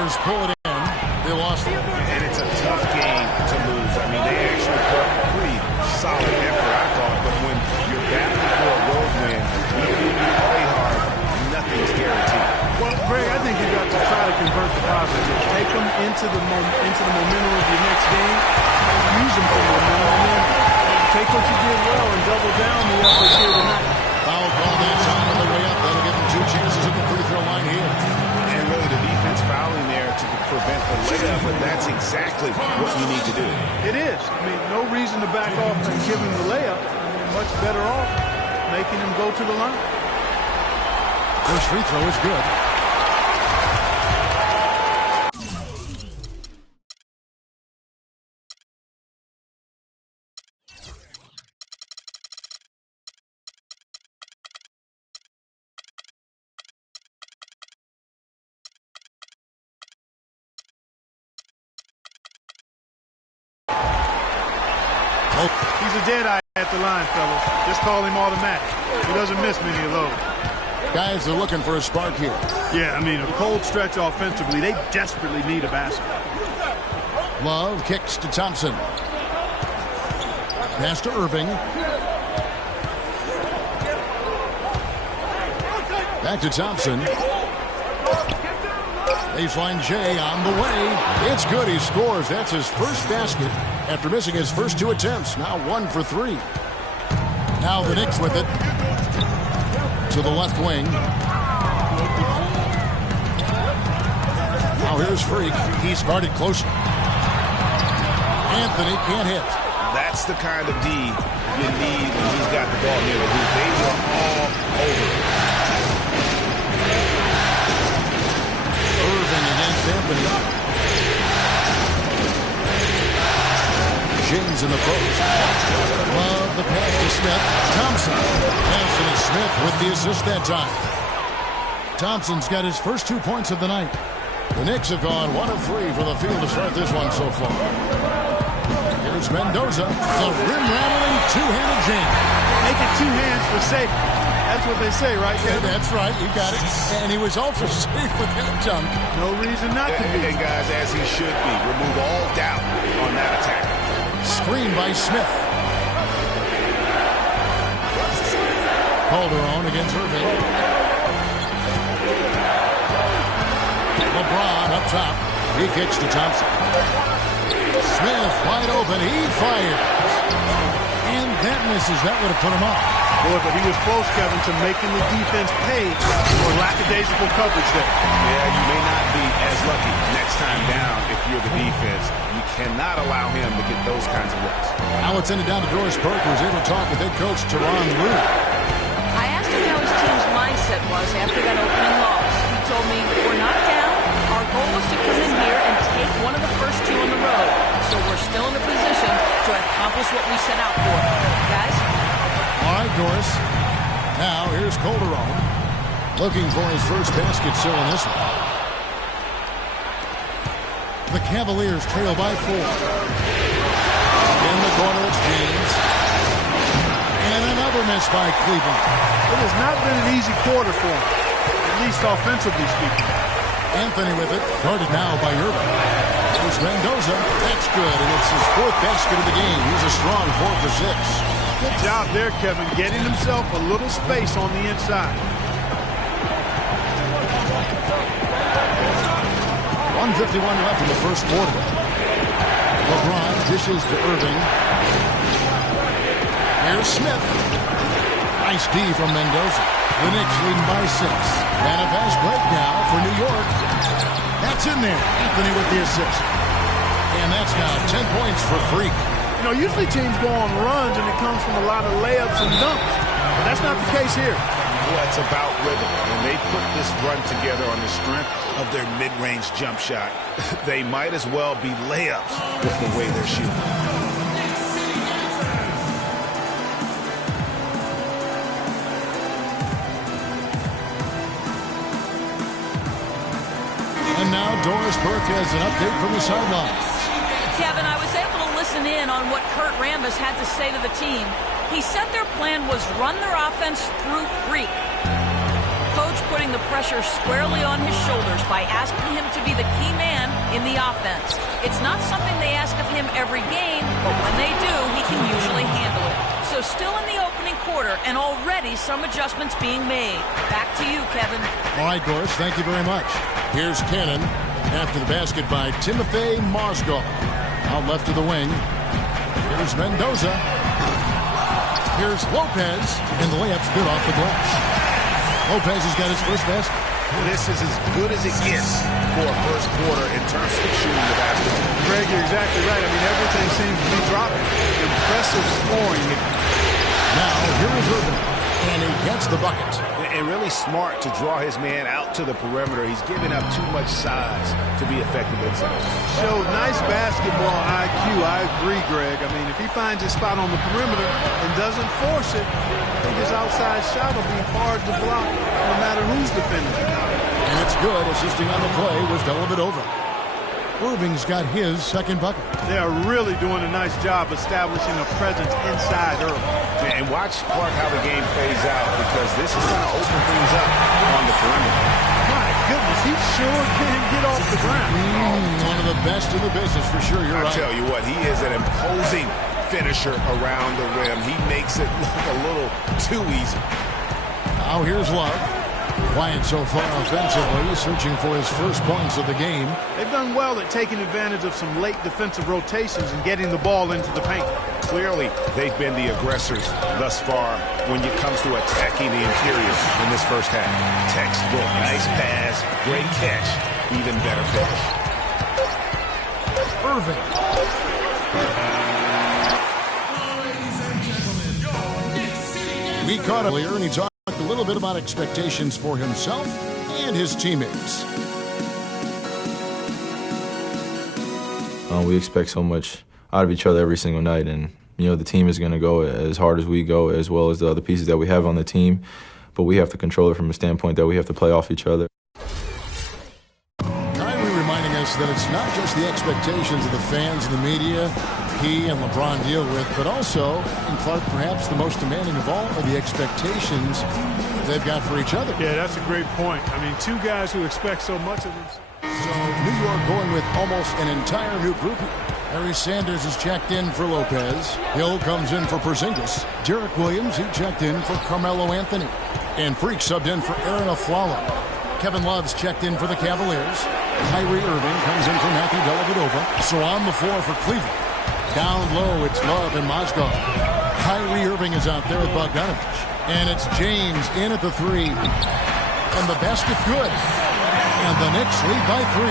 Cavaliers pull it in. They lost. And it's a tough game to lose. I mean, they actually put up a pretty solid effort, I thought. But when you're battling for a road win, even when you play hard, nothing's guaranteed. Well, Greg, I think you've got to try to convert the positives. Take them into the momentum of your next game, and use them for momentum, and then take what you did well and double down the efforts here tonight. Foul call that time on the way up. That'll give them 2 chances at the free throw line here. And really the defense fouling there to prevent the layup, but that's exactly what you need to do. It is. I mean, no reason to back off and give him the layup. I mean, much better off making him go to the line. First free throw is good. He's a dead eye at the line, fellas. Just call him automatic. He doesn't miss many of those. Guys are looking for a spark here. Yeah, I mean, a cold stretch offensively. They desperately need a basket. Love kicks to Thompson. Pass to Irving. Back to Thompson. Baseline J on the way. It's good. He scores. That's his first basket after missing his first 2 attempts. Now 1 for 3. Now the Knicks with it. To the left wing. Now here's Freak. He's guarded close. Anthony can't hit. That's the kind of D you need when he's got the ball near the hoop. They were all over it. Irving against Anthony. James in the post. Love the pass to Smith. Thompson. Anthony Smith with the assist that time. Thompson's got his first 2 points of the night. The Knicks have gone 1 of 3 for the field to start this one so far. Here's Mendoza. The rim-rattling two-handed James. Make it 2 hands for safety. That's what they say, right, Kevin? Yeah, that's right. You got it. And he was also safe with that dunk. No reason not to be. And guys, as he should be. Remove all doubt on that attack. Screen by Smith. Calderon against Irving. LeBron up top. He kicks to Thompson. Smith wide open. He fires. And that misses. That would have put him off. Boy, but he was close, Kevin, to making the defense pay for lackadaisical coverage there. Yeah, you may not be as lucky next time down if you're the defense. You cannot allow him to get those kinds of looks. Now it's ended down to Doris Burke, who's able to talk with head coach Teron Lue. I asked him how his team's mindset was after that opening loss. He told me, we're not down. Our goal was to come in here and take one of the first 2 on the road. So we're still in a position to accomplish what we set out for. Guys? All right, Doris. Now here's Calderon. Looking for his first basket still in this one. The Cavaliers trail by 4. In the corner, it's James. And another miss by Cleveland. It has not been an easy quarter for him, at least offensively speaking. Anthony with it, guarded now by Irving. Here's Mendoza. That's good, and it's his 4th basket of the game. He's a strong 4 for 6. Good job there, Kevin, getting himself a little space on the inside. 1:51 left in the first quarter. LeBron dishes to Irving. Here's Smith. Nice D from Mendoza. The Knicks leading by 6. And a fast break now for New York. That's in there. Anthony with the assist. And that's now 10 points for Freak. You know, usually teams go on runs and it comes from a lot of layups and dunks. But that's not the case here. Well, it's about rhythm. And they put this run together on the strength of their mid-range jump shot. They might as well be layups with the way they're shooting. And now Doris Burke has an update from the sidelines. Kevin, I was able to listen in on what Kurt Rambis had to say to the team. He said their plan was run their offense through Freak. Coach putting the pressure squarely on his shoulders by asking him to be the key man in the offense. It's not something they ask of him every game, but when they do, he can usually handle it. So still in the opening quarter, and already some adjustments being made. Back to you, Kevin. All right, Doris, thank you very much. Here's Cannon after the basket by Timothy Mozgov. Out left to the wing. Here's Mendoza. Here's Lopez, and the layup's good off the glass. Lopez has got his first basket. This is as good as it gets for a first quarter in terms of shooting the basketball. Greg, you're exactly right. I mean, everything seems to be dropping. Impressive scoring. Now, here is Urban, and he gets the bucket. And really smart to draw his man out to the perimeter. He's giving up too much size to be effective inside. Showed nice basketball IQ. I agree, Greg. I mean, if he finds his spot on the perimeter and doesn't force it, I think his outside shot will be hard to block no matter who's defending it. And it's good. Assisting on the play was Dellavedova. Irving's got his second bucket. They are really doing a nice job establishing a presence inside early. And watch, Clark, how the game plays out, because this is going to open things up on the perimeter. My goodness, he sure can get off the ground. One of the best in the business, for sure. You're right. I tell you what, he is an imposing finisher around the rim. He makes it look a little too easy. Now here's Love. Quiet so far offensively, searching for his first points of the game. They've done well at taking advantage of some late defensive rotations and getting the ball into the paint. Clearly, they've been the aggressors thus far when it comes to attacking the interior in this first half. Textbook, nice pass, great catch, even better Irving. We caught him earlier, and he talked a little bit about expectations for himself and his teammates. We expect so much out of each other every single night, and the team is going to go as hard as we go, as well as the other pieces that we have on the team, but we have to control it from a standpoint that we have to play off each other. Kyrie reminding us that it's not just the expectations of the fans and the media he and LeBron deal with, but also, and Clark, perhaps the most demanding of all, are the expectations they've got for each other. Yeah, that's a great point. I mean, two guys who expect so much of themselves. So New York going with almost an entire new group here. Harry Sanders is checked in for Lopez. Hill comes in for Porzingis. Derek Williams, he checked in for Carmelo Anthony. And Freak subbed in for Aaron Aflalo. Kevin Love's checked in for the Cavaliers. Kyrie Irving comes in for Matthew Dellavedova. So on the floor for Cleveland. Down low, it's Love and Mozgov. Kyrie Irving is out there with Bogdanovich. And it's James in at the three. And the basket good. And the Knicks lead by 3.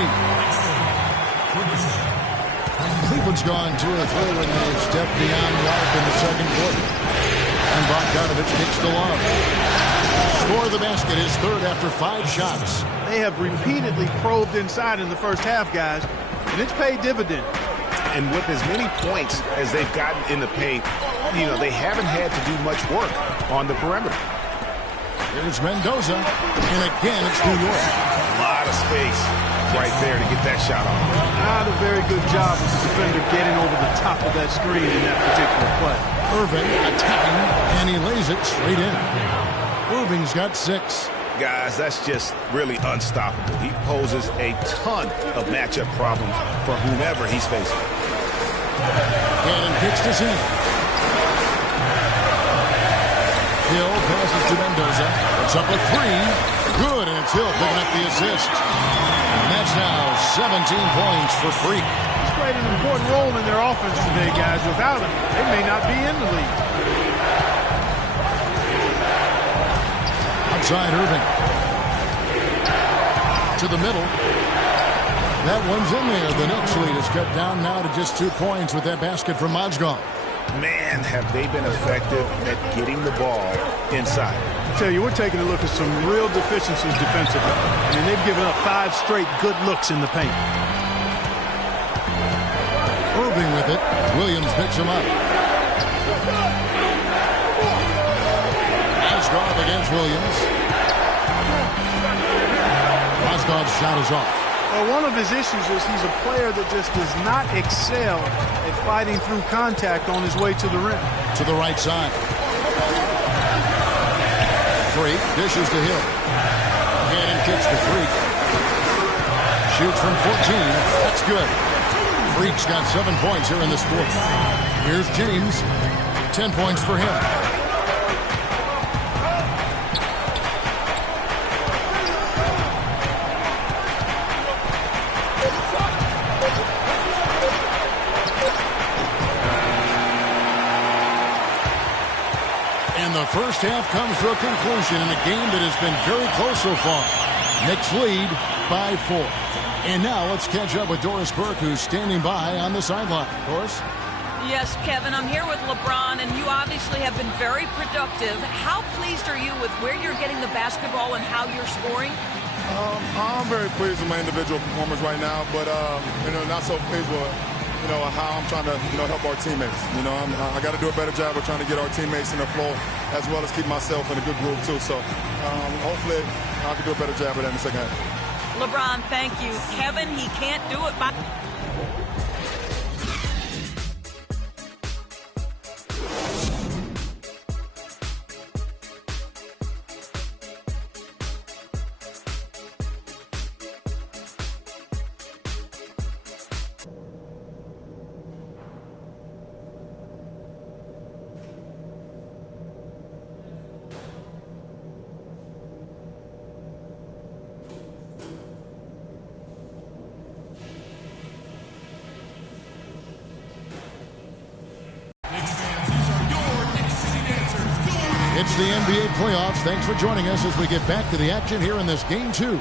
Cleveland's gone 2 of 3 when they've stepped beyond the arc in the second quarter. And Bogdanovich kicks to Love. Score of the basket is third after 5 shots. They have repeatedly probed inside in the first half, guys, and it's paid dividend. And with as many points as they've gotten in the paint, they haven't had to do much work on the perimeter. Here's Mendoza, and again it's New York. A lot of space right there to get that shot off. Not a very good job of the defender getting over the top of that screen in that particular play. Irving attacking, and he lays it straight in. Irving's got 6. Guys, that's just really unstoppable. He poses a ton of matchup problems for whomever he's facing. Cannon kicks this in. Hill passes to Mendoza. It's up with 3. Good, and it's Hill picking up the assist. And that's now 17 points for Freak. He's played an important role in their offense today, guys. Without him, they may not be in the league. Outside Irving. To the middle. That one's in there. The Knicks lead is cut down now to just 2 points with that basket from Mozgov. Man, have they been effective at getting the ball inside. I tell you, we're taking a look at some real deficiencies defensively. I mean, they've given up 5 straight good looks in the paint. Irving with it. Williams picks him up. Mozgov against Williams. Mozgov's shot is off. Well, one of his issues is he's a player that just does not excel at fighting through contact on his way to the rim. To the right side. Freak dishes to Hill. kicks to Freak. Shoots from 14. That's good. Freak's got 7 points here in this quarter. Here's James. 10 points for him. And the first half comes to a conclusion in a game that has been very close so far. Knicks lead by 4. And now let's catch up with Doris Burke, who's standing by on the sideline. Doris? Yes, Kevin, I'm here with LeBron, and you obviously have been very productive. How pleased are you with where you're getting the basketball and how you're scoring? I'm very pleased with my individual performance right now, but not so pleased with how I'm trying to help our teammates. I got to do a better job of trying to get our teammates in the flow as well as keep myself in a good groove too. So hopefully I can do a better job of that in the second half. LeBron, thank you. Kevin, he can't do it by... It's the NBA playoffs. Thanks for joining us as we get back to the action here in this game 2.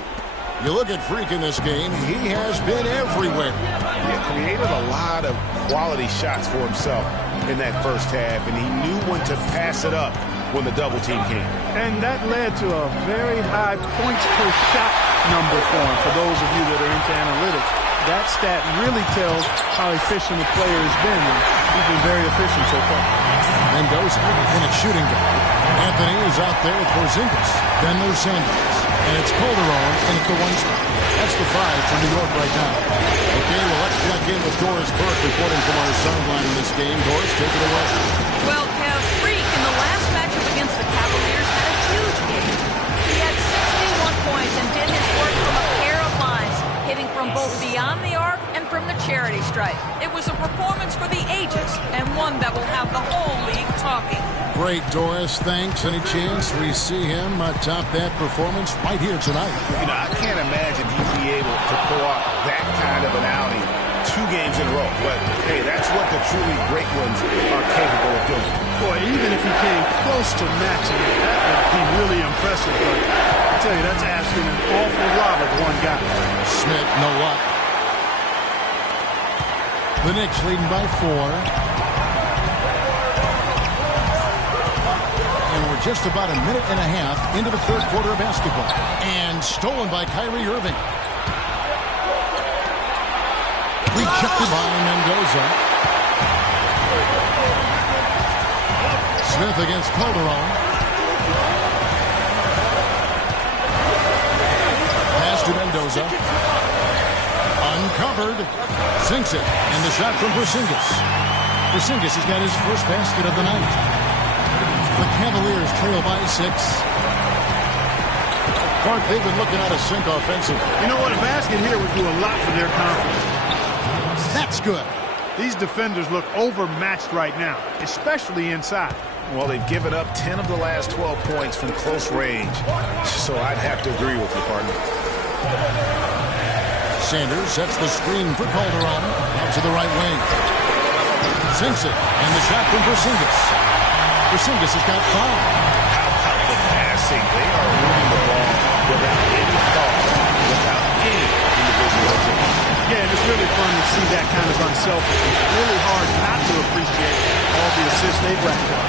You look at Freak in this game, he has been everywhere. He created a lot of quality shots for himself in that first half, and he knew when to pass it up when the double team came. And that led to a very high points per shot number for him. For those of you that are into analytics, that stat really tells how efficient the player has been, and he's been very efficient so far. Mendoza in a shooting guard. Anthony is out there with Porzingis. Then there's Sanders. And it's Calderon in at the 1 spot. That's the 5 for New York right now. Okay, well, let's check in with Doris Burke reporting from our sideline in this game. Doris, take it away. Well, Kev, Freak in the last matchup against the Cavaliers had a huge game. He had 61 points and did his work from a pair of lines, hitting from both beyond the arc and from the charity stripe. It was a performance for the ages and one that will have the whole league talking. Great, Doris. Thanks. Any chance we see him top that performance right here tonight? I can't imagine he'd be able to pull off that kind of an outing 2 games in a row. But, hey, that's what the truly great ones are capable of doing. Boy, even if he came close to matching it, that would be really impressive. But I tell you, that's asking an awful lot of one guy. Smith, no luck. The Knicks leading by 4. And we're just about a minute and a half into the third quarter of basketball. And stolen by Kyrie Irving. Rejected by Mendoza. Smith against Calderon. Pass to Mendoza. Uncovered. Sinks it. And the shot from Porzingis. Porzingis has got his first basket of the night. The Cavaliers trail by 6. Clark, they've been looking out of sync offensively. You know what? A basket here would do a lot for their confidence. That's good. These defenders look overmatched right now, especially inside. Well, they've given up 10 of the last 12 points from close range. So I'd have to agree with you, partner. Sanders sets the screen for Calderon. Out to the right wing. Sinks it. And the shot from Porzingis. Porzingis has got 5. How about the passing? They are moving the ball without any thought, without any individual agility. Yeah, and it's really fun to see that kind of unselfishness. It's really hard not to appreciate all the assists they've racked up.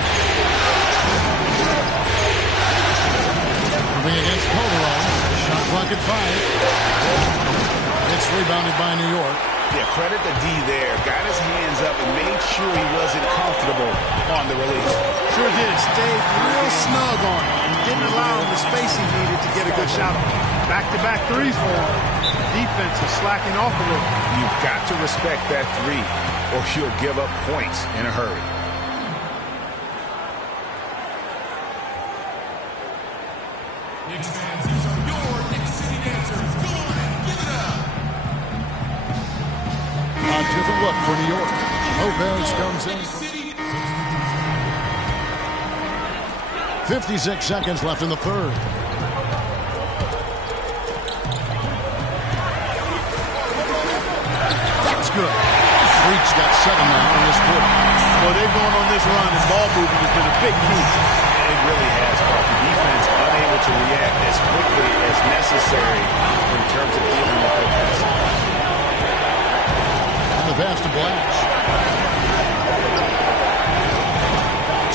Moving against Calderon. Shot clock at 5. It's rebounded by New York. Yeah, credit the D there. Got his hands up and made sure he wasn't comfortable on the release. Sure did. Stayed real snug on him and didn't allow him the space he needed to get a good shot on. Back-to-back threes for him. Defense is slacking off a little. You've got to respect that 3 or you'll give up points in a hurry. Knicks fans, these are your Knicks A different look for New York. Lopez comes in. 56 seconds left in the third. That's good. Freak's got 7 now in this quarter. Well, they're going on this run, and ball movement has been a big key. It really has, Mark. The defense unable to react as quickly as necessary in terms of dealing with their passing. And the pass to Blatch.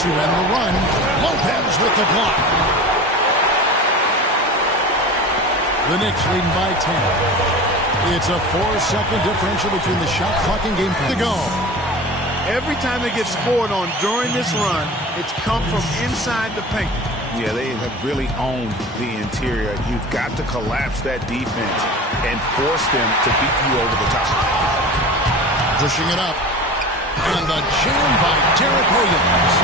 To end the run, Lopez with the block. The Knicks leading by 10. It's a 4-second differential between the shot clock and game to go. Every time they get scored on during this run, it's come from inside the paint. Yeah, they have really owned the interior. You've got to collapse that defense and force them to beat you over the top. Pushing it up. And the jam by Derek Williams.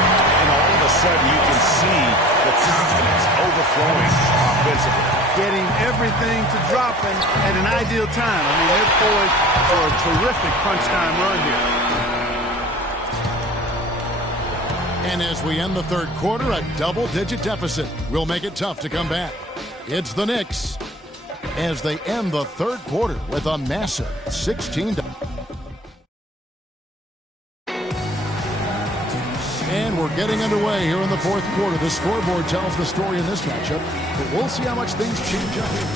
And all of a sudden, you can see the confidence overflowing offensively. Getting everything to drop at an ideal time. I mean, they're poised for a terrific crunch time run here. And as we end the third quarter, a double-digit deficit will make it tough to come back. It's the Knicks as they end the third quarter with a massive 16. And we're getting underway here in the fourth quarter. The scoreboard tells the story in this matchup, but we'll see how much things change up here.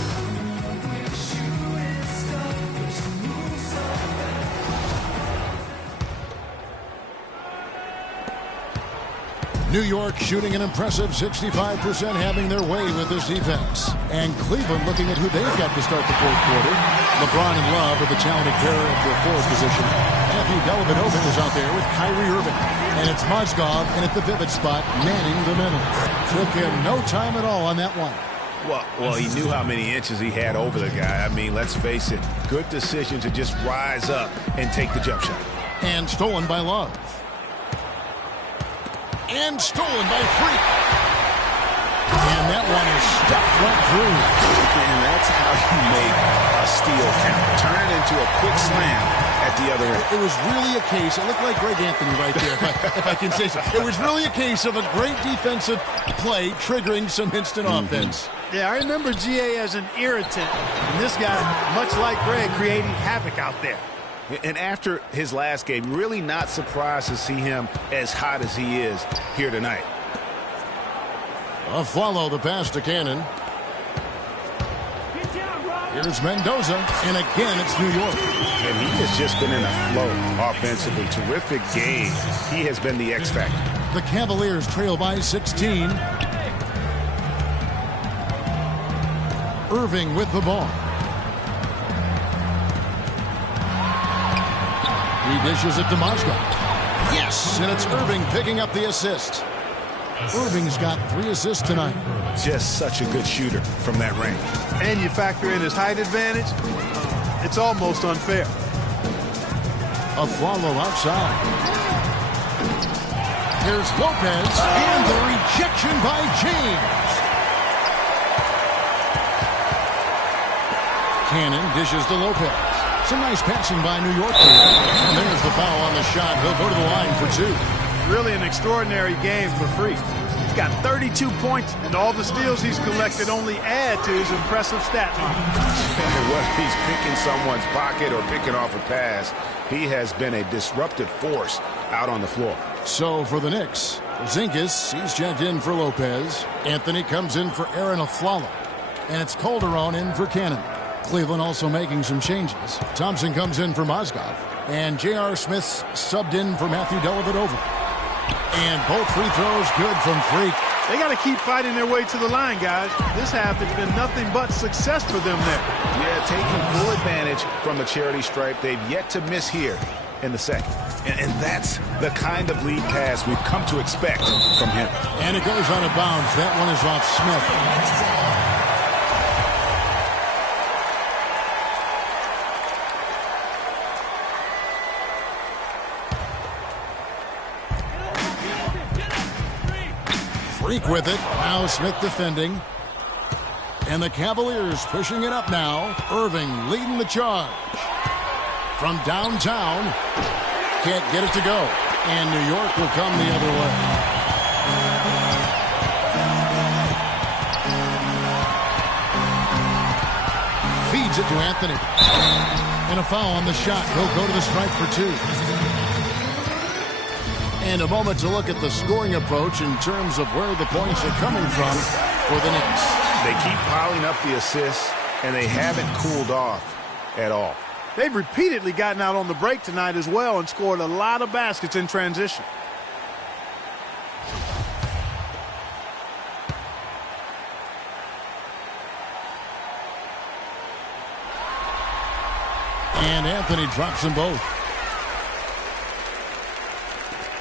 New York shooting an impressive 65%, having their way with this defense. And Cleveland looking at who they've got to start the fourth quarter. LeBron and Love are the talented pair at the forward position. Matthew Dellavedova is out there with Kyrie Irving. And it's Mozgov in at the pivot spot, manning the middle. Took him no time at all on that one. Well, he knew how many inches he had over the guy. I mean, let's face it, good decision to just rise up and take the jump shot. And stolen by Love. And stolen by Freak. And that one is stuffed right through. And that's how you make a steal count. Turn it into a quick slam at the other end. It was really a case, it looked like Greg Anthony right there, if I can say so. It was really a case of a great defensive play triggering some instant offense. Yeah, I remember GA as an irritant. And this guy, much like Greg, creating havoc out there. And after his last game, really not surprised to see him as hot as he is here tonight. Follow the pass to Cannon. Here's Mendoza, and again it's New York. And he has just been in a flow offensively. Terrific game. He has been the X factor. The Cavaliers trail by 16. Irving with the ball. He dishes it to Mozgov. Yes, and it's Irving picking up the assist. Irving's got 3 assists tonight. Just such a good shooter from that range. And you factor in his height advantage, it's almost unfair. A follow outside. Here's Lopez, and the rejection by James. Cannon dishes to Lopez. Some nice passing by New York here. And there's the foul on the shot. He'll go to the line for 2. Really an extraordinary game for Freak. He's got 32 points, and all the steals he's collected only add to his impressive stat line. Whether he's picking someone's pocket or picking off a pass, he has been a disruptive force out on the floor. So for the Knicks, Zinkis, he's checked in for Lopez. Anthony comes in for Aaron Aflalo. And it's Calderon in for Cannon. Cleveland also making some changes. Thompson comes in for Mozgov. And J.R. Smith's subbed in for Matthew Dellavedova. And both free throws good from Freak. They got to keep fighting their way to the line, guys. This half has been nothing but success for them there. Yeah, taking full advantage from the charity stripe. They've yet to miss here in the second. And that's the kind of lead pass we've come to expect from him. And it goes out of bounds. That one is off Smith. Freak with it. Now Smith defending. And the Cavaliers pushing it up now. Irving leading the charge. From downtown, can't get it to go. And New York will come the other way. Feeds it to Anthony. And a foul on the shot. He'll go to the stripe for 2. And a moment to look at the scoring approach in terms of where the points are coming from for the Knicks. They keep piling up the assists, and they haven't cooled off at all. They've repeatedly gotten out on the break tonight as well and scored a lot of baskets in transition. And Anthony drops them both.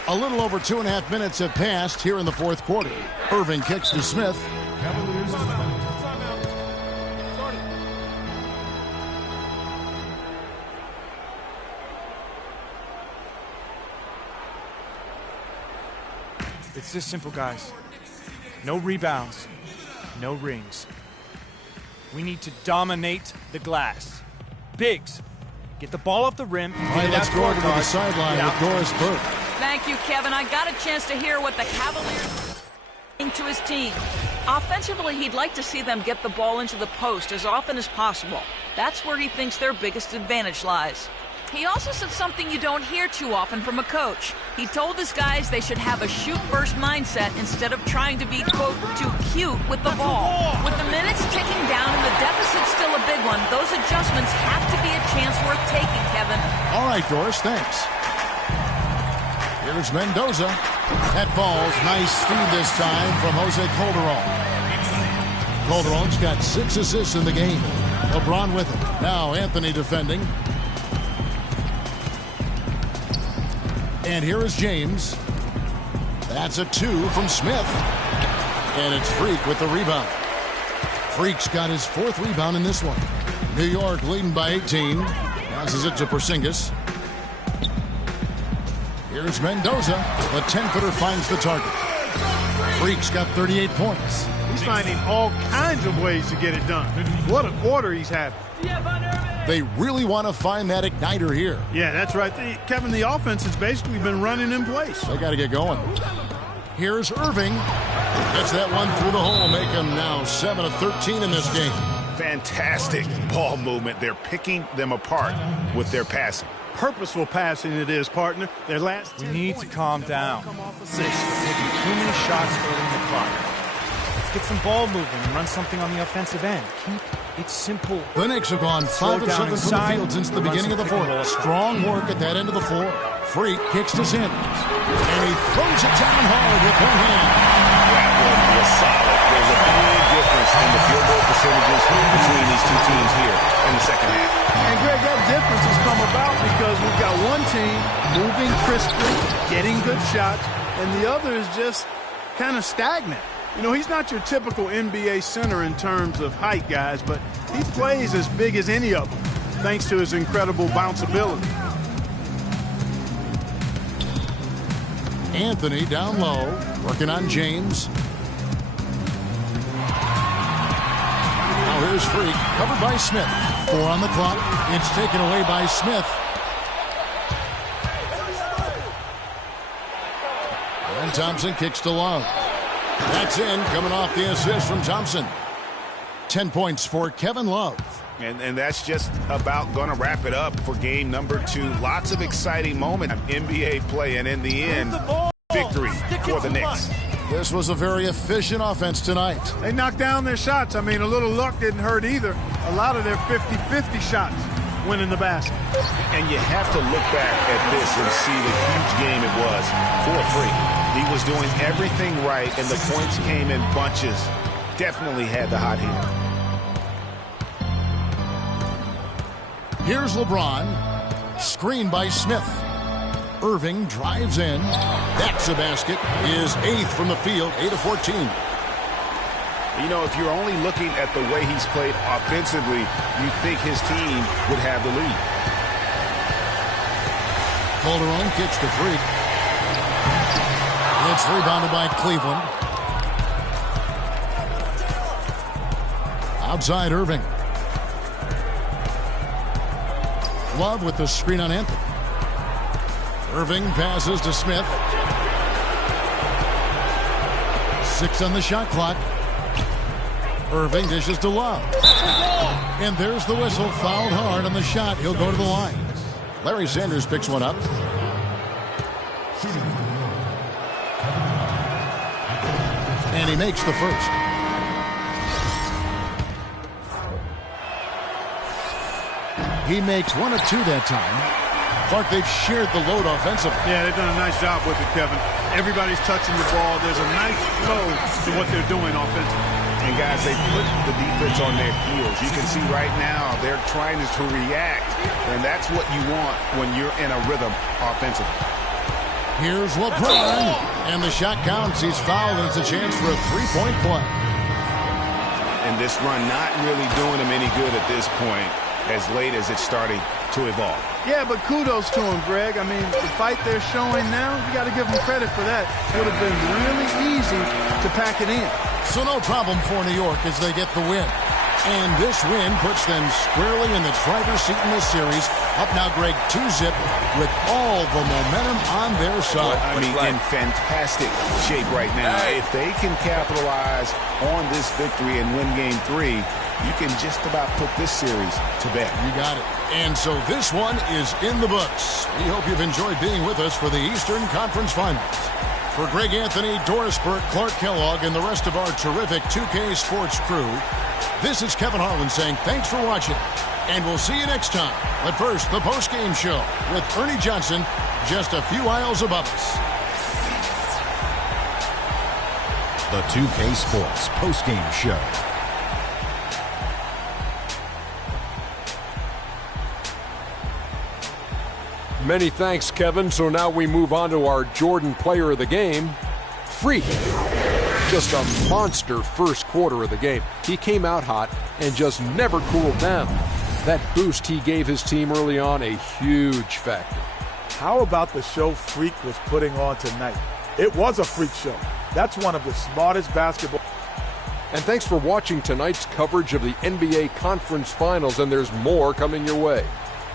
A little over 2.5 minutes have passed here in the fourth quarter. Irving kicks to Smith. It's this simple, guys. No rebounds, no rings. We need to dominate the glass. Bigs, get the ball off the rim. All right, let's go over to the sideline with Doris Burke. Thank you, Kevin. I got a chance to hear what the Cavaliers to his team. Offensively, he'd like to see them get the ball into the post as often as possible. That's where he thinks their biggest advantage lies. He also said something you don't hear too often from a coach. He told his guys they should have a shoot-first mindset instead of trying to be, quote, too cute with the ball. With the minutes ticking down and the deficit still a big one, those adjustments have to be a chance worth taking, Kevin. All right, Doris, thanks. Here's Mendoza. That falls. Nice speed this time from Jose Calderon. Calderon's got 6 assists in the game. LeBron with him. Now Anthony defending. And here is James. That's a 2 from Smith. And it's Freak with the rebound. Freak's got his 4th rebound in this one. New York leading by 18. Passes it to Porzingis. Here's Mendoza. The 10-footer finds the target. Freak's got 38 points. He's finding all kinds of ways to get it done. What a quarter he's having. They really want to find that igniter here. Yeah, that's right. Kevin, the offense has basically been running in place. They got to get going. Here's Irving. Gets that one through the hole, make him now 7 of 13 in this game. Fantastic ball movement. They're picking them apart with their passing. Purposeful passing it is, partner. Their last We need to calm down. We're taking too many shots early in the clock. Let's get some ball movement and run something on the offensive end. Keep it simple. The Knicks have gone 5 of 7 from the field since the beginning of the fourth. Strong work at that end of the floor. Freak kicks to Sanders. And he throws it down hard with one hand. That one was solid. There's a big difference in the field goal percentages between these two teams here in the second half. And Greg, that difference has come about because we've got one team moving crisply, getting good shots, and the other is just kind of stagnant. You know, he's not your typical NBA center in terms of height, guys, but he plays as big as any of them, thanks to his incredible bounceability. Anthony down low, working on James. Now here's Freak, covered by Smith. 4 on the clock. It's taken away by Smith. And Thompson kicks to Love. That's in, coming off the assist from Thompson. 10 points for Kevin Love. And that's just about going to wrap it up for game number 2. Lots of exciting moments. NBA play, and in the end, victory for the Knicks. This was a very efficient offense tonight. They knocked down their shots. I mean, a little luck didn't hurt either. A lot of their 50-50 shots went in the basket. And you have to look back at this and see the huge game it was for Freak. He was doing everything right, and the points came in bunches. Definitely had the hot hand. Here's LeBron. Screen by Smith. Irving drives in. That's a basket. His 8th from the field, 8 of 14. You know, if you're only looking at the way he's played offensively, you think his team would have the lead. Calderon kicks to Freak. It's rebounded by Cleveland. Outside Irving. Love with the screen on Anthony. Irving passes to Smith. 6 on the shot clock. Irving dishes to Love. And there's the whistle. Fouled hard on the shot. He'll go to the line. Larry Sanders picks one up. And he makes the first. He makes 1 of 2 that time. Clark, they've shared the load offensively. Yeah, they've done a nice job with it, Kevin. Everybody's touching the ball. There's a nice flow to what they're doing offensively. And, guys, they put the defense on their heels. You can see right now they're trying to react, and that's what you want when you're in a rhythm offensively. Here's LeBron, and the shot counts. He's fouled, and it's a chance for a three-point play. And this run not really doing him any good at this point, as late as it's starting to evolve. Yeah, but kudos to him, Greg. I mean, the fight they're showing now, you got to give them credit for that. Would have been really easy to pack it in. So no problem for New York as they get the win. And this win puts them squarely in the driver's seat in this series. Up now, Greg, 2-zip with all the momentum on their side. I mean, in fantastic shape right now. If they can capitalize on this victory and win Game 3, you can just about put this series to bed. You got it. And so this one is in the books. We hope you've enjoyed being with us for the Eastern Conference Finals. For Greg Anthony, Doris Burke, Clark Kellogg, and the rest of our terrific 2K Sports crew, this is Kevin Harlan saying thanks for watching, and we'll see you next time. But first, the post-game show with Ernie Johnson just a few aisles above us. The 2K Sports post-game show. Many thanks, Kevin. So now we move on to our Jordan Player of the Game, Freak. Just a monster first quarter of the game. He came out hot and just never cooled down. That boost he gave his team early on, a huge factor. How about the show Freak was putting on tonight? It was a freak show. That's one of the smartest basketball. And thanks for watching tonight's coverage of the NBA Conference Finals, and there's more coming your way.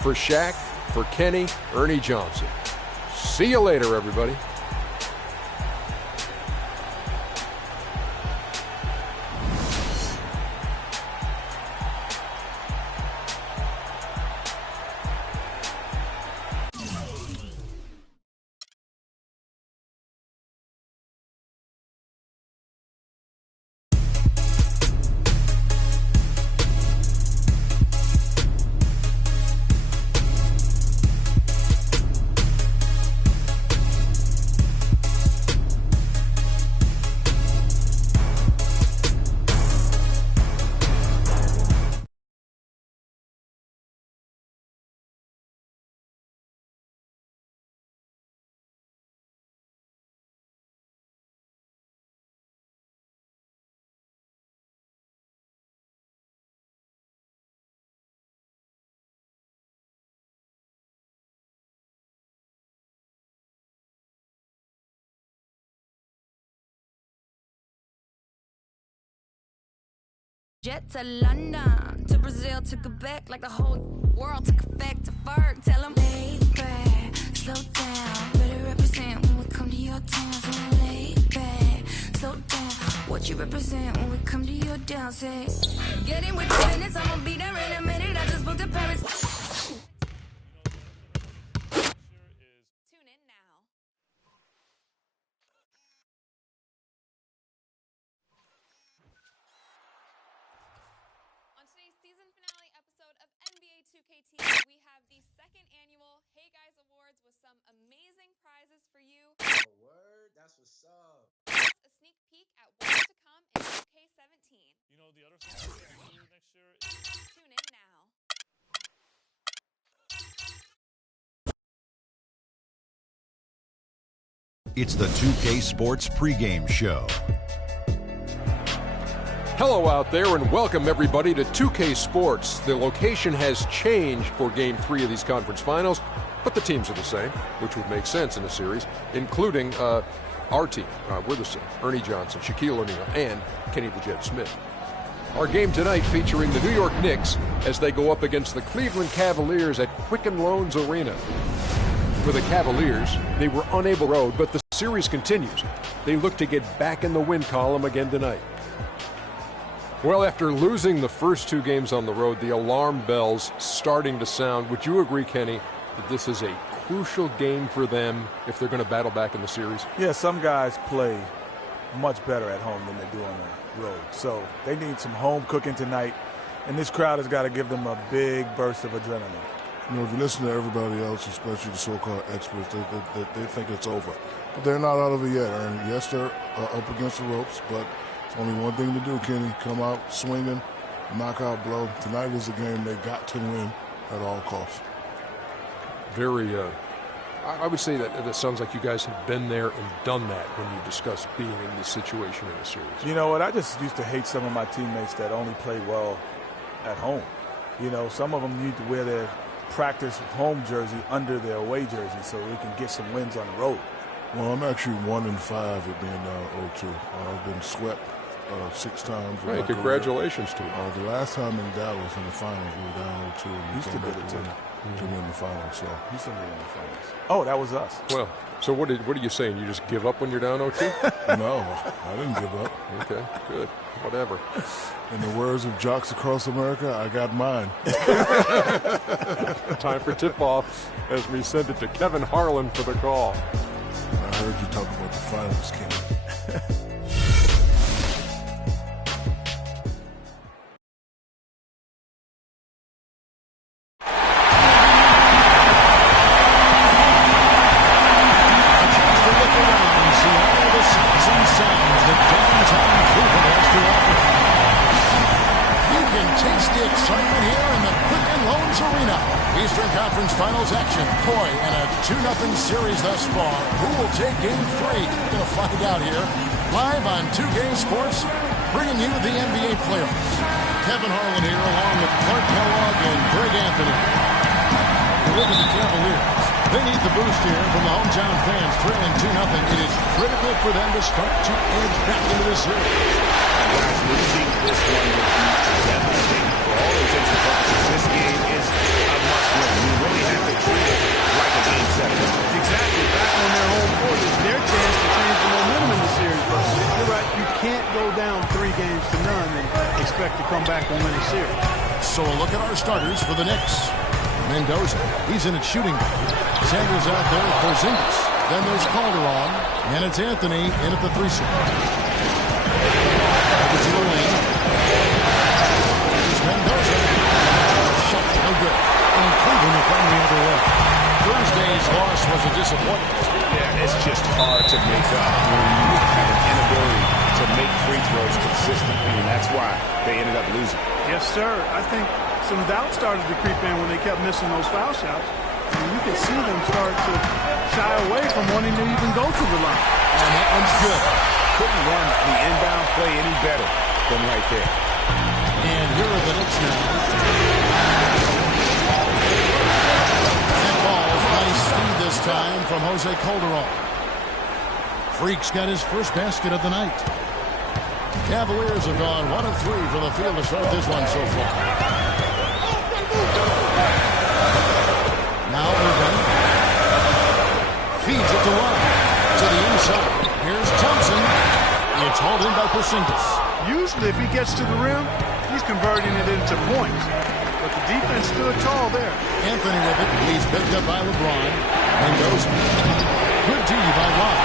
For Shaq, for Kenny, Ernie Johnson. See you later, everybody. Jet to London, to Brazil, to Quebec, like the whole world took effect to Ferg. Tell them, lay back, slow down, better represent when we come to your town. So lay back, slow down, what you represent when we come to your down. Say, get in with 2 minutes, I'ma be there in a minute. I just booked a Paris. Tune in now. On today's season finale episode of NBA 2K we have the 2nd annual Hey Guys Awards with some amazing prizes for you. Oh, word? That's what's up. Plus a sneak peek at what's to come in 2K17. You know, the other thing we'll do next year is... Tune in now. It's the 2K Sports pregame show. Hello out there, and welcome everybody to 2K Sports. The location has changed for Game 3 of these conference finals, but the teams are the same, which would make sense in a series, including our team. We're the same. Ernie Johnson, Shaquille O'Neal, and Kenny the Jet Smith. Our game tonight featuring the New York Knicks as they go up against the Cleveland Cavaliers at Quicken Loans Arena. For the Cavaliers, they were unable to road, but the series continues. They look to get back in the win column again tonight. Well, after losing the first 2 games on the road, the alarm bells starting to sound. Would you agree, Kenny, that this is a crucial game for them if they're going to battle back in the series? Yeah, some guys play much better at home than they do on the road. So they need some home cooking tonight, and this crowd has got to give them a big burst of adrenaline. You know, if you listen to everybody else, especially the so-called experts, they think it's over. But they're not out of it yet, Ernie. Yes, they're up against the ropes, but it's only one thing to do, Kenny. Come out swinging, knockout blow. Tonight is a game they got to win at all costs. Very, I would say that it sounds like you guys have been there and done that when you discuss being in this situation in a series. You know what? I just used to hate some of my teammates that only play well at home. You know, some of them need to wear their practice home jersey under their away jersey so we can get some wins on the road. Well, I'm actually 1-5 at being down 0-2. I've been swept 6 times. Hey, congratulations to you. The last time in Dallas in the finals, we were down 0-2. And Houston did it too. To win the finals, so Houston did it in the finals. Oh, that was us. Well, so what are you saying? You just give up when you're down 0-2? No, I didn't give up. Okay, good. Whatever. In the words of jocks across America, I got mine. Time for tip-off as we send it to Kevin Harlan for the call. I heard you talk about the finals, Kenny. Finals action. Boy, and a 2-0 series thus far. Who will take game 3? Going to find out here. Live on 2K Sports, bringing you the NBA playoffs. Kevin Harlan here along with Clark Kellogg and Greg Anthony. You look at the Cavaliers. They need the boost here from the hometown fans. Trailing 2-0. It is critical for them to start to edge back into this series. Guys, losing this one would be devastating. For all intents and purposes, this game is a must-win. You really have to treat it like a game 7. Exactly. Back on their home court is their chance to change the momentum in the series. But you're right. You can't go down 3 games to none and expect to come back and win a series. So a look at our starters for the Knicks. Mendoza, he's in at shooting guard. Sanders out there with Porzingis. Then there's Calderon, and it's Anthony in at the 3 slot. Over to the wing. Here's Mendoza. Shot, no good. And Cleveland will come the other way. Thursday's loss was a disappointment. Yeah, it's just hard to make up when you have an inability to make free throws consistently, and that's why they ended up losing. Yes, sir. I think some doubt started to creep in when they kept missing those foul shots. And you could see them start to shy away from wanting to even go to the line. And that one's good. Couldn't run the inbound play any better than right there. And here are the Knicks now. That ball's nice speed this time from Jose Calderon. Freak's got his first basket of the night. Cavaliers have gone 1 of 3 from the field to start this one so far. Now Irvin feeds it to Love to the inside. Here's Thompson. It's hauled in by Porzingis. Usually if he gets to the rim, he's converting it into points. But the defense stood tall there. Anthony with it. He's picked up by LeBron. Mendoza. Good D by Love.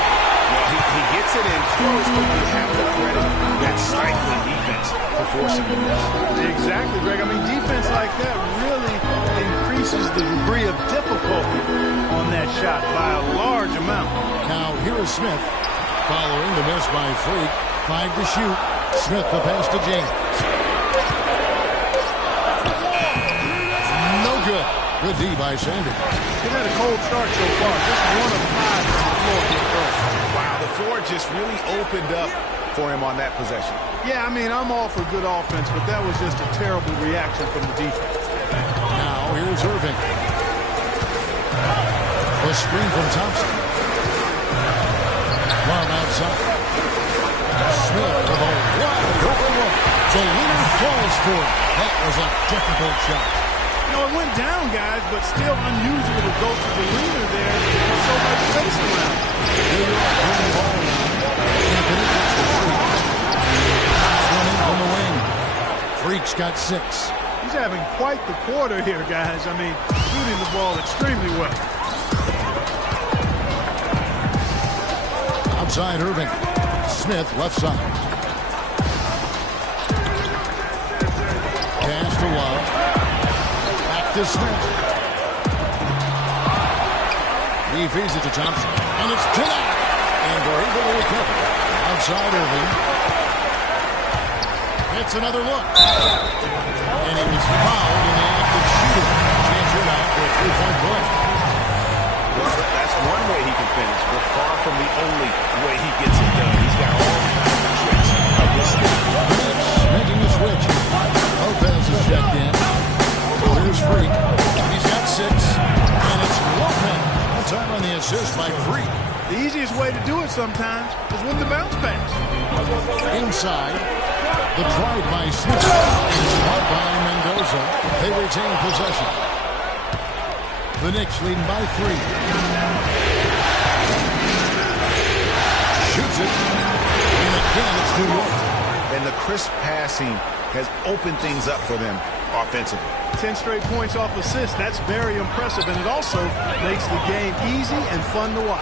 Well, he gets it in close, but you have to credit that stifling defense for forcing the miss. Exactly, Greg. I mean, defense like that really increases the degree of difficulty on that shot by a large amount. Now, here is Smith following the miss by Freak. 5 to shoot. Smith the pass to James. No good. Good D by Sanders. He's had a cold start so far. Just 1 of 5 on the floor here first. Wow, the floor just really opened up for him on that possession. Yeah, I mean, I'm all for good offense, but that was just a terrible reaction from the defense. Now, here's Irving. The screen from Thompson. Love outside. Smith with a wide open look. The leader Falls for it. That was a difficult shot. You know, it went down, guys, but still unusual to go to the leader there with so much space around. New York winning the ball now. Anthony gets the Freak. Running from the wing. Freak's got 6. He's having quite the quarter here, guys. I mean, shooting the ball extremely well. Outside Irving. Smith left side. Pass to Love. Back to Smith. He feeds it to Thompson. And it's denied. And they're able to recover. Outside Irving. It's another look. And he was fouled in the act of shooting. Chance him out for a 3-point play. Well, that's one way he can finish, but far from the only way he gets it done. He's got all kinds of tricks up his sleeve. Making the switch. Lopez is checked in. Oh, here's Freak. He's got 6. And it's Lopez. One time on the assist by Freak. The easiest way to do it sometimes is with the bounce pass. Inside. The drive by Smith. And caught by Mendoza. They retain possession. The Knicks leading by 3. Shoots it. And again, it's New York. And the crisp passing has opened things up for them offensively. 10 straight points off assists. That's very impressive, and it also makes the game easy and fun to watch.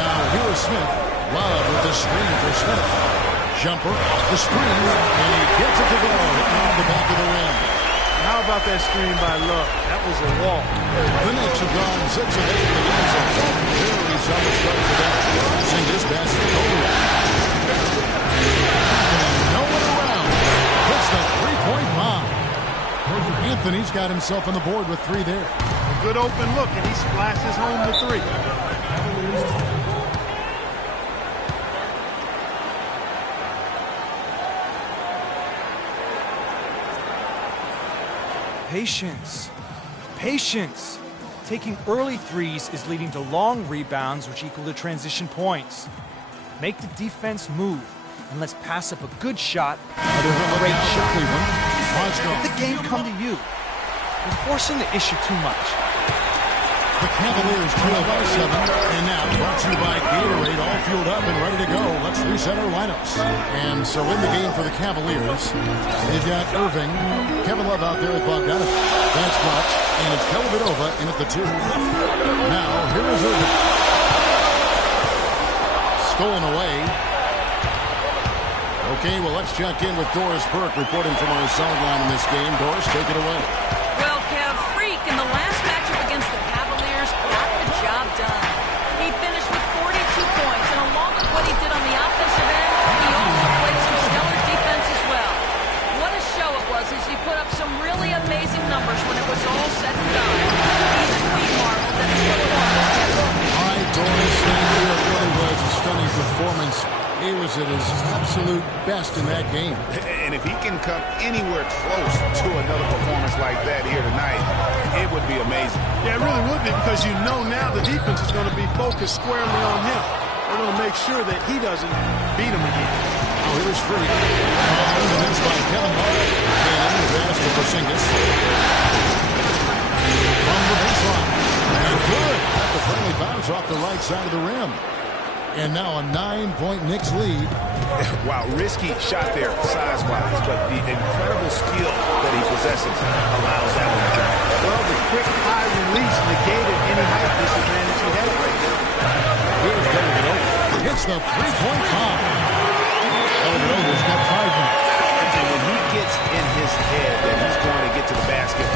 Now, here is Smith. Love with the screen for Smith. Jumper, the screen, and he gets it to go. Hitting off the back of the rim. How about that screen by Love? That was a wall. The Knicks have gone 6 of 8 in the game so far. Very solid start for them. Sing this basket over. No one around. Puts the 3-point bomb. Anthony's got himself on the board with 3 there. A good open look, and he splashes home the 3. Patience. Patience. Taking early threes is leading to long rebounds, which equal to transition points. Make the defense move, and let's pass up a good shot. Great shot. Let the game come to you. You're forcing the issue too much. The Cavaliers trail by 7, and now brought to you by Gatorade, all fueled up and ready to go. Let's reset our lineups. And so in the game for the Cavaliers, they've got Irving, Kevin Love out there at Bogdanovich. That's Clutch, and it's Dellavedova in at the 2. Now, here is Irving. Stolen away. Okay, well, let's check in with Doris Burke reporting from our sideline in this game. Doris, take it away. Well, Kev, Freak in the last matchup against the Cavaliers got the job done. He finished with 42 points, and along with what he did on the offensive end, he also played some stellar defense as well. What a show it was as he put up some really amazing numbers when it was all said and done. Even we marveled at his little arms. All right, Doris, thank you. It really was a stunning performance. He was at his absolute best in that game. And if he can come anywhere close to another performance like that here tonight, it would be amazing. Yeah, it really would be, because you know now the defense is going to be focused squarely on him. They're going to make sure that he doesn't beat him again. Oh, here's Freak. The miss by Kevin Love. And the pass to Porzingis. From the baseline. And good. Got the friendly bounce off the right side of the rim. And now a 9-point Knicks lead. Wow, risky shot there size-wise, but the incredible skill that he possesses allows that one to go. Well, the quick high release negated any height disadvantage he had right there. Here's Dellavedova. Hits the 3-point bomb. Dellavedova's got 5 now. And when he gets in his head that he's going to get to the basket,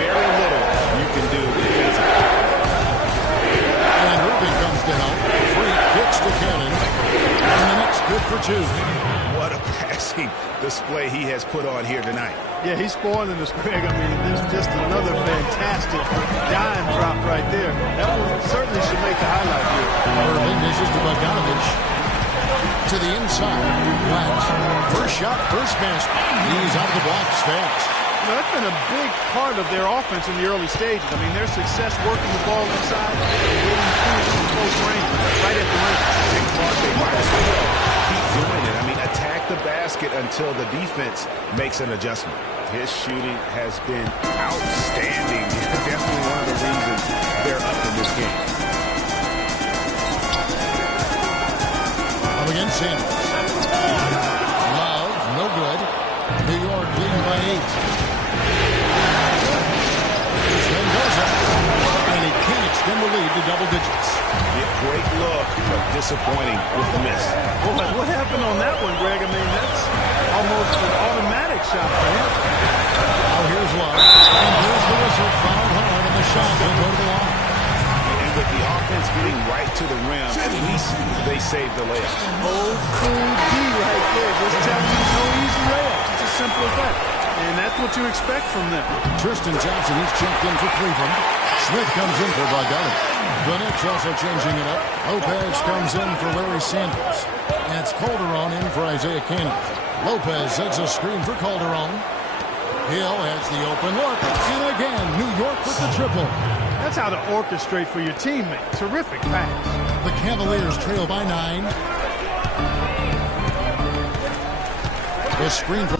very little you can do defensively. And Irving comes down. Freak kicks to Cannon. And the Knicks good for 2. What a passing display he has put on here tonight. Yeah, he's spoiling us, Greg. I mean, there's just another fantastic dime drop right there. That one certainly should make the highlight here. Irving dishes to Bogdanovich. To the inside. Latch. First shot, first basket. He's out of the blocks fast. You know, that's been a big part of their offense in the early stages. I mean, their success working the ball inside and getting through close range, right at the rim. They might as well keep doing it. I mean, attack at the basket until the defense makes an adjustment. His shooting has been outstanding. Definitely one of the reasons they're up in this game. Up against Sanders. Love, no good. New York leading by 8. Here's Mendoza. And he can't extend the lead to double digits. Yeah, great look, but disappointing with the miss. What happened on that one, Greg? I mean, that's almost an automatic shot for him. Now here's Love. And here's the whistle. Fouled hard, and the shot will go to the line. And with the offense getting right to the rim, at least they saved the layup. Old school D right there. Just telling you no easy layups. It's as simple as that. And that's what you expect from them. Tristan Thompson is checked in for Cleveland. Smith comes in for Bardelli. The Knicks also changing it up. Lopez comes in for Larry Sanders. And it's Calderon in for Isaiah Cannon. Lopez sets a screen for Calderon. Hill has the open look. And again, New York with the triple. That's how to orchestrate for your teammate. Terrific pass. The Cavaliers trail by 9. The screen for...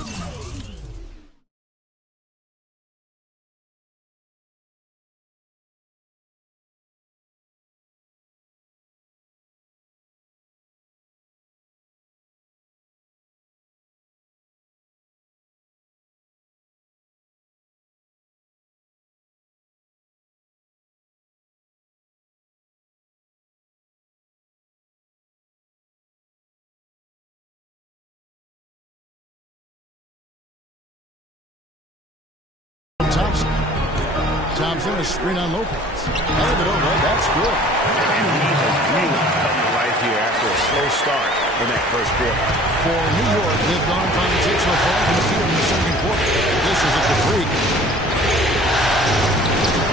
Thompson, a screen on Lopez. Headed it over. That's good. And he has really come to life here after a slow start in that first quarter. For New York, they've gone 5-6 so far from the field in the second quarter. This is at the Freak.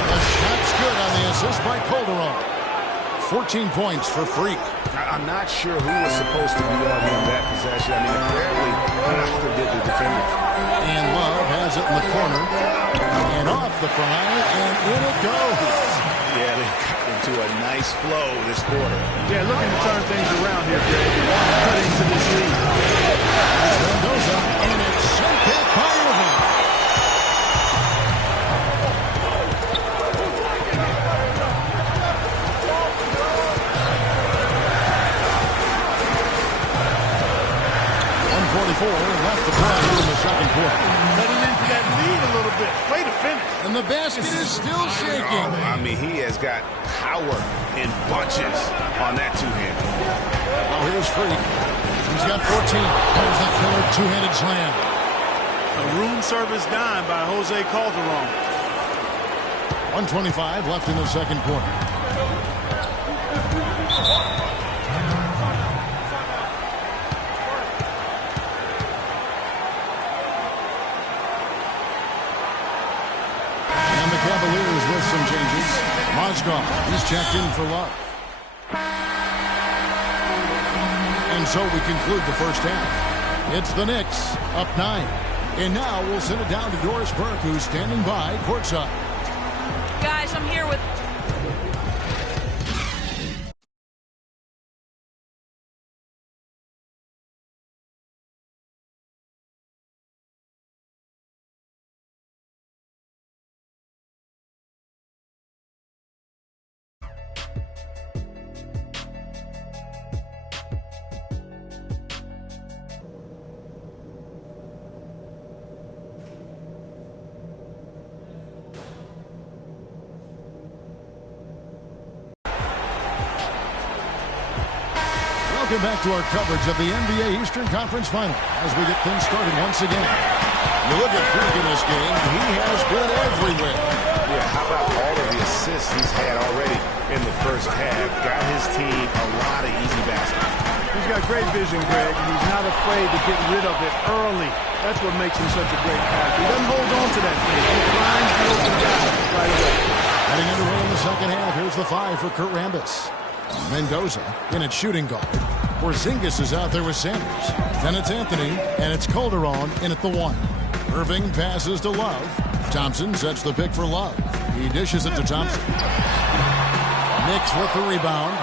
The shot's good on the assist by Calderon. 14 points for Freak. I'm not sure who was supposed to be on him that possession. I mean, apparently, neither did the defenders. And Love has it in the corner. And off the fly, and in it goes. Yeah, they got into a nice flow this quarter. Yeah, looking to turn things around here, Greg. Cut into this lead. Mendoza, and it's sent back by Irving. Left the play in the second quarter. Heading into that lead a little bit. Way to finish. And the basket is still shaking. I mean, he has got power in bunches on that two-hand. Oh, here's Freak. He's got 14. There's that killer two-handed slam. A room service dime by Jose Calderon. 1:25 left in the second quarter. Cavaliers with some changes. Mozgov, he's checked in for Love. And so we conclude the first half. It's the Knicks, up 9. And now we'll send it down to Doris Burke, who's standing by courtside. Guys, I'm here with... Welcome back to our coverage of the NBA Eastern Conference Final as we get things started once again. You look at Freak in this game, he has been everywhere. Yeah, how about all of the assists he's had already in the first half? Got his team a lot of easy baskets. He's got great vision, Greg, and he's not afraid to get rid of it early. That's what makes him such a great passer. He doesn't hold on to that thing. He finds the open guy right away. Heading underway in the second half, here's the 5 for Kurt Rambis. Mendoza in at shooting guard. Porzingis is out there with Sanders. Then it's Anthony, and it's Calderon in at the 1. Irving passes to Love. Thompson sets the pick for Love. He dishes it to Thompson. Knicks with the rebound.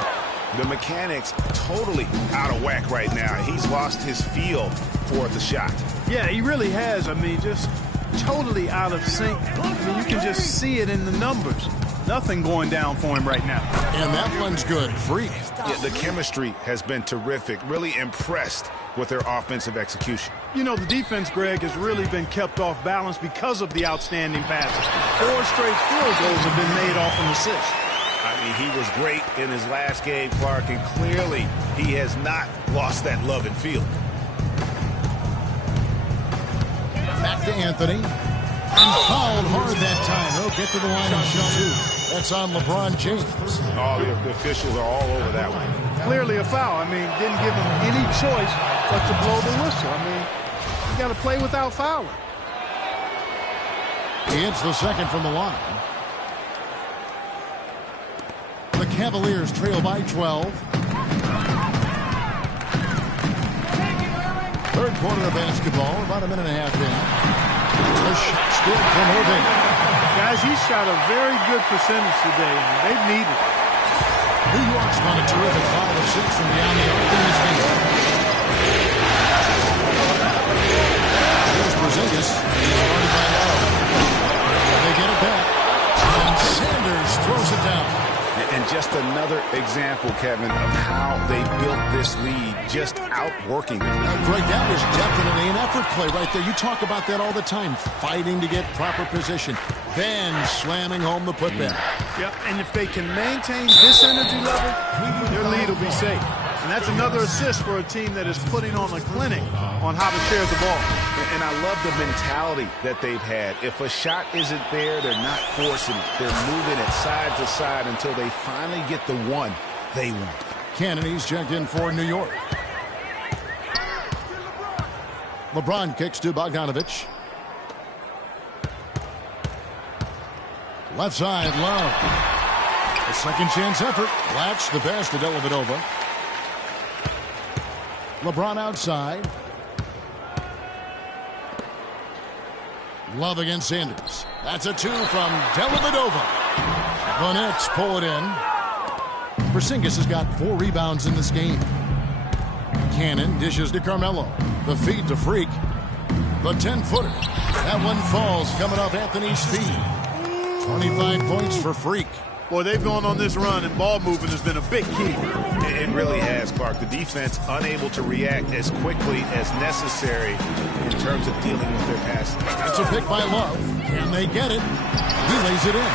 The mechanics totally out of whack right now. He's lost his feel for the shot. Yeah, he really has. I mean, just totally out of sync. I mean, you can just see it in the numbers. Nothing going down for him right now. And that one's good. Freak. Yeah, the chemistry has been terrific. Really impressed with their offensive execution. You know, the defense, Greg, has really been kept off balance because of the outstanding passes. 4 straight field goals have been made off an assist. I mean, he was great in his last game, Clark, and clearly he has not lost that love and feel. Back to Anthony. And fouled hard that time. He'll get to the line and shoot 2. That's on LeBron James. Oh, the officials are all over that one. Clearly a foul. I mean, didn't give him any choice but to blow the whistle. I mean, you got to play without fouling. He hits the second from the line. The Cavaliers trail by 12. Third quarter of basketball, about a minute and a half in. A shot good from Irving. Guys, he shot a very good percentage today, and they need it. New York's got a terrific 5 of 6 from beyond the arc in this game. Here's Porzingis, started by Love. They get it back, and Sanders throws it down. And just another example, Kevin, of how they built this lead, just outworking it. Greg, that was definitely an effort play right there. You talk about that all the time, fighting to get proper position, then slamming home the putback. Yep, and if they can maintain this energy level, their lead will be safe. And that's another assist for a team that is putting on a clinic on how to share the ball. And I love the mentality that they've had. If a shot isn't there, they're not forcing it. They're moving it side to side until they finally get the one they want. Kennedy's checked in for New York. LeBron kicks to Bogdanovich. Left side, Love. A second chance effort. Latch the pass to Dellavedova. LeBron outside. Love against Sanders. That's a 2 from Dellavedova. The Knicks pull it in. Porzingis has got 4 rebounds in this game. Cannon dishes to Carmelo. The feed to Freak. The 10-footer. That one falls coming off Anthony's feet. 25 points for Freak. Boy, they've gone on this run, and ball movement has been a big key. It really has, Clark. The defense unable to react as quickly as necessary in terms of dealing with their passing. That's a pick by Love. Can they get it? He lays it in.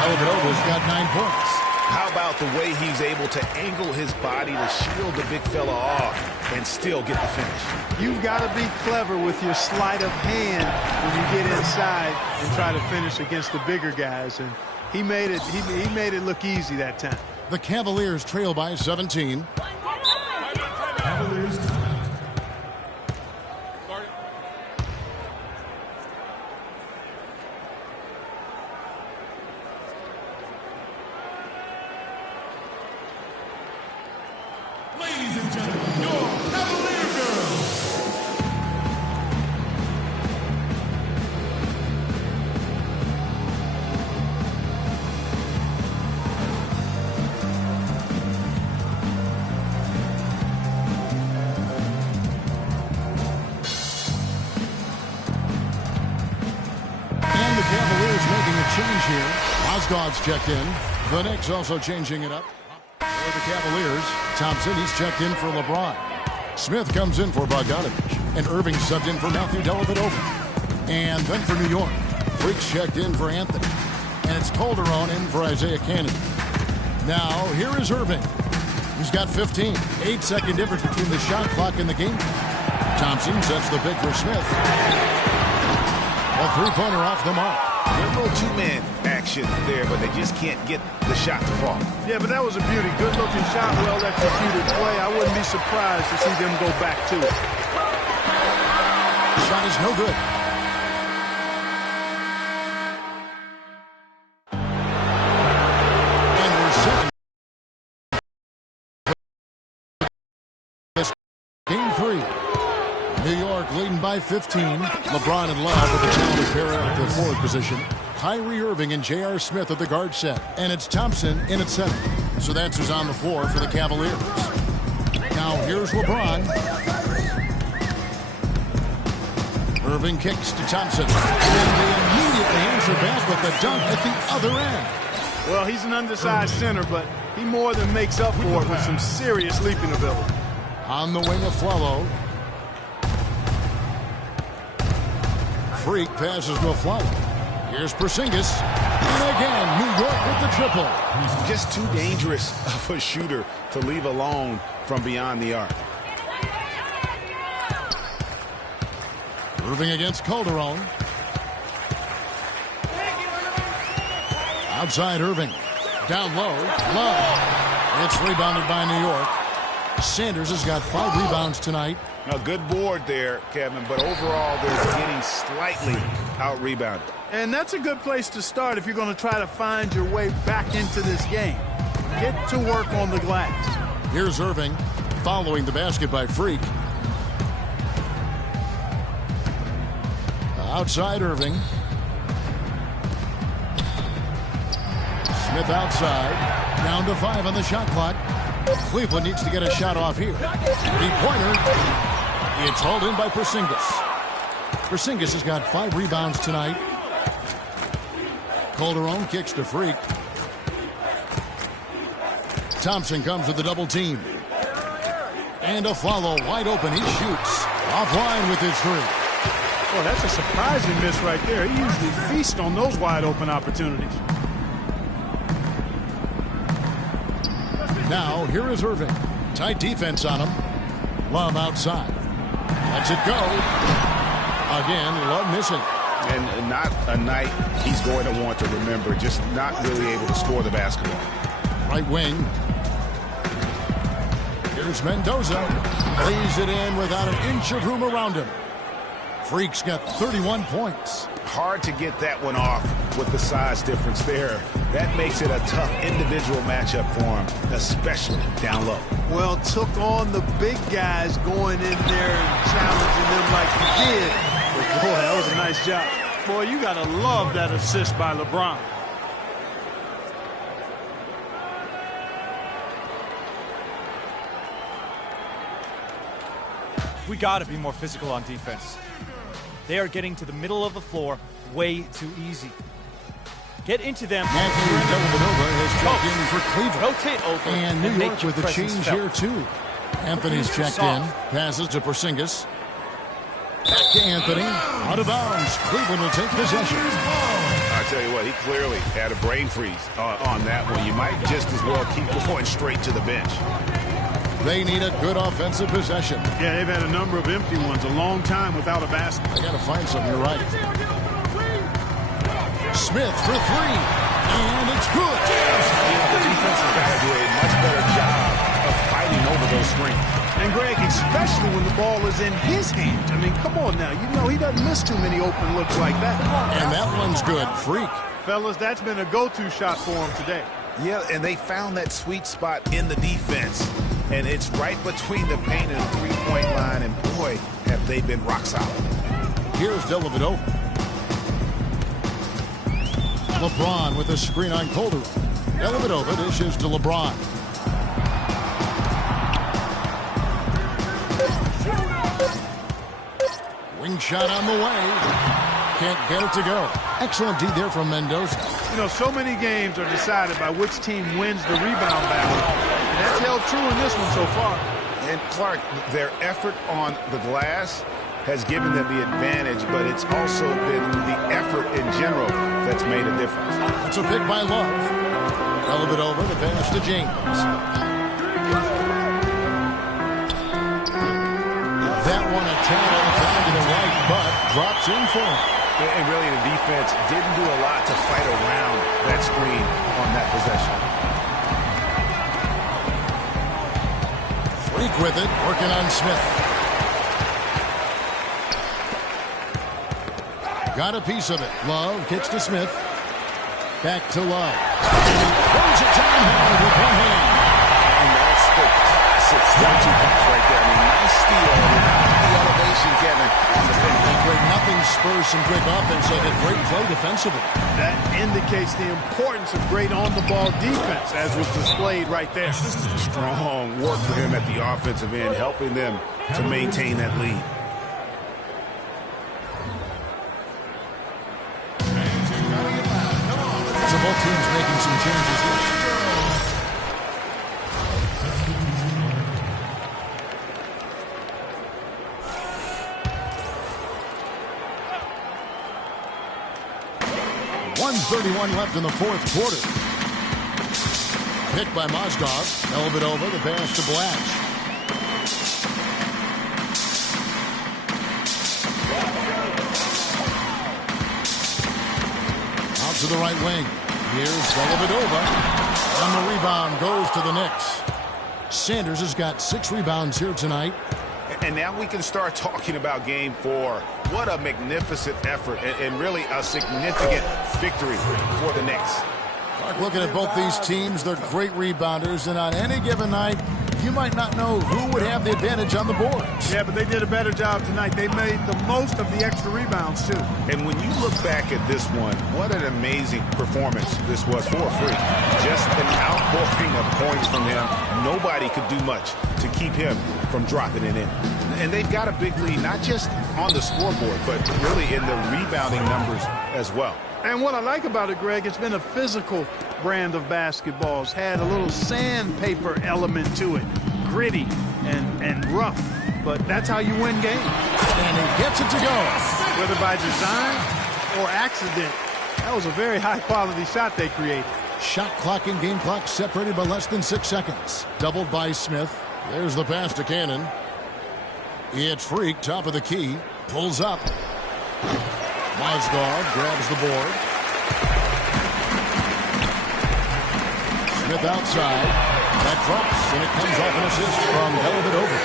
Dellavedova's got 9 points. How about the way he's able to angle his body to shield the big fella off and still get the finish? You've got to be clever with your sleight of hand when you get inside and try to finish against the bigger guys. And he made it look easy that time. The Cavaliers trail by 17. Cavaliers. Ladies and gentlemen, your Cavalier girls. And the Cavaliers making a change here. Mozgov's checked in. The Knicks also changing it up. For the Cavaliers, Thompson, he's checked in for LeBron. Smith comes in for Bogdanovich. And Irving subbed in for Matthew Dellavedova. And then for New York, Freak's checked in for Anthony. And it's Calderon in for Isaiah Cannon. Now, here is Irving. He's got 15. 8-second difference between the shot clock and the game. Thompson sets the pick for Smith. A three-pointer off the mark. A little two-man action there, but they just can't get the shot to fall. Yeah, but that was a beauty. Good-looking shot, well-executed play. I wouldn't be surprised to see them go back to it. Shot is no good. And we're set. Game 3. New York leading by 15. LeBron and Love with the talented pair at the forward position. Kyrie Irving and J.R. Smith at the guard set. And it's Thompson in at center. So that's who's on the floor for the Cavaliers. Now here's LeBron. Irving kicks to Thompson. And they immediately answer back with the dunk at the other end. Well, he's an undersized center, but he more than makes up for it with some serious leaping ability. On the wing of Flello. Freak passes to Flello. Here's Porzingis. And again, New York with the triple. Just too dangerous of a shooter to leave alone from beyond the arc. Irving against Calderon. Outside Irving. Down low. Love. It's rebounded by New York. Sanders has got 5 rebounds tonight. A good board there, Kevin, but overall they're getting slightly out-rebounded. And that's a good place to start if you're going to try to find your way back into this game. Get to work on the glass. Here's Irving following the basket by Freak. Outside Irving. Smith outside. Down to 5 on the shot clock. Cleveland needs to get a shot off here. Three-pointer. It's hauled in by Porzingis. Porzingis has got 5 rebounds tonight. Calderon kicks to Freak. Thompson comes with the double team. And a follow wide open. He shoots. Offline with his 3. Well, that's a surprising miss right there. He usually feasts on those wide open opportunities. Now, here is Irving. Tight defense on him. Love outside. Lets it go. Again, Love missing. And not a night he's going to want to remember. Just not really able to score the basketball. Right wing. Here's Mendoza. Lays it in without an inch of room around him. Freak's got 31 points. Hard to get that one off with the size difference there. That makes it a tough individual matchup for him, especially down low. Well, took on the big guys going in there and challenging them like he did. But boy, that was a nice job. Boy, you got to love that assist by LeBron. We got to be more physical on defense. They are getting to the middle of the floor way too easy. Get into them. Matthew Dellavedova has checked in for Cleveland. Rotate over and New York with a change here, too. Anthony's checked in. Passes to Porzingis. Back to Anthony. Out of bounds. Cleveland will take possession. I tell you what, he clearly had a brain freeze on that one. You might just as well keep going straight to the bench. They need a good offensive possession. Yeah, they've had a number of empty ones, a long time without a basket. They got to find something, you're right. Smith for 3, and it's good. The defense has got to do a much better job of fighting over those screens. And Greg, especially when the ball is in his hands. I mean, come on now. You know he doesn't miss too many open looks like that. And that one's good. Freak. Fellas, that's been a go-to shot for him today. Yeah, and they found that sweet spot in the defense. And it's right between the paint and the three-point line. And boy, have they been rock solid. Here's Dellavedova. LeBron with a screen on Calderon. Dellavedova dishes to LeBron. Wing shot on the way. Can't get it to go. Excellent D there from Mendoza. You know, so many games are decided by which team wins the rebound battle. And that's held true in this one so far. And Clark, their effort on the glass has given them the advantage, but it's also been the effort in general that's made a difference. It's a pick by Love. Dellavedova to pass to James. That one a tad to the right, but drops in for him. And really the defense didn't do a lot to fight around that screen on that possession. Freak with it, working on Smith. Got a piece of it. Love kicks to Smith. Back to Love. And he throws it down hard with one hand. And that's the 6 1-2 punch right there. I mean, nice steal without the elevation, Kevin, on the finish. Great, nothing spurs some quick offense like a great play defensively. That indicates the importance of great on-the-ball defense, as was displayed right there. Strong work for him at the offensive end, helping them to maintain that lead. So both teams making some changes here. .131 left in the fourth quarter. Picked by Mozgov. Held it over. The pass to Blatch. Out to the right wing. Here's Dellavedova. And the rebound goes to the Knicks. Sanders has got 6 rebounds here tonight. And now we can start talking about Game 4. What a magnificent effort and really a significant victory for the Knicks. Mark, looking at both these teams, they're great rebounders, and on any given night, you might not know who would have the advantage on the boards. Yeah, but they did a better job tonight. They made the most of the extra rebounds, too. And when you look back at this one, what an amazing performance this was for Freak. Just an outpouring of points from him. Nobody could do much to keep him from dropping it in. And they've got a big lead, not just on the scoreboard, but really in the rebounding numbers as well. And what I like about it, Greg, it's been a physical brand of basketball. It's had a little sandpaper element to it. Gritty and rough. But that's how you win games. And he gets it to go. Whether by design or accident, that was a very high-quality shot they created. Shot clock and game clock separated by less than 6 seconds. Doubled by Smith. There's the pass to Cannon. It's Freak, top of the key. Pulls up. Mozgov grabs the board. Smith outside. That drops, and it comes off an assist from Dellavedova.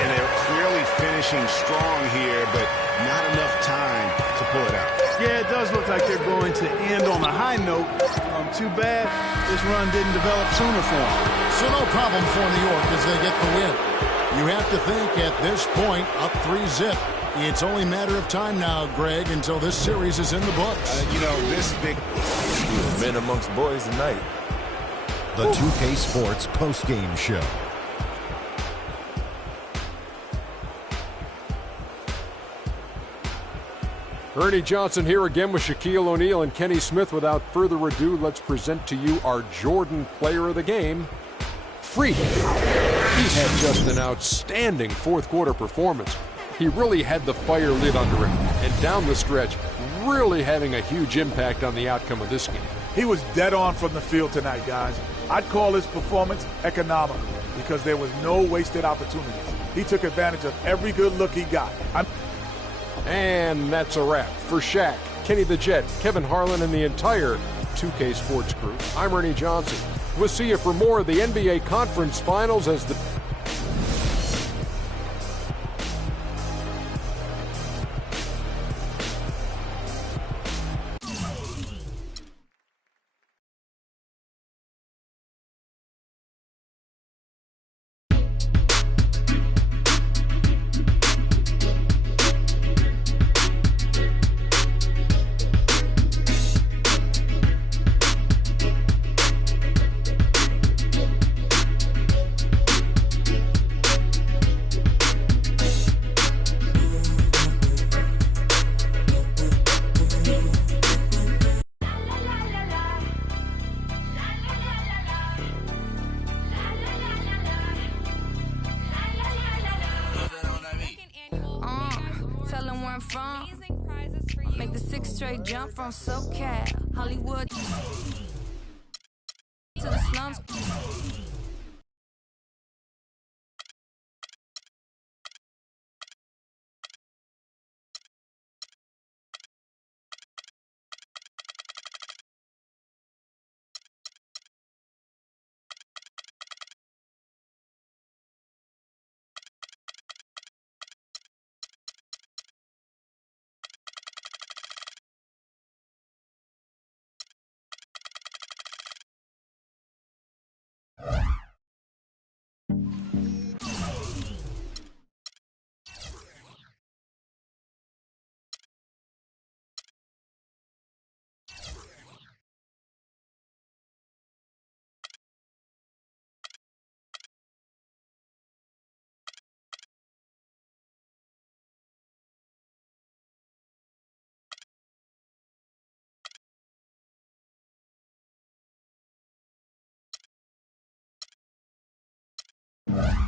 And they're clearly finishing strong here, but not enough time to pull it out. Yeah, it does look like they're going to end on a high note. Too bad this run didn't develop sooner for them. So no problem for New York as they get the win. You have to think at this point, up 3-zip. It's only a matter of time now, Greg, until this series is in the books. You know, this big... Men amongst boys tonight. The 2K Sports postgame show. Ernie Johnson here again with Shaquille O'Neal and Kenny Smith. Without further ado, let's present to you our Jordan Player of the Game, Freak. He had just an outstanding fourth quarter performance. He really had the fire lit under him, and down the stretch, really having a huge impact on the outcome of this game. He was dead on from the field tonight, guys. I'd call his performance economical because there was no wasted opportunities. He took advantage of every good look he got. And that's a wrap. For Shaq, Kenny the Jet, Kevin Harlan, and the entire 2K Sports crew, I'm Ernie Johnson. We'll see you for more of the NBA Conference Finals as the... Make the 6 straight jump from SoCal, Hollywood to the slums.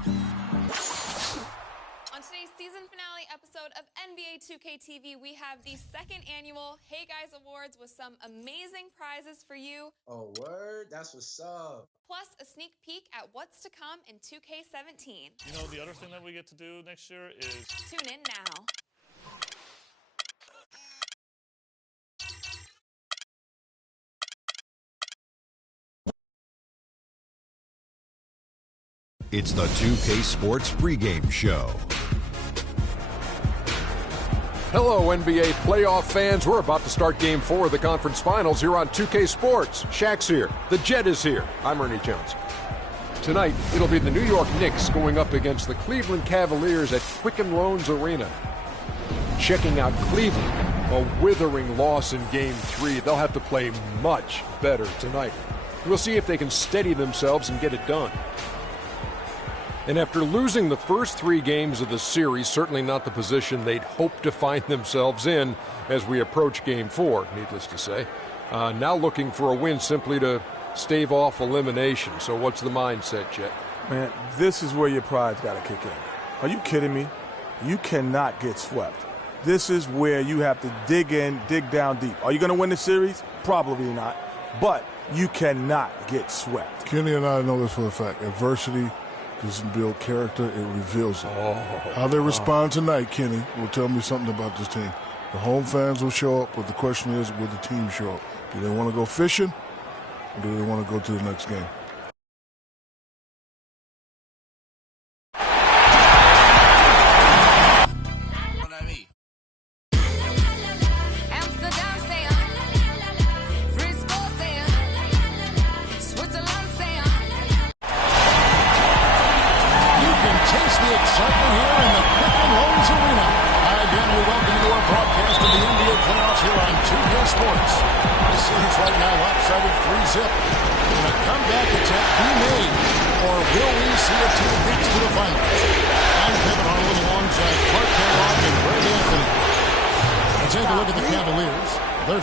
On today's season finale episode of NBA 2K TV, we have the second annual Hey Guys Awards with some amazing prizes for you. Oh, word? That's what's up. Plus a sneak peek at what's to come in 2K17. You know, the other thing that we get to do next year is... Tune in now. It's the 2K Sports pregame show. Hello, NBA playoff fans. We're about to start Game 4 of the conference finals here on 2K Sports. Shaq's here. The Jet is here. I'm Ernie Jones. Tonight, it'll be the New York Knicks going up against the Cleveland Cavaliers at Quicken Loans Arena. Checking out Cleveland, a withering loss in Game 3. They'll have to play much better tonight. We'll see if they can steady themselves and get it done. And after losing the first 3 games of the series, certainly not the position they'd hoped to find themselves in as we approach Game 4, needless to say. Now looking for a win simply to stave off elimination. So what's the mindset, Jet? Man, this is where your pride's got to kick in. Are you kidding me? You cannot get swept. This is where you have to dig in, dig down deep. Are you going to win the series? Probably not. But you cannot get swept. Kenny and I know this for a fact. Adversity doesn't build character, it reveals it. How they respond tonight, Kenny, will tell me something about this team. The home fans will show up, but the question is, will the team show up? Do they want to go fishing, or do they want to go to the next game?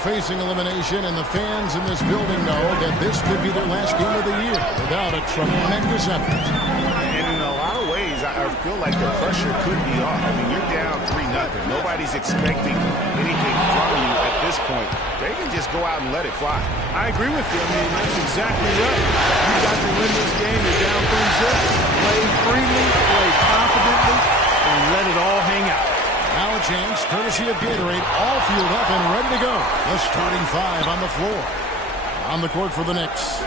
Facing elimination, and the fans in this building know that this could be their last game of the year without a tremendous effort. And in a lot of ways, I feel like the pressure could be off. I mean, you're down 3-0. Nobody's expecting anything from you at this point. They can just go out and let it fly. I agree with you. I mean, that's exactly right. You got to win this game. You're down 3-0. Play freely, play confidently, and let it all hang out. Now a chance, courtesy of Gatorade, all fueled up and ready to go. The starting 5 on the floor. On the court for the Knicks,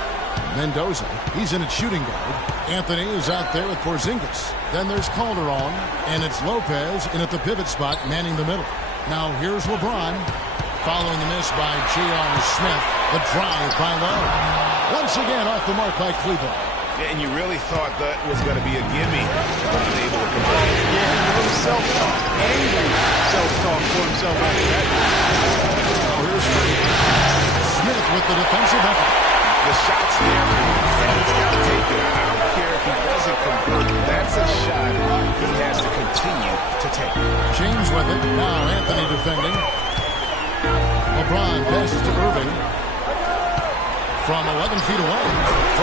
Mendoza, he's in at shooting guard. Anthony is out there with Porzingis. Then there's Calderon, and it's Lopez in at the pivot spot, manning the middle. Now here's LeBron, following the miss by J.R. Smith. The drive by Lowe. Once again off the mark by Cleveland. Yeah, and you really thought that was going to be a gimme, but unable to convert. Yeah, a little self-talk, angry self-talk for himself after that. Oh, here's Smith with the defensive effort. The shot's there, and he's got to take it. I don't care if he doesn't convert. That's a shot he has to continue to take. James with it. Now Anthony defending. LeBron passes to Irving. From 11 feet away.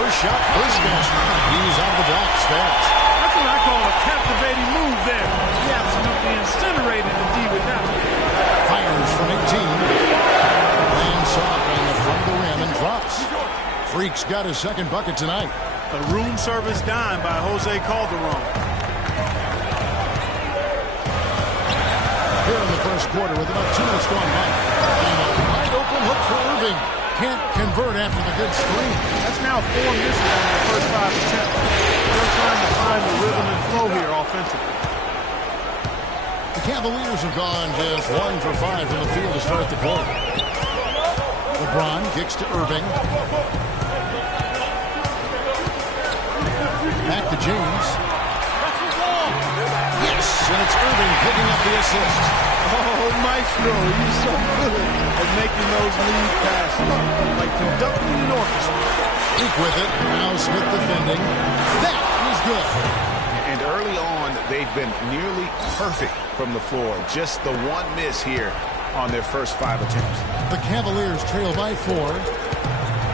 First shot, first basket. He's out of the blocks fast. That's what I call a captivating move there. He absolutely incinerated the D with that one. Fires from 18. Lands soft on the front of the rim and drops. Freak's got his second bucket tonight. A room service dime by Jose Calderon. Here in the first quarter with about 2 minutes gone by. And a wide open look for Irving. Can't convert after the good screen. That's now 4 misses on the first 5 attempts. They're trying to find the rhythm and flow here offensively. The Cavaliers have gone just 1 for 5 from the field to start the quarter. LeBron kicks to Irving. Back to James. Yes, and it's Irving picking up the assist. Oh, Maestro, you're so good at making those lead passes, like conducting an orchestra. Leak with it. Now Smith defending. That is good. And early on, they've been nearly perfect from the floor. Just the one miss here on their first 5 attempts. The Cavaliers trail by 4.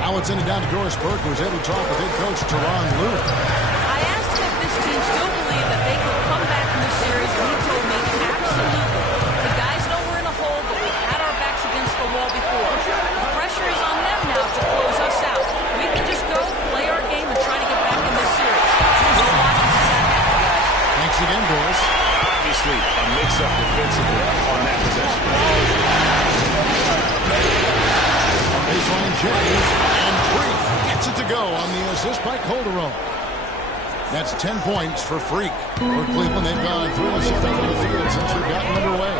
Now it's in and down to Doris Burke, who's able to talk with head coach Teron Lue. I asked him if this team still by Calderon. That's 10 points for Freak. For Cleveland, they've gone 3 of 7 from the field since they've gotten underway.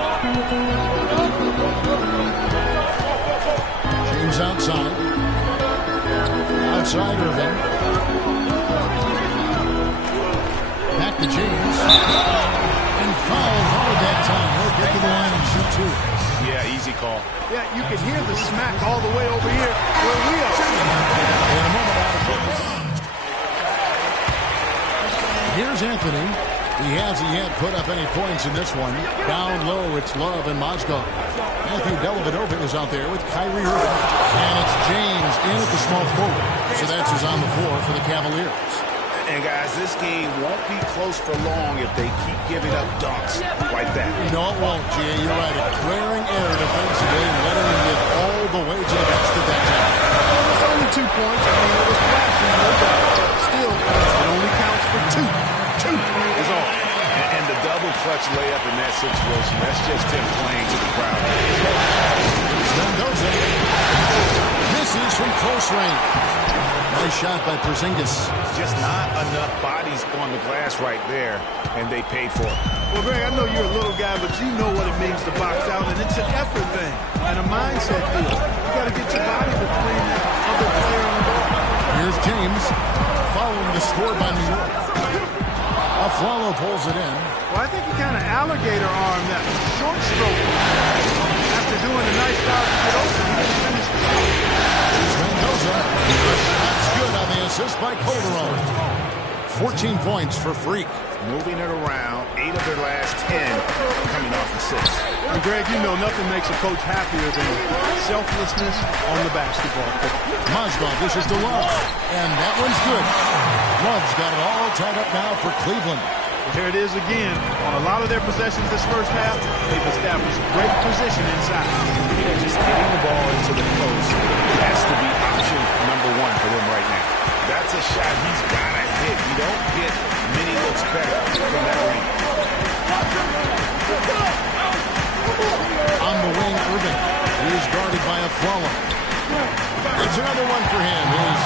James outside. Outside Irving. Back to James. And fouled hard that time. He'll get to the line and shoot 2. Yeah, easy call. Yeah, you can hear the smack all the way over here where we are. In a moment out of focus. Here's Anthony. He hasn't yet put up any points in this one. Down low, it's Love and Mozgov. Matthew Dellavedova is out there with Kyrie Irving. And it's James in at the small forward. So that's who's on the floor for the Cavaliers. And guys, this game won't be close for long if they keep giving up dunks like that. No, it won't, G. You're right. A glaring error defensively and letting them get all the way to the basket that time. It's only 2 points. I mean, it was flashing, no doubt. Still, it only counts for 2. 2 is all. And the double clutch layup in that situation, that's just him playing to the crowd. Mendoza misses from close range. Nice shot by Porzingis. Just not enough bodies on the glass right there, and they paid for it. Well, Greg, I know you're a little guy, but you know what it means to box out, and it's an effort thing and a mindset deal. You got to get your body between the other player and the ball. Here's James following the score by New York. Aflalo pulls it in. Well, I think he kind of alligator armed that short stroke. After doing a nice job to get open, he didn't finish the shot. Mendoza. That's good on the assist by Calderon. 14 points for Freak. Moving it around, 8 of their last 10 coming off assists. And Greg, you know nothing makes a coach happier than selflessness on the basketball court. Mozgov dishes to Love, and that one's good. Love's got it all tied up now for Cleveland. Here it is again. On a lot of their possessions this first half, they've established great position inside. Yeah, just getting the ball into the post has to be option number 1 for them right now. That's a shot he's got to hit. You don't get many looks better from that range. On the wing, Irving. He is guarded by Aflalo. It's another one for him. His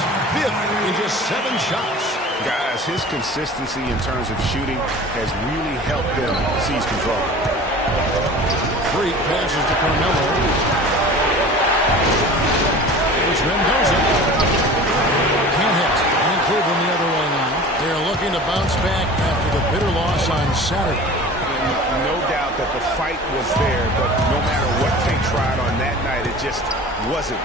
5th in just 7 shots. Guys, his consistency in terms of shooting has really helped them seize control. Freak passes to Carmelo. Here's Mendoza. Can't hit. And Cleveland the other way now. They're looking to bounce back after the bitter loss on Saturday. And no doubt that the fight was there, but no matter what they tried on that night, it just wasn't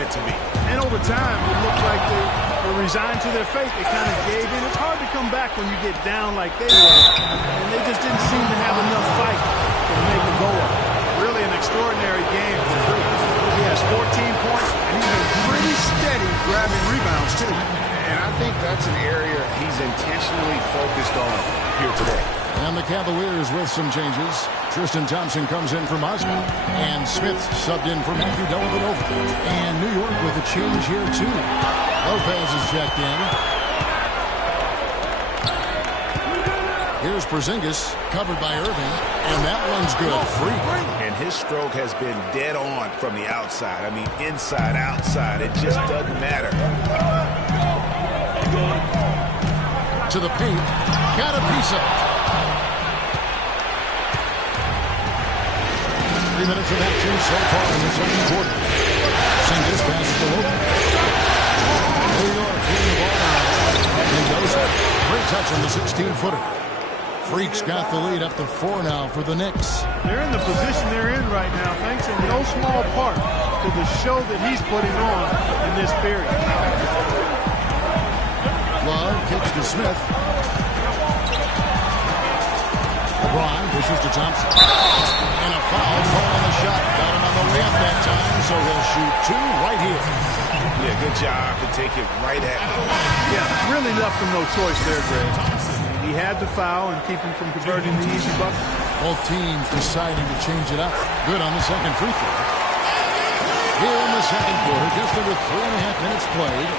meant to be. And over time, it looked like they were resigned to their fate. They kind of gave in. It's hard to come back when you get down like they were. And they just didn't seem to have enough fight to make a go of it. Really an extraordinary game for Freak. He has 14 points, and he's been pretty steady grabbing rebounds, too. And I think that's an area he's intentionally focused on here today. And the Cavaliers with some changes. Tristan Thompson comes in for Mozgov. And Smith subbed in for Matthew Dellavedova. And New York with a change here, too. Lopez is checked in. Here's Porzingis, covered by Irving. And that one's good. Free. And his stroke has been dead on from the outside. I mean, inside, outside. It just doesn't matter. To the paint. Got a piece of it. 3 minutes of action so far in the second quarter. Porzingis passes to Lopez. New York getting the ball now. Mendoza. Great touch on the 16-footer. Freak's got the lead up to 4 now for the Knicks. They're in the position they're in right now, thanks in no small part to the show that he's putting on in this period. Love kicks to Smith. LeBron dishes to Thompson. And a foul calling the shot. Got him on the way up that time, so he'll shoot 2 right here. Yeah, good job to take it right at him. Yeah, really left him no choice there, Greg. He had to foul and keep him from converting the easy bucket. Both teams deciding to change it up. Good on the second free throw. Here in the second quarter, just under 3.5 minutes played.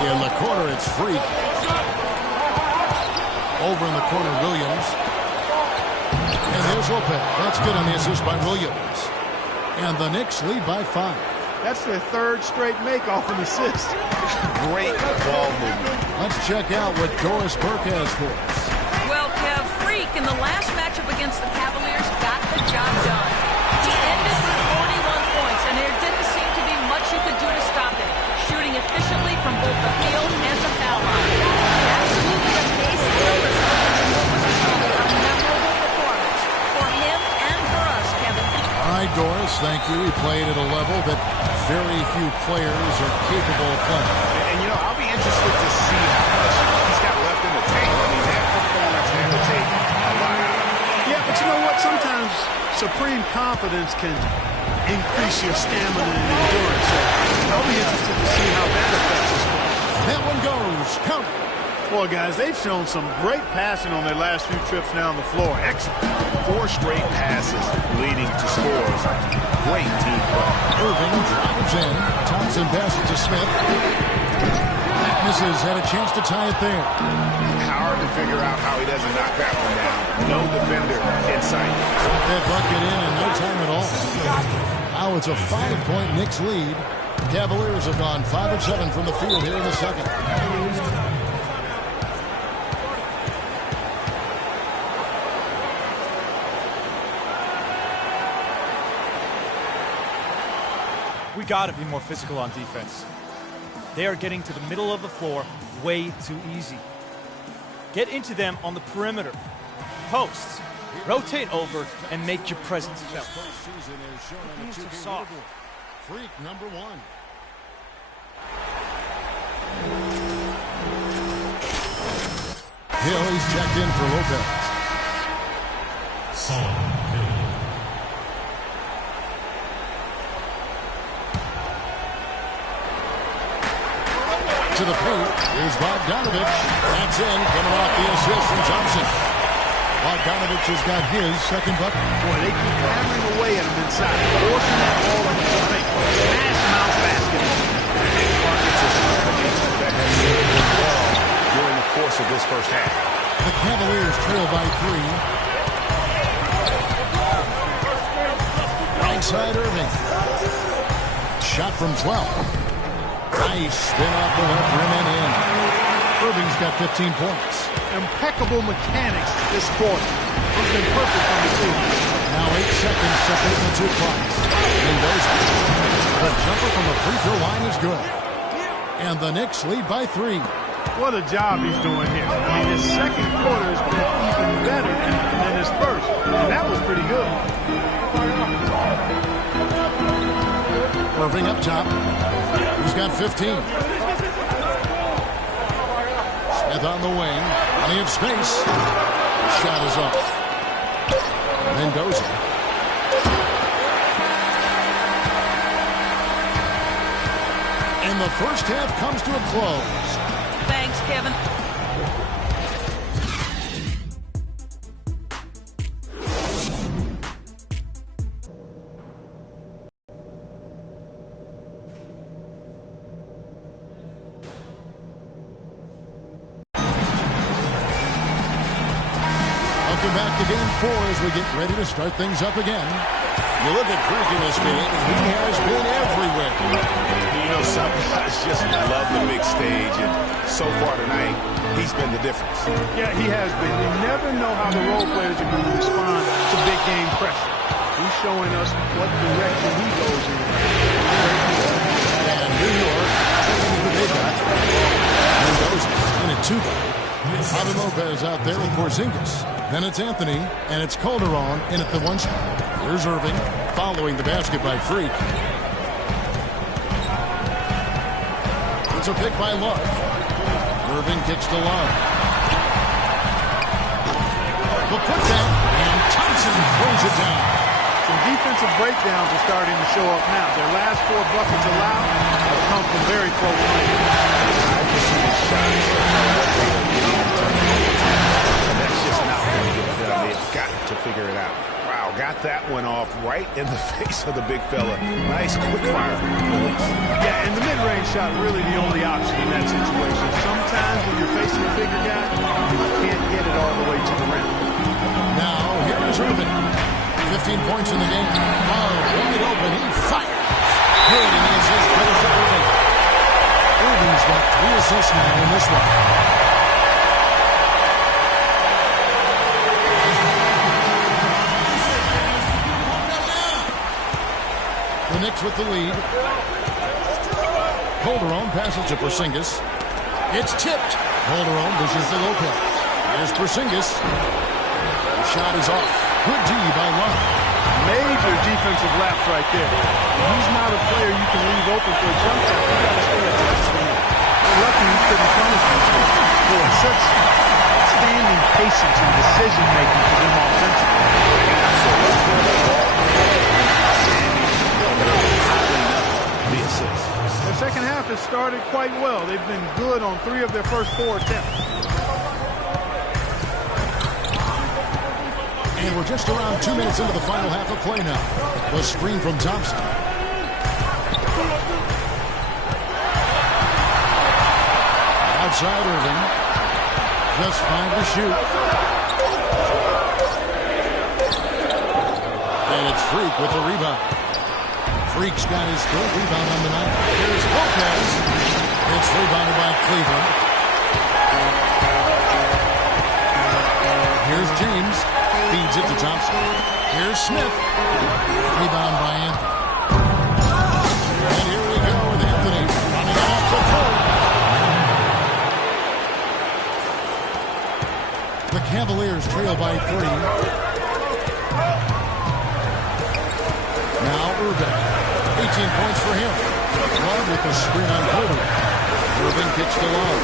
In the corner, it's Freak. Over in the corner, Williams. And there's Lopez. That's good on the assist by Williams. And the Knicks lead by 5. That's their third straight make off an assist. Great ball movement. Let's check out what Doris Burke has for us. Well, Kev, Freak in the last matchup against the Cavaliers got the job done. He ended with 41 points, and there didn't seem to be much you could do to stop him, shooting efficiently from both the field and the foul line. Absolutely amazing numbers against what was truly a memorable performance for him and for us, Kevin. All right, Doris, thank you. He played at a level that very few players are capable of playing. And you know, I'll be interested to see how much he's got left in the tank. I mean, that performance had to take a lot out of him. Yeah, but you know what? Sometimes supreme confidence can increase your stamina and endurance. So I'll be interested to see how that affects us. That one goes. Count it. Boy, guys, they've shown some great passing on their last few trips down the floor. Excellent. 4 straight passes leading to scores. Great team play. Irving drives in. Thompson passes to Smith. That misses. Had a chance to tie it there. Hard to figure out how he doesn't knock that one down. No defender in sight. Got that bucket in no time at all. Now it's a 5-point Knicks lead. Cavaliers have gone 5 of 7 from the field here in the second. We gotta be more physical on defense. They are getting to the middle of the floor way too easy. Get into them on the perimeter. Posts. Rotate over and make your presence felt. Being too soft. Freak number 1. Hill, he's checked in for Lopez. To the paint. Here's Bogdanovich. That's in. Coming off the assist from Thompson. Bogdanovich has got his second bucket. Boy, they keep hammering away at him inside, forcing that ball into the paint. Smash mouth basket. That has served him well during the course of this first half. The Cavaliers trail by 3. Right side Irving. Shot from 12. Nice spin off the left rim and in. Irving's got 15 points. Impeccable mechanics this quarter. It's been perfect from the field. Now 8 seconds separate the 2 clocks. Mendoza. The jumper from the free throw line is good. And the Knicks lead by 3. What a job he's doing here. I mean, his second quarter has been even better than his first. And that was pretty good. Irving up top. He's got 15. Smith on the wing. Plenty of space. Shot is off. Mendoza. And the first half comes to a close. Thanks, Kevin. Welcome back to Game 4 as we get ready to start things up again. You look at Freak in this game, he has been everywhere. You know, some guys just love the big stage, and so far tonight, he's been the difference. Yeah, he has been. You never know how the role players are going to respond to big game pressure. He's showing us what direction he goes in. And New York, who they got. Mendoza in a 2-guard. Javi Lopez out there with Porzingis. Then it's Anthony, and it's Calderon in at the 1 spot. Here's Irving following the basket by Freak. It's a pick by Love. Irving kicks to Love. The putback, and Thompson throws it down. Some defensive breakdowns are starting to show up now. Their last 4 buckets allowed have come from very close range. I can see the shots. And that's just not going to get it done. They've got to figure it out. Wow, got that one off right in the face of the big fella. Nice quick fire release. Yeah, and the mid-range shot really the only option in that situation. Sometimes when you're facing a bigger guy, you can't get it all the way to the rim. Now, here is Irving. 15 points in the game. Oh, wide open. He fires. Good, and he assists now in this one. The Knicks with the lead. Calderon passes to Porzingis. It's tipped. Calderon dishes to Lopez. Here's Porzingis. The shot is off. Good D by Love. Major defensive lapse right there. He's not a player you can leave open for a jump shot. You got to stay attached to him. They're lucky he couldn't punish him. Boy, such outstanding patience and decision making for them offensively. The assist. The second half has started quite well. They've been good on 3 of their first 4 attempts. And we're just around 2 minutes into the final half of play now. The screen from Thompson. Outside Irving. Just 5 to shoot. And it's Freak with the rebound. Freak's got his 3rd rebound on the night. Here's Lopez. It's rebounded by Cleveland. Here's James. Feeds it to Thompson. Here's Smith. Rebound by Anthony. And here we go with Anthony running off the court. The Cavaliers trail by 3. Now Irving. 18 points for him. Love with the screen on Kobe. Irving kicks to Love.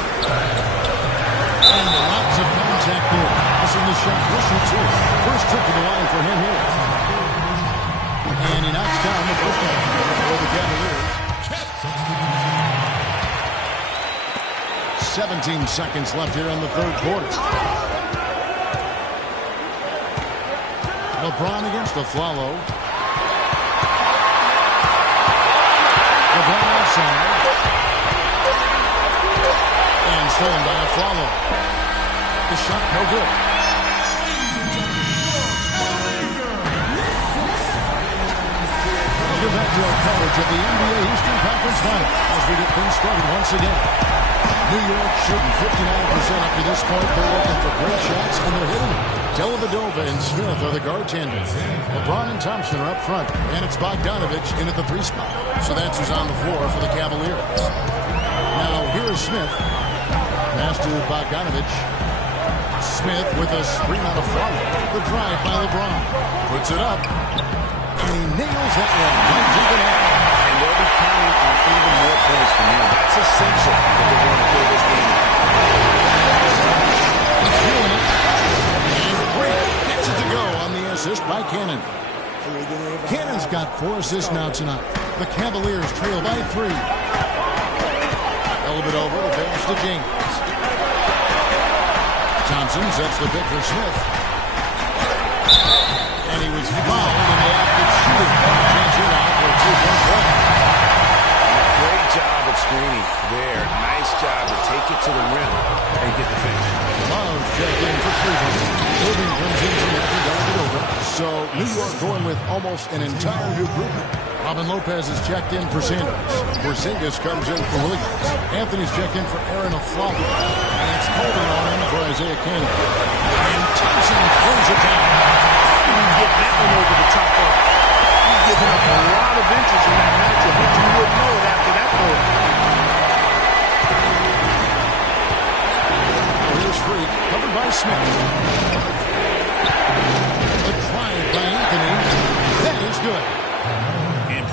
And lots of contact there. Missing the shot. He'll shoot 2. First trip to the line for him here. And he knocks down the first one for the Cavaliers. 17 seconds left here in the 3rd quarter. LeBron against Afflalo. LeBron outside. And stolen by Afflalo. The shot no good. Welcome back to our coverage of the NBA Eastern Conference Final as we get things started once again. New York shooting 59% up to this point. They're looking for great shots, and they're hitting them. Dellavedova and Smith are the guard tandem. LeBron and Thompson are up front, and it's Bogdanovich in at the 3 spot. So that's who's on the floor for the Cavaliers. Now, here is Smith. Pass to Bogdanovich. Smith with a screen on the front. The drive by LeBron. Puts it up. And he nails that one. Right to the net. And they'll be counting on even more points from him. That's essential if they're going to play this game. He's feeling it. And great. Gets it to go on the assist by Cannon. Cannon's got 4 assists now tonight. The Cavaliers trail by 3. Dellavedova, the pass to James. Thompson sets the pick for Smith. And he was fouled in the act of shooting. Change it out for a 2-point play. Great job of screening there. Nice job to take it to the rim and get the finish. Love checked in for Cleveland. Irving comes in from after Dellavedova. So New York going with almost an entire new group. Robin Lopez is checked in for Sanders. Porzingis comes in for Williams. Anthony's checked in for Aaron Afflalo. And it's Calderon in for Isaiah Cannon. And Thompson throws it down. Get that one over the top of it. He's giving up a lot of inches in that matchup, but you wouldn't know it after that goal. Here's Freak, covered by Smith. The drive by Anthony. That is good.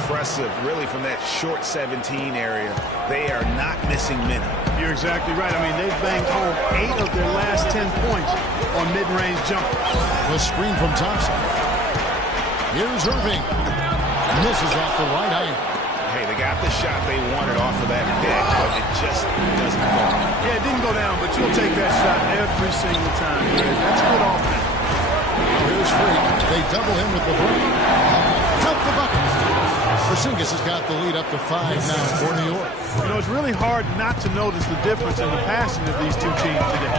Impressive, really, from that short 17 area. They are not missing many. You're exactly right. I mean, they've banged home 8 of their last 10 points on mid-range jumpers. The screen from Thompson. Here's Irving. Misses off the right eye. Hey, they got the shot they wanted off of that pick, but it just doesn't fall. Yeah, it didn't go down, but you'll take that shot every single time. That's good offense. Here's Freak. They double him with LeBron. Count the bucket. Porzingis has got the lead up to 5 now for New York. You know, it's really hard not to notice the difference in the passing of these two teams today.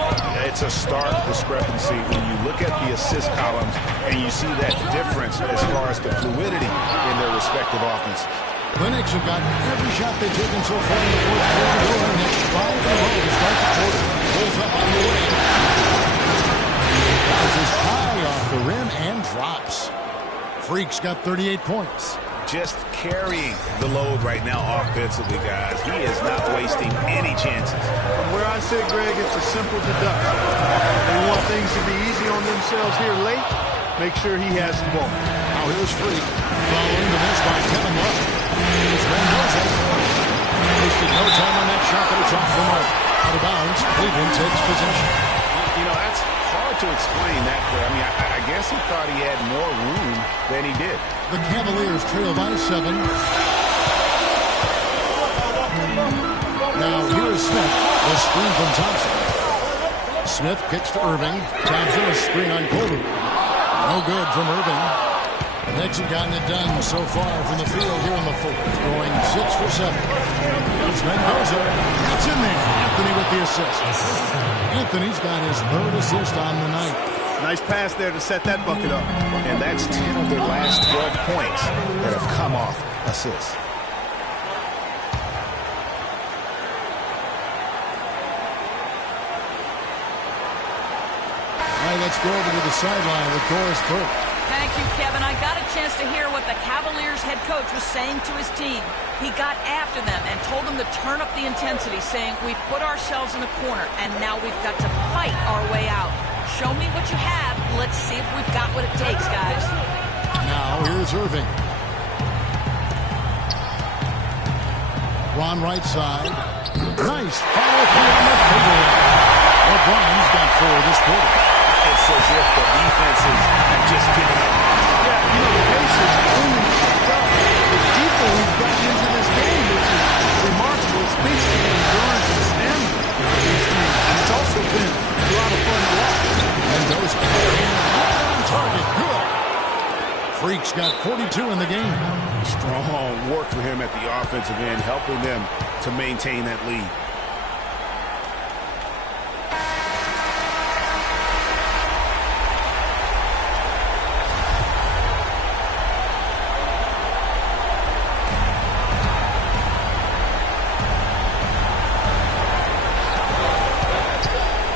It's a stark discrepancy when you look at the assist columns and you see that difference as far as the fluidity in their respective offenses. The Knicks have gotten every shot they've taken so far in the fourth quarter. They're next 5 in a row to start the quarter. Pulls up on the wing. Rises high off the rim and drops. Freak's got 38 points. Just carrying the load right now offensively, guys. He is not wasting any chances. From where I sit, Greg, it's a simple deduction. They want things to be easy on themselves here late. Make sure he has the ball. Now here's Freak. Following the miss by Kevin Love. Here's Mendoza. Wasted no time on that shot, but it's off the mark. Out of bounds. Cleveland takes possession. You know, that's hard to explain that play. I mean, I guess he thought he had more room than he did. The Cavaliers trail by 7. Now here is Smith. The screen from Thompson. Smith kicks to Irving. Thompson a screen on Colby. No good from Irving. The Knicks have gotten it done so far from the field here in the fourth, going 6 for 7. Here's Mendoza. That's in there. Anthony with the assist. Anthony's got his 3rd assist on the night. Nice pass there to set that bucket up. And that's 10 of their last 12 points that have come off assists. All right, let's go over to the sideline with Doris Burke. Thank you, Kevin. I got a chance to hear what the Cavaliers head coach was saying to his team. He got after them and told them to turn up the intensity, saying, we've put ourselves in the corner, and now we've got to fight our way out. Show me what you have. Let's see if we've got what it takes, guys. Now, here's Irving. LeBron right side. Nice follow-through on the fadeaway. LeBron's got 4 this quarter. It's as if the defenses have just given up. Yeah, you know, the pace is only picked up the deeper we've gotten into this game, which is remarkable. It speaks to the endurance and stamina of these teams. It's also been a lot of fun to watch. Mendoza right on target. Good. Freak's got 42 in the game. Strong work for him at the offensive end, helping them to maintain that lead.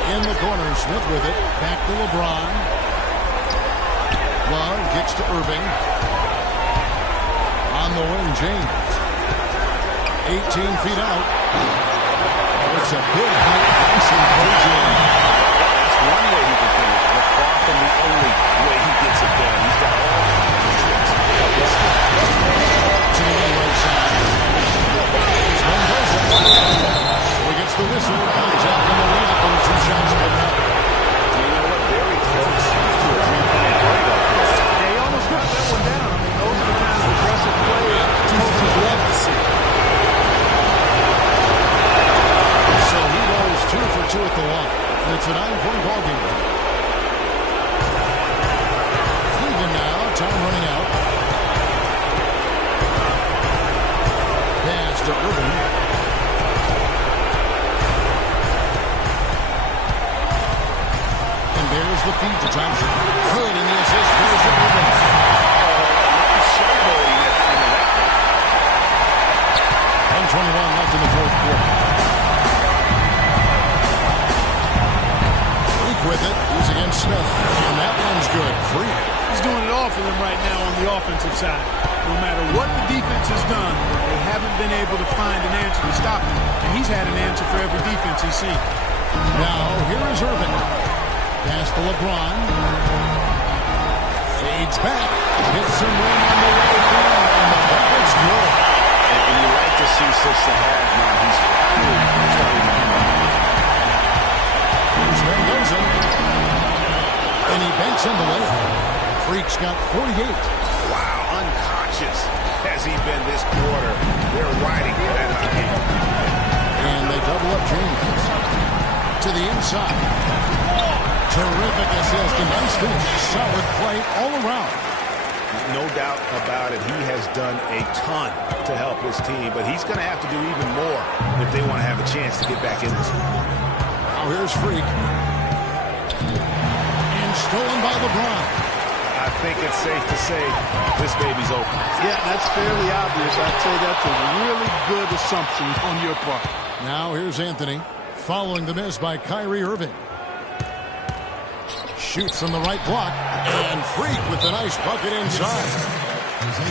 In the corner, Smith with it. Back to LeBron. Love kicks to Irving. On the wing, James. 18 feet out. It's a good height. Nice and cozy. That's one way he can finish, but far from the only way he gets it done. He's got all kinds of tricks. To the right side. Here's Mendoza. So he gets the whistle. Contact in the lane. 2 shots coming up. You know what? Very close to a 3-point play like this. They almost got that one down. I mean, those are the kinds of aggressive plays coaches love to see. So he goes 2 for 2 at the line. And it's a 9-point ball game. Cleveland now. Time running out. Pass to Irving. There's the feed to Thompson. Good in the assist. Goes to Irving. Showboating at the end of that one. 1:21 left in the fourth quarter. Freak with it. He's against Smith. And that one's good. Freak. He's doing it all for them right now on the offensive side. No matter what the defense has done, they haven't been able to find an answer to stop him. And he's had an answer for every defense he's seen. Now, here is Irving. Pass to LeBron. Fades back. Hits some room on the way down. And the bucket's good. And you like to see such the half now. He's finally starting to come back. Here's Mendoza. And he banks in the layup. Freak's got 48. Wow, unconscious has he been this quarter. They're riding that hot hand. And they double up James. To the inside. Terrific assist. A nice finish. Solid play all around. No doubt about it. He has done a ton to help his team, but he's going to have to do even more if they want to have a chance to get back in this one. Now here's Freak. And stolen by LeBron. I think it's safe to say this baby's open. Yeah, that's that's fairly obvious. I'd say that's a really good assumption on your part. Now here's Anthony, following the miss by Kyrie Irving. Shoots from the right block, and Freak with a nice bucket inside.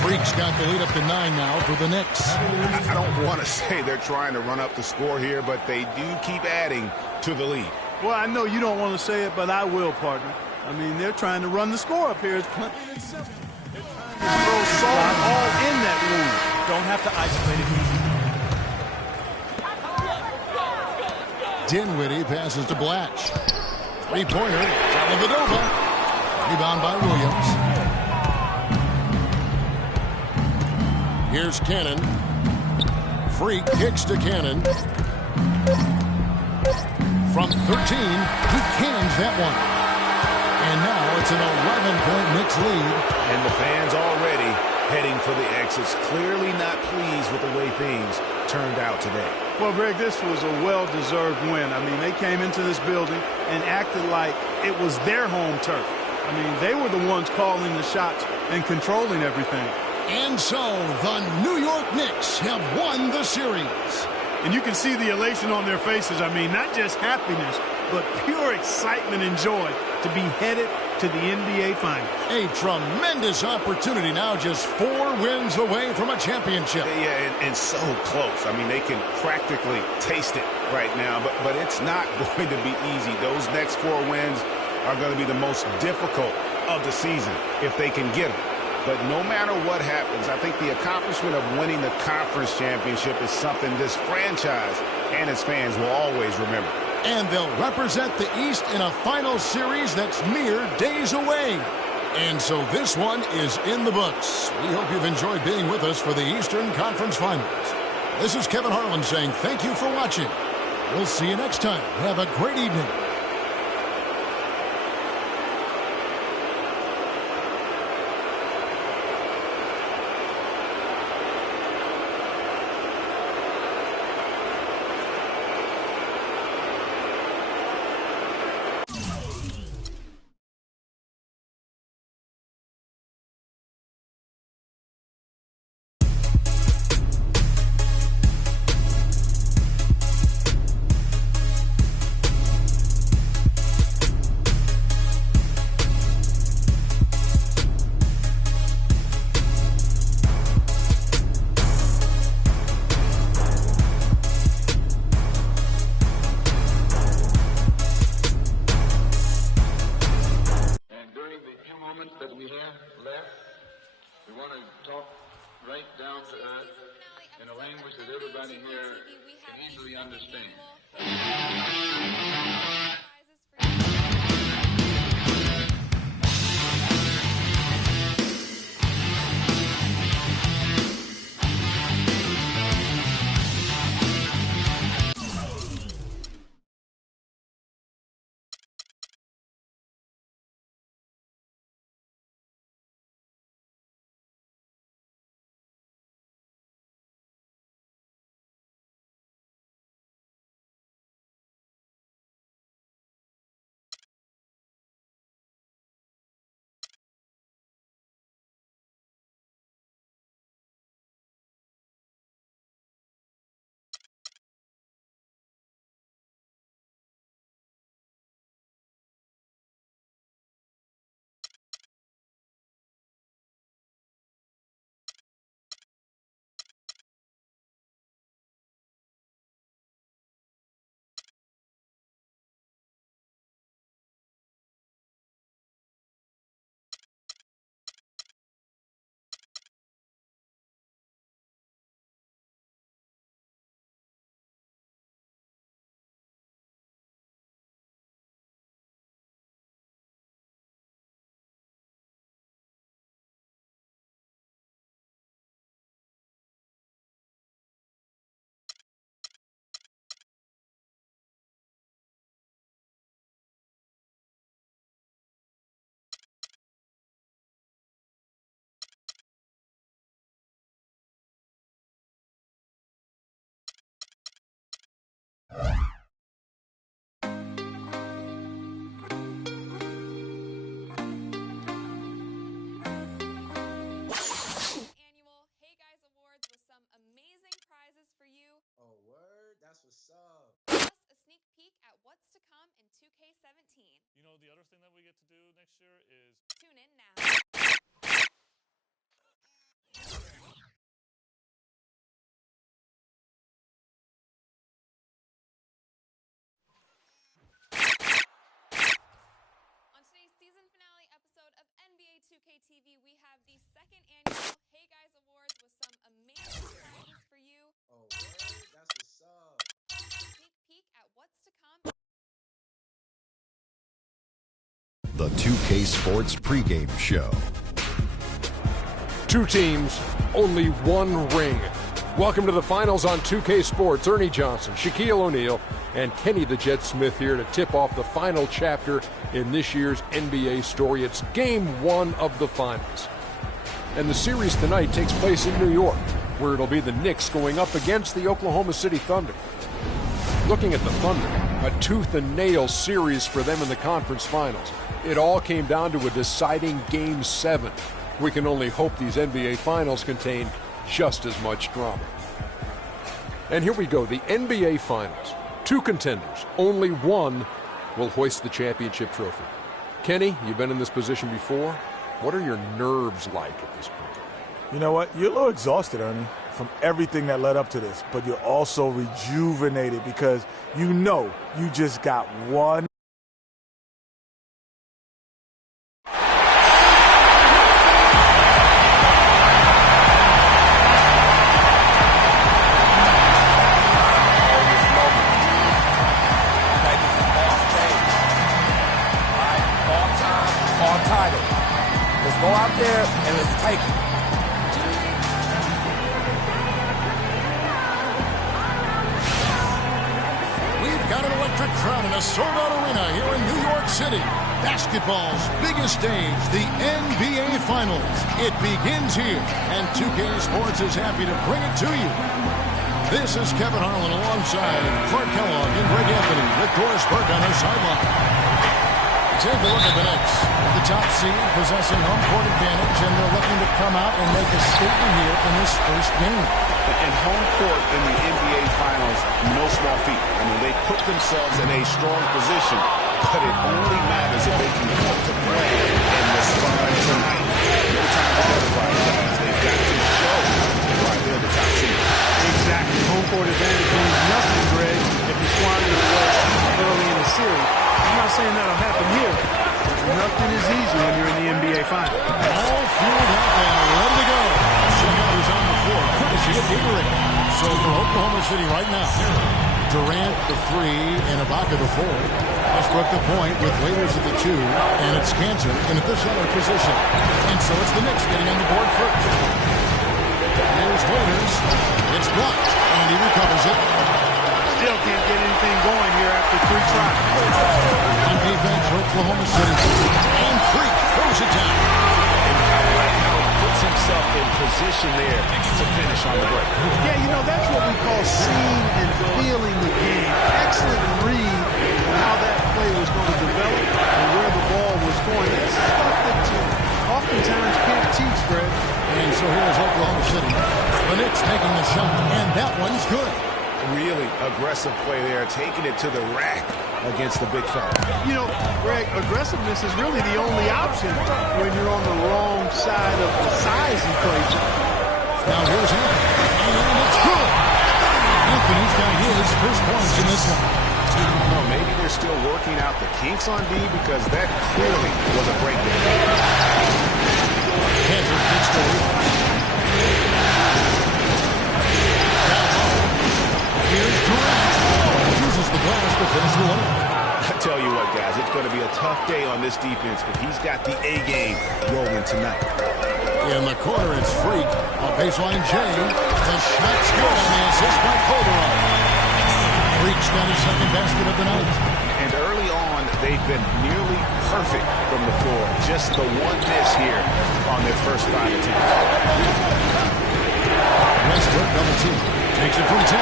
Freak's got the lead up to 9 now for the Knicks. I don't want to say they're trying to run up the score here, but they do keep adding to the lead. Well, I know you don't want to say it, but I will, partner. I mean, they're trying to run the score up here. It's plain and simple. They're trying to throw salt all in that wound. Don't have to isolate it. Dinwiddie passes to Blatch. Three-pointer, Dellavedova. Rebound by Williams. Here's Cannon. Freak kicks to Cannon. From 13, he cannons that one. And now it's an 11-point Knicks lead. And the fans already heading for the exits, clearly not pleased with the way things turned out today. Well, Greg, this was a well-deserved win. I mean, they came into this building and acted like it was their home turf. I mean, they were the ones calling the shots and controlling everything. And so the New York Knicks have won the series. And you can see the elation on their faces. I mean, not just happiness, but pure excitement and joy to be headed to the NBA Finals. A tremendous opportunity now, just 4 wins away from a championship. Yeah, and so close. I mean, they can practically taste it right now, but it's not going to be easy. Those next 4 wins are going to be the most difficult of the season if they can get them. But no matter what happens, I think the accomplishment of winning the conference championship is something this franchise and its fans will always remember. And they'll represent the East in a final series that's mere days away. And so this one is in the books. We hope you've enjoyed being with us for the Eastern Conference Finals. This is Kevin Harlan saying thank you for watching. We'll see you next time. Have a great evening. what's up. Plus a sneak peek at what's to come in 2K17. You know, the other thing that we get to do next year is Tune in now. On today's season finale episode of NBA 2K TV, we have the second annual Hey Guys Awards with some amazing prizes for you. Oh, word? That's what's up. A sneak peek at what's to come. The 2K Sports pregame show. Two teams, only one ring. Welcome to the finals on 2K Sports. Ernie Johnson, Shaquille O'Neal, and Kenny the Jet Smith here to tip off the final chapter in this year's NBA story. It's game one of the finals. And the series tonight takes place in New York, where it'll be the Knicks going up against the Oklahoma City Thunder. Looking at the Thunder, a tooth and nail series for them in the conference finals. It all came down to a deciding Game 7. We can only hope these NBA finals contain just as much drama. And here we go, the NBA finals. Two contenders, only one will hoist the championship trophy. Kenny, you've been in this position before. What are your nerves like at this point? You know what? You're a little exhausted, Ernie, from everything that led up to this, but you're also rejuvenated because you know you just got one. Go out there and let's take it. We've got an electric crowd in a sold-out arena here in New York City. Basketball's biggest stage, the NBA Finals. It begins here, and 2K Sports is happy to bring it to you. This is Kevin Harlan alongside Clark Kellogg and Greg Anthony with Doris Burke on our sideline. Take a look at the Knicks. The top seed possessing home court advantage, and they're looking to come out and make a statement here in this first game. And home court in the NBA Finals, no small feat. I mean, they put themselves in a strong position, but it only matters if they can come to play and respond tonight. No time to butterfly, guys. They've got to show why they're the top seed. Exactly. Home court advantage means nothing, Greg, if you squander it away early in the series. I'm not saying that'll happen here. Nothing is easy when you're in the NBA Finals. All fueled up and ready to go. Check out who's on the floor. Courtesy of Gatorade. So for Oklahoma City right now, Durant the 3 and Ibaka the 4. Westbrook the point with Waiters at the 2, and it's Cantor in the center position. And so it's the Knicks getting on the board first. Here's Waiters. It's blocked, and he recovers it. Still can't get anything going here after 3 tries. On defense for Oklahoma City. And Freak throws it down. Puts himself in position there to finish on the break. Yeah, you know, that's what we call seeing and feeling the game. Excellent read on how that play was going to develop and where the ball was going. That's stuff that you oftentimes can't teach, Greg. And so here's Oklahoma City. The Knicks making the shot, and that one's good. Really aggressive play there, taking it to the rack against the big fella. You know, Greg, aggressiveness is really the only option when you're on the wrong side of the size equation. Now here's Anthony, and it's good. Anthony's got his first points in this one. No, maybe they're still working out the kinks on D because that clearly was a breakdown. Cantor kicks the lead. Here's Durant. Uses the glass to finish the line. I tell you what, guys, it's going to be a tough day on this defense, but he's got the A game rolling tonight. In the corner, it's Freak. On baseline, Jay. The shot's good on the assist by Calderon. Freak's got his second basket of the night. And early on, they've been nearly perfect from the floor. Just the one miss here on their first 5 attempts. Westbrook double team. Takes it from 10.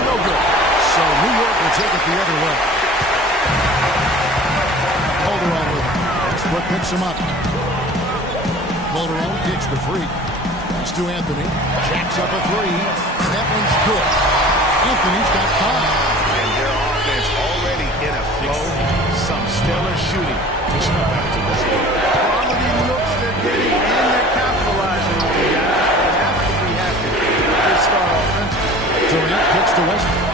No good. So New York will take it the other way. Calderon with it. Westbrook picks him up. Calderon kicks the Freak. Pass to Anthony. Jacks up a 3. That one's good. Anthony's got 5. And their offense already in a flow. Some stellar shooting to start out to this game. Quality looks they're getting and they're capitalizing on the guys. They have to be happy with this start offensively. Durant kicks to Westbrook.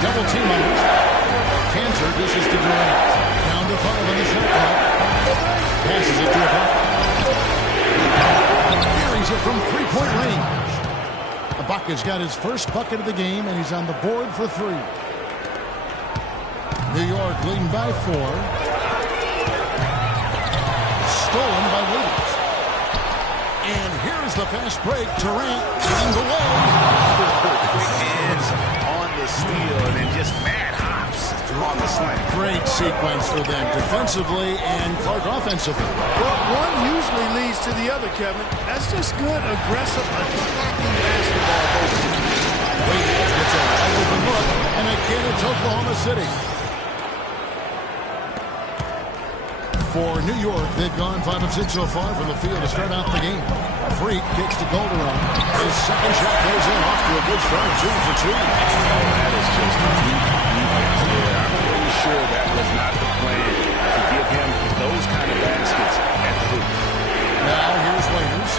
Double team on Westbrook. Cantor dishes to Durant. Down to 5 on the shot clock. Passes it to Ibaka. Carries it from three-point range. Ibaka's got his first bucket of the game, and he's on the board for 3. New York leading by 4. Stolen by Williams. And here's the fast break. Durant leading the way. Quick hands on the steal, and then just mad hops on the slant. Great sequence for them defensively and Clark offensively. Well, one usually leads to the other, Kevin. That's just good, aggressive, attacking basketball. Williams gets a wide open look, and again it's Oklahoma City. For New York, they've gone 5 of 6 so far from the field to start out the game. Freak kicks to Calderon. His second shot goes in, off to a good start, 2 for 2. That is just a deep defense there. I'm pretty sure that was not the plan to give him those kind of baskets at the hoop. Now here's Waiters.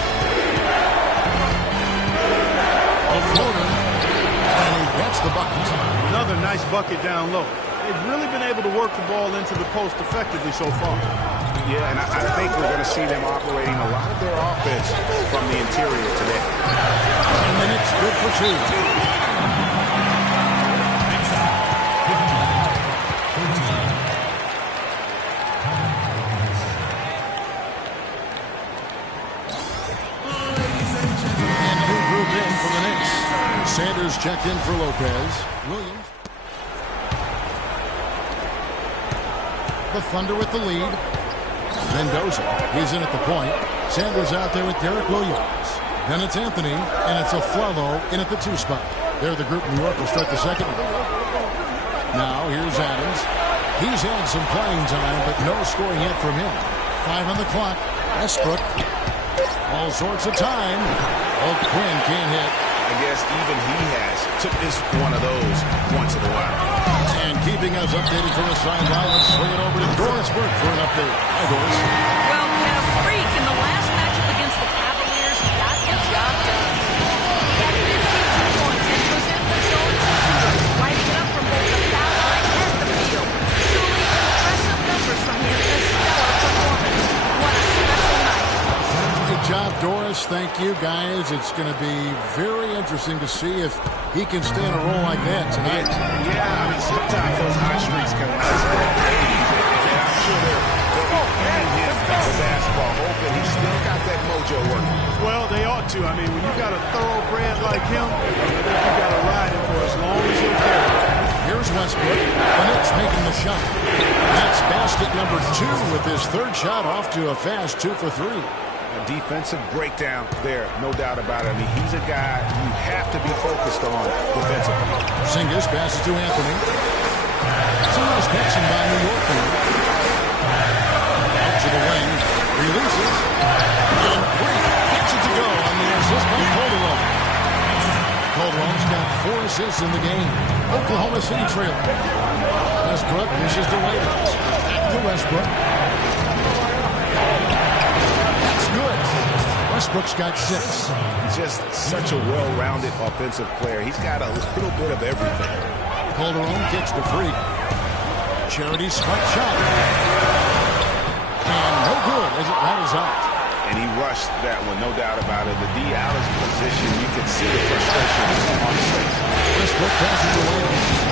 A floater, and he gets the bucket. Another nice bucket down low. They've really been able to work the ball into the post effectively so far. Yeah, and I think we're going to see them operating a lot of their offense from the interior today. And then it's good for 2. And new group in for the Knicks. Sanders checked in for Lopez. Williams. The Thunder with the lead. Mendoza, he's in at the point. Sanders out there with Derek Williams. Then it's Anthony, and it's Aflalo in at the 2 spot. There the group New York will start the second one. Now here's Adams. He's had some playing time, but no scoring yet from him. 5 on the clock. Westbrook. All sorts of time. Oh, Quinn can't hit. I guess even he took this one of those once in a while. And keeping us updated from the sideline, let's swing it over to Doris Burke for an update. Hi, Doris. Well, Kev, Freak in the last matchup against the Cavaliers got the job done. He had 52 points and was in the zone to shooter, lighting it up from both the foul line and the field. Truly impressive numbers from him in a stellar performance. What a special night. Good job, Doris. Thank you, guys. It's going to be very interesting to see if he can stay in a role like that tonight. Yeah, I mean, sometimes those hot streaks can last for days. And I'm sure they'll be paying him for basketball, hoping he's still got that mojo working. Well, they ought to. I mean, when you've got a thoroughbred like him, I think you've got to ride him for as long as he'll carry. Here's Westbrook. The Knicks making the shot. That's basket number 2 with his 3rd shot off to a fast 2 for 3. A defensive breakdown there, no doubt about it. I mean, he's a guy you have to be focused on defensively. Singers passes to Anthony. Some nice passing by New York here. Out to the wing. Releases. And Freak gets it to go on the assist by Calderon. Calderon's got 4 assists in the game. Oklahoma City trailing. Westbrook dishes to Waiters. Back to Westbrook. Westbrook's got 6. Just such a well-rounded offensive player. He's got a little bit of everything. Calderon kicks to Freak. Charity spike shot. And no good as it rattles out. And he rushed that one, no doubt about it. The D out of position, you can see the frustration on his face. Westbrook passes to Williams.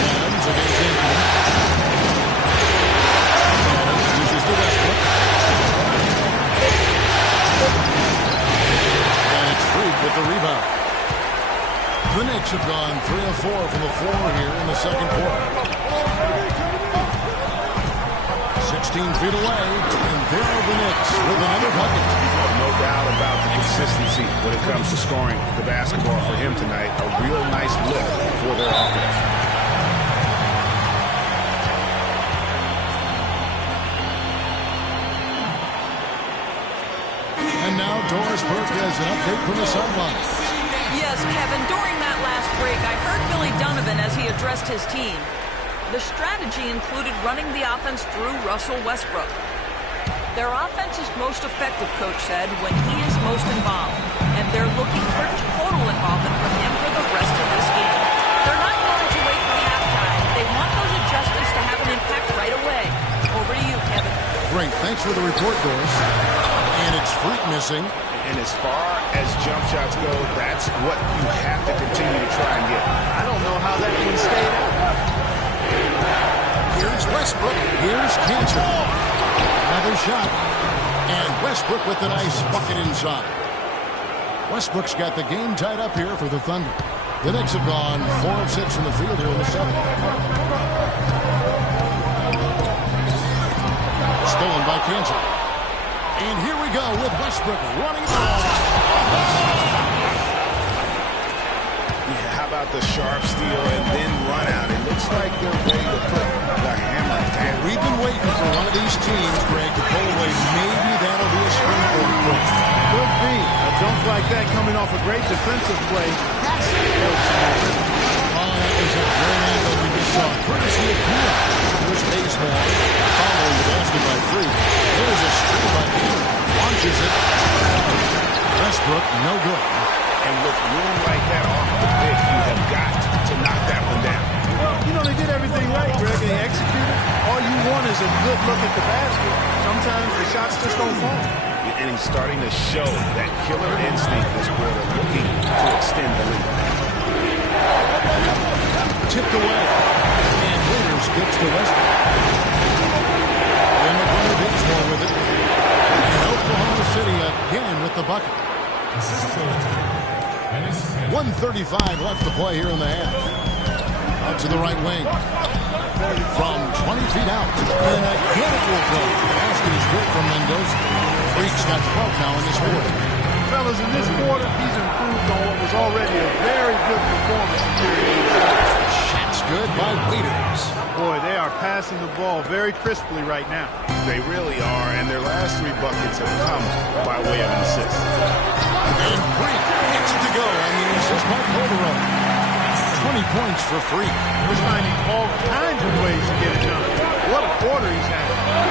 Adams against Anthony. Adams pushes to Westbrook. And it's Freak with the rebound. The Knicks have gone 3 of 4 from the floor here in the second quarter. 16 feet away, and there are the Knicks with another bucket. No doubt about the consistency when it comes to scoring the basketball for him tonight. A real nice lift for their offense. And now Doris Burke has an update from the sideline. Yes, Kevin, during that last break, I heard Billy Donovan as he addressed his team. The strategy included running the offense through Russell Westbrook. Their offense is most effective, Coach said, when he is most involved, and they're looking for total involvement from him for the rest of this game. They're not going to wait for halftime. They want those adjustments to have an impact right away. Over to you, Kevin. Great. Thanks for the report, Doris. And it's Freak missing. And as far as jump shots go, that's what you have to continue to try and get. I don't know how that one stayed out. Here's Westbrook. Here's Cantor. Another shot. And Westbrook with a nice bucket inside. Westbrook's got the game tied up here for the Thunder. The Knicks have gone 4 of 6 from the field here in the 7th. Stolen by Cantor. And here we go with Westbrook running the ball. Yeah, how about the sharp steal and then run out? It looks like they're ready to put the hammer down. We've been waiting for one of these teams, Greg, to pull away. Maybe that'll be a springboard for us. Could be. A dunk like that coming off a great defensive play has to build some momentum. Oh, that was a great angle we just saw. Courtesy of Peel. Here's Baseball. Following the basket by Free. There's a steal by Peel. Launches it. Westbrook, no good. And with room like that off the pick, you have got to knock that one down. Well, you know, they did everything right, Greg. They executed. All you want is a good look at the basket. Sometimes the shots just don't fall. And he's starting to show that killer instinct this quarter, looking to extend the lead. Tipped away. And Waiters gets to Westbrook. And the corner Baseball with it. And Oklahoma City again with the bucket. 1:35 left to play here in the half. Out to the right wing. From 20 feet out. And again it will go. The basket is good from Mendoza. Freak's got 12 now in this quarter. Fellas, in this quarter, he's improved on what was already a very good performance in period. Shots good by Waiters. Boy, they are passing the ball very crisply right now. They really are, and their last 3 buckets have come by way of an assist. And Freak gets it to go, and the assist by Calderon. 20 points for Freak. He's finding all kinds of ways to get it done. What a quarter he's had.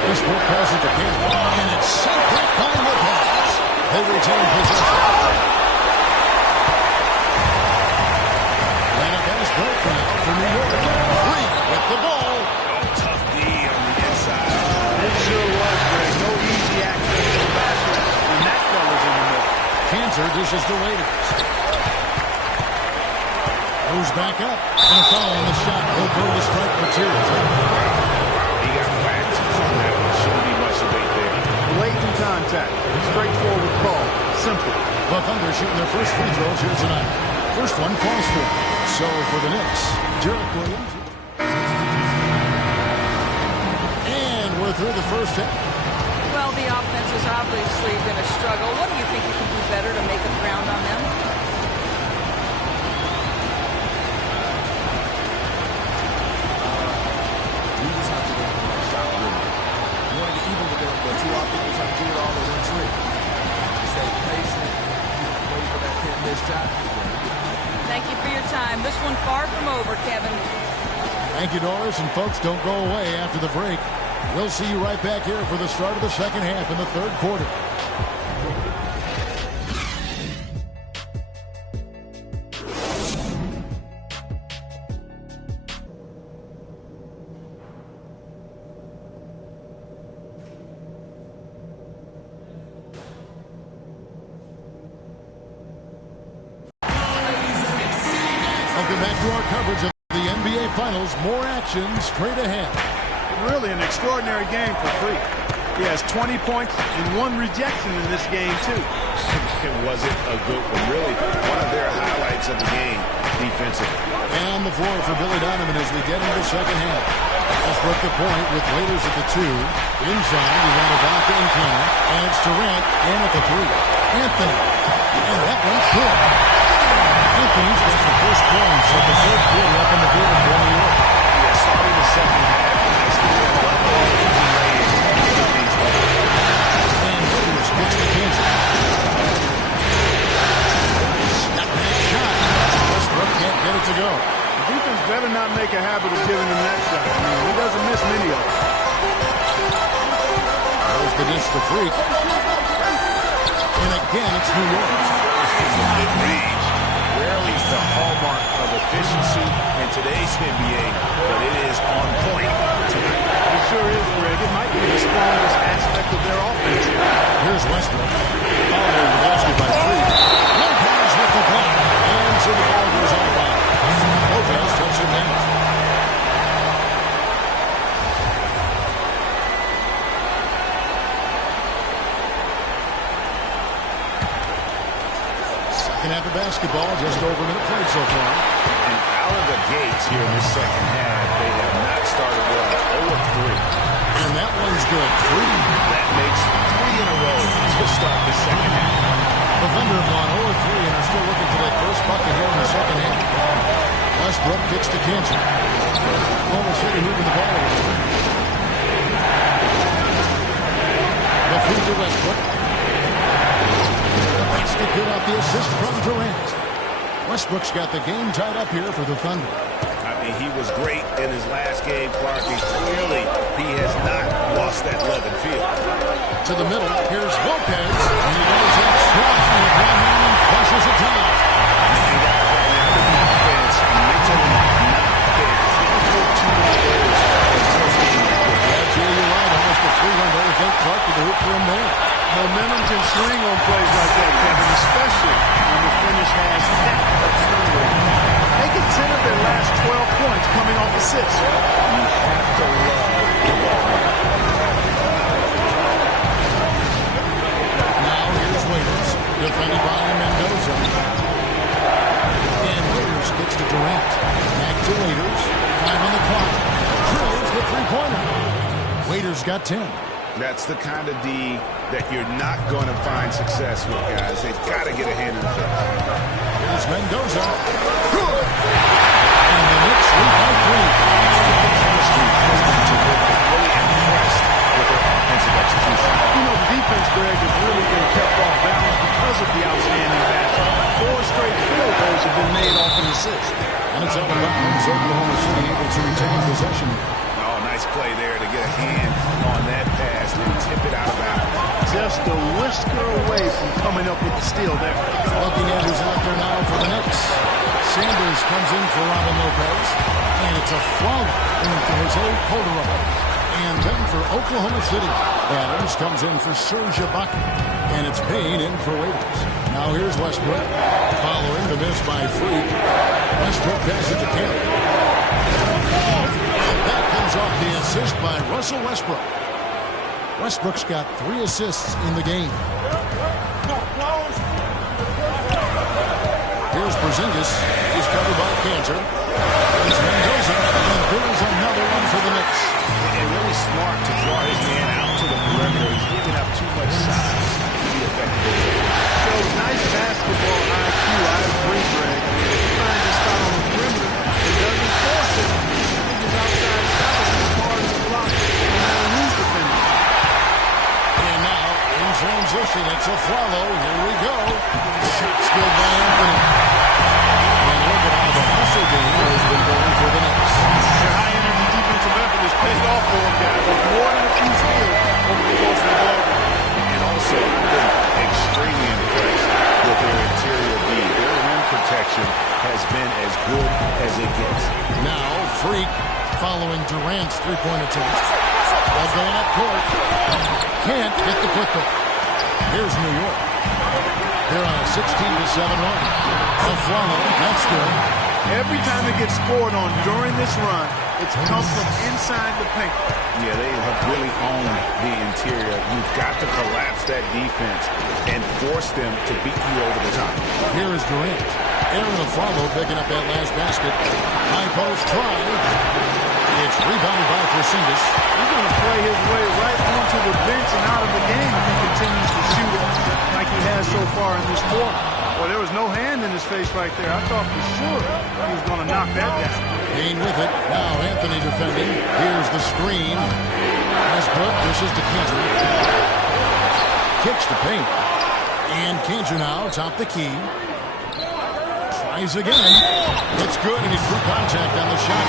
This will pass it to Campbell, and it's sent back by Lopez. They retain possession. And a pass broken out for New York. Freak with the ball. Oh, tough D on the inside. It sure was, Greg. No easy access to the basket when that fella's in the middle. Cantor dishes to Waiters. Goes back up. And a foul on the shot. He'll go to strike for 2. He got whacked on that one. Shouldn't be much debate there. Blatant contact. Straightforward call. Simple. The Thunder shooting their first free throws here tonight. First one falls for. So for the Knicks, Derek Williams. And we're through the first half. Well, the offense is obviously going to struggle. What do you think you can do better to make up ground on them? We just have to go for that shot, really. We want to get even with them, but too often we try to do it all in one trick. Stay patient, wait for that can't miss shot. Thank you for your time. This one far from over, Kevin. Thank you, Doris. And folks, don't go away after the break. We'll see you right back here for the start of the second half in the third quarter. Welcome back to our coverage of the NBA Finals. More action straight ahead. Really an extraordinary game for Freak. He has 20 points and 1 rejection in this game, too. It wasn't a good one. Really, one of their highlights of the game defensively. And on the floor for Billy Donovan as we get into the second half. Westbrook the point with Waiters at the 2. Inside, we got Ibaka and Cannon. And it's Durant in at the 3. Anthony. And that one's good. Anthony's got the first points of the third quarter up in the board for New York. Yeah, starting the second half. And Waiters gets the Kansas. make a habit of giving him that shot. I mean, he doesn't miss many of them. There's the dish to Freak. And again, it's New York. Good range. Rarely is the hallmark of efficiency in today's NBA, but it is on point tonight. It sure is, Greg. It might be the strongest aspect of their offense. Here's Westbrook. Following the basket by Freak. Lopez with the block. And so the ball goes out of bounds. Lopez takes advantage. Second half of basketball, just over a minute played so far. And out of the gates here in the second half, they have not started well. 0-3. And that one's good. 3. That makes 3 in a row to start the second half. The Thunder have gone 0-3 and are still looking for that first bucket here in the second half. Westbrook kicks to Cantor. Oklahoma City moving the ball around. The feed to Westbrook. The basket good off the assist from Durant. Westbrook's got the game tied up here for the Thunder. I mean, he was great in his last game, Clark, and clearly he has not lost that love and feel. To the middle, here's Lopez. And he goes up strong with one hand and flushes it down. And guys, right now, the defense mentally not there. Can't put too many goals in close game like this. Yeah, Jay, you're right. Almost a free-run there. Thank Clark for the hoop for him there. Momentum can swing on plays like that, Kevin, especially when the finish has that much turnover. Making 10 of their last 12 points coming off assists. You have to love the ball. Now here's Waiters, defended by Mendoza. And Waiters gets to Durant. Back to Waiters. 5 on the clock. Drills the three-pointer. Waiters got 10. That's the kind of D that you're not going to find success with, guys. They've got to get a hand in the face. Here's Mendoza. Good. And the Knicks lead by 3. The chemistry has been terrific. Really impressed with their offensive execution. You know, the defense, Greg, has really been kept off balance because of the outstanding basket. 4 straight field goals have been made off an assist. And it's out of bounds. Oklahoma City able to retain possession. Oh, nice play there to get a hand on that pass and tip it out of bounds. Just a whisker away from coming up with the steal there. Looking at who's out there now for the Knicks. Sanders comes in for Robin Lopez. And it's a flop in for Jose Calderon. And then for Oklahoma City, Adams comes in for Serge Ibaka. And it's Payne in for Waiters. Now here's Westbrook. Following the miss by Freak. Westbrook passes to Cantor. And that comes off the assist by Russell Westbrook. Westbrook's got 3 assists in the game. Here's Porzingis. He's covered by Cantor. Here's Mendoza. And there's another one for the Knicks. And really smart to draw his man out to the perimeter. He's giving up too much size to be effective. So nice basketball IQ. I agree, Greg. He finds a spot on the perimeter and doesn't force it. He is outside shot as hard as the block, no matter who's defending. And now, in transition, it's a follow. Here we go. Shot's good by Anthony. And look at how the hustle game has been going for the Knicks. Their high-energy defensive effort has paid off for them, guys. With more than a few steals over the course of the ball. And also, I've been extremely impressed with their interior D. Their rim protection has been as good as it gets. Now, Freak following Durant's three-point attempt. While going up court. Can't get the putback. Here's New York. They're on a 16-7 run. A follow. That's good. Every time it gets scored on during this run, it's come from inside the paint. Yeah, they have really owned the interior. You've got to collapse that defense and force them to beat you over the top. Here is Durant. Aaron Aflalo picking up that last basket. High post try. It's rebounded by Porzingis. He's going to play his way right onto the bench and out of the game if he continues to shoot it like he has so far in this quarter. Well, there was no hand in his face right there. I thought for sure he was going to knock that down. Payne with it. Now Anthony defending. Here's the screen. Westbrook dishes to Cantor. Kicks to Payne. And Cantor now top the key. Tries again. It's good, and he drew contact on the shot.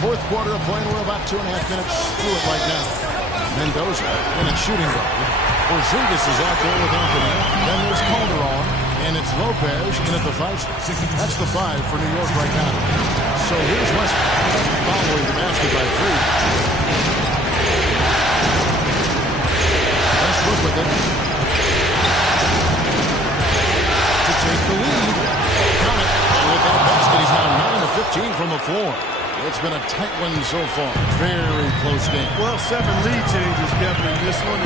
Fourth quarter of play. We're about 2.5 minutes through it right now. Mendoza in a shooting guard. Porzingis is out there with Anthony. Then there's Calderon, and it's Lopez in at the 5. That's the 5 for New York right now. So here's Westbrook following the basket by 3. Westbrook with it. To take the lead. Got it. With that basket, he's now 9 of 15 from the floor. It's been a tight one so far. Very close game. Well, 7 lead changes, Kevin, in this one.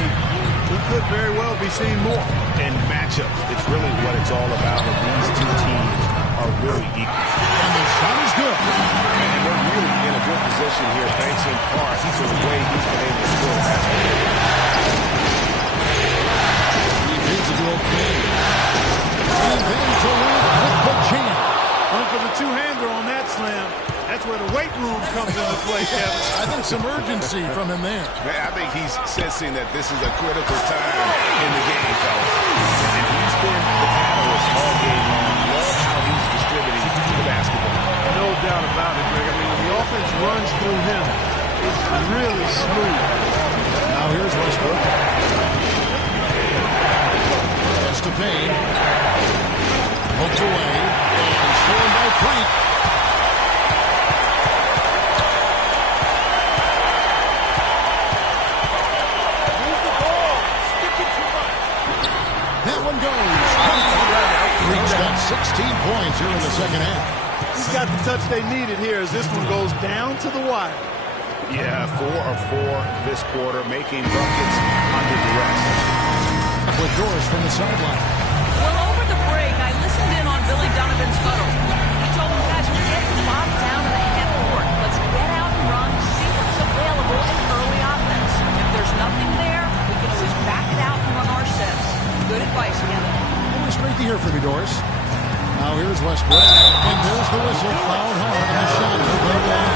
He could very well be seeing more. And matchups, it's really what it's all about. These two teams are really equal. And the shot is good. And they're really in a good position here, thanks in part to the way he's been able to score the basketball. Defensive roll play. And then Durant with the jam. Went for the two-hander on that slam. That's where the weight room comes into play, Kevin. I think some urgency from him there. Man, I think he's sensing that this is a critical time in the game, fellas. And he's been the catalyst all game long. Love how he's distributing the basketball. No doubt about it, Greg. I mean, when the offense runs through him, it's really smooth. Now here's Westbrook. Gets to Payne. Poked away. And stolen by Freak. That one goes. Freak's got 16 points here in the second half. He's got the touch they needed here as this one goes down to the wire. Yeah, 4 of 4 this quarter, making buckets under duress. With Doris from the sideline. Well, over the break, I listened in on Billy Donovan's huddle. He told them, guys, we're getting bogged down in the half court. Let's get out and run, see what's available in early offense. If there's nothing there, we can always back it out and run our sets. Good advice, Kevin. Always great to hear from you, Doris. Now here's Westbrook. And there's the whistle. Fouled hard, and the shot is above the line.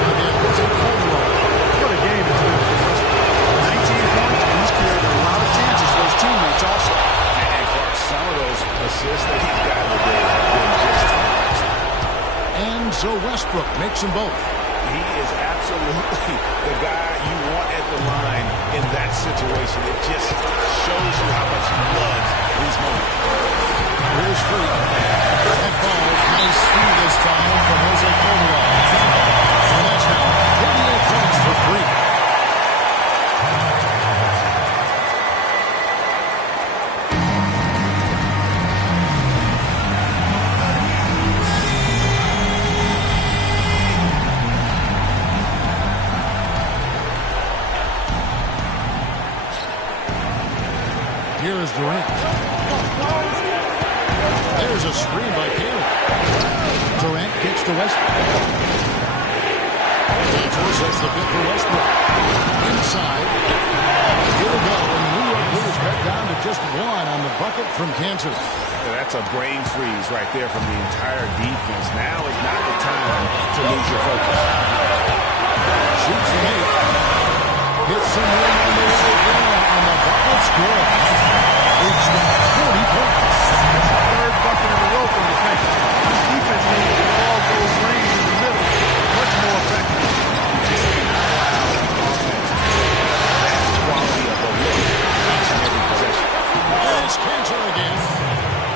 Again, it's a Calderon. What a game it's been for Westbrook. 19 points, and he's created a lot of chances for his teammates also. And for some of those assists that he's got today have been just nice. And so Westbrook makes them both. He is absolutely the guy you want at the line in that situation. It just shows you how much he loves these moments. Here's Freak. That ball, nice speed this time from Jose Calderon. And that's now 38 points for Freak. Here's Durant. There's a screen by Caleb. Durant gets to Westbrook. Cantor sets the pick for Westbrook. Inside. Here we go. And the New York Blues cut down to just 1 on the bucket from Cantor. That's a brain freeze right there from the entire defense. Now is not the time to lose your focus. Shoots from 8. Hits some room on the way down, and the bucket's good. It's got 40 points. That's the third bucket in a row from the paint. His defense needs to all those lanes in the middle much more effective. Just cannot allow offense that quality of a look each and every possession. There's Cantor again.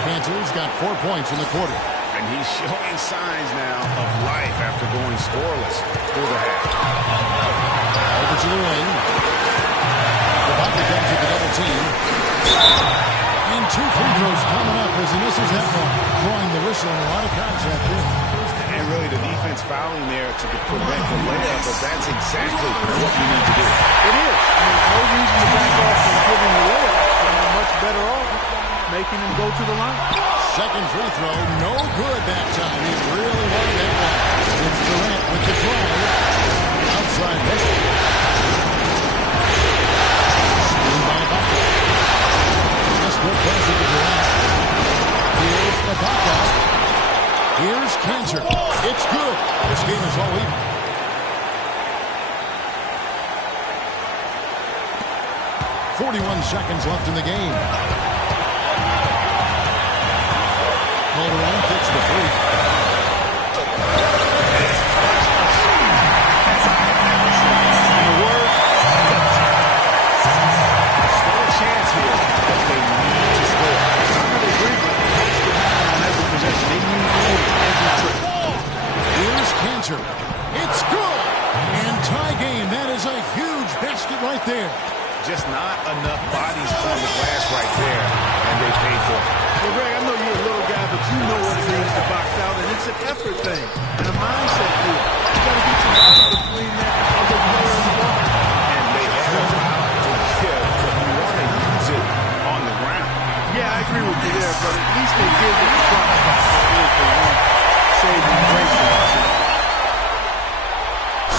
Cantor's got 4 points in the quarter. And he's showing signs now of life after going scoreless through the half. Over to the wing. The bucket comes with the double team. And 2 free throws coming up as he misses that one. Drawing the whistle and a lot of contact there. And really the defense fouling there to prevent the layup, but that's exactly what you need to do. It is. I mean, no reason to back off from giving the layup. They're much better off making him go to the line. Second free throw, no good that time. He really wanted that one. It's Durant with the drive. Outside Westbrook. Screen by Ibaka. Westbrook does it to Durant. Here's Ibaka. Here's Cantor. It's good. This game is all even. .41 seconds left in the game. Calderon kicks the free. In a word, still a chance here, but they need to score. I really agree with you. That's the matter on every possession. They need points every trip. Here's Cantor. It's good. And tie game. That is a huge basket right there. Just not enough bodies on the glass right there, and they paid for it. Well, Greg, I know you're a little guy, but you know what it means to box out, and it's an effort thing and a mindset deal. You got to get your body between that other player and the ball. And they have a foul to give, but you want to use it on the ground. Yeah, I agree with you there, but at least they did get the shot spot. They won. Save and break it.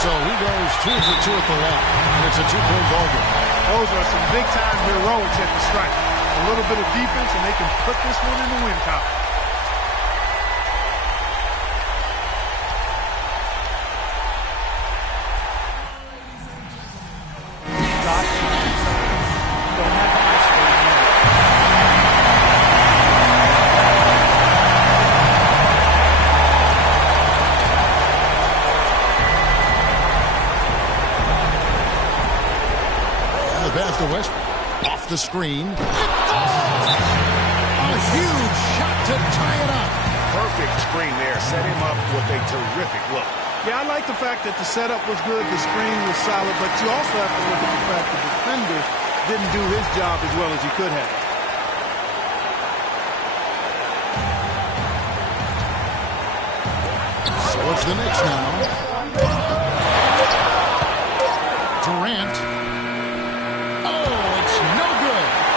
So he goes 2 for 2 at the line, and it's a 2-point ball game. Those are some big-time heroics at the strike. A little bit of defense, and they can put this one in the win column. Pass to Westbrook. Off the screen. A huge shot to tie it up. Perfect screen there. Set him up with a terrific look. Yeah, I like the fact that the setup was good, the screen was solid, but you also have to look at the fact that the defender didn't do his job as well as he could have. So it's the Knicks now. Durant.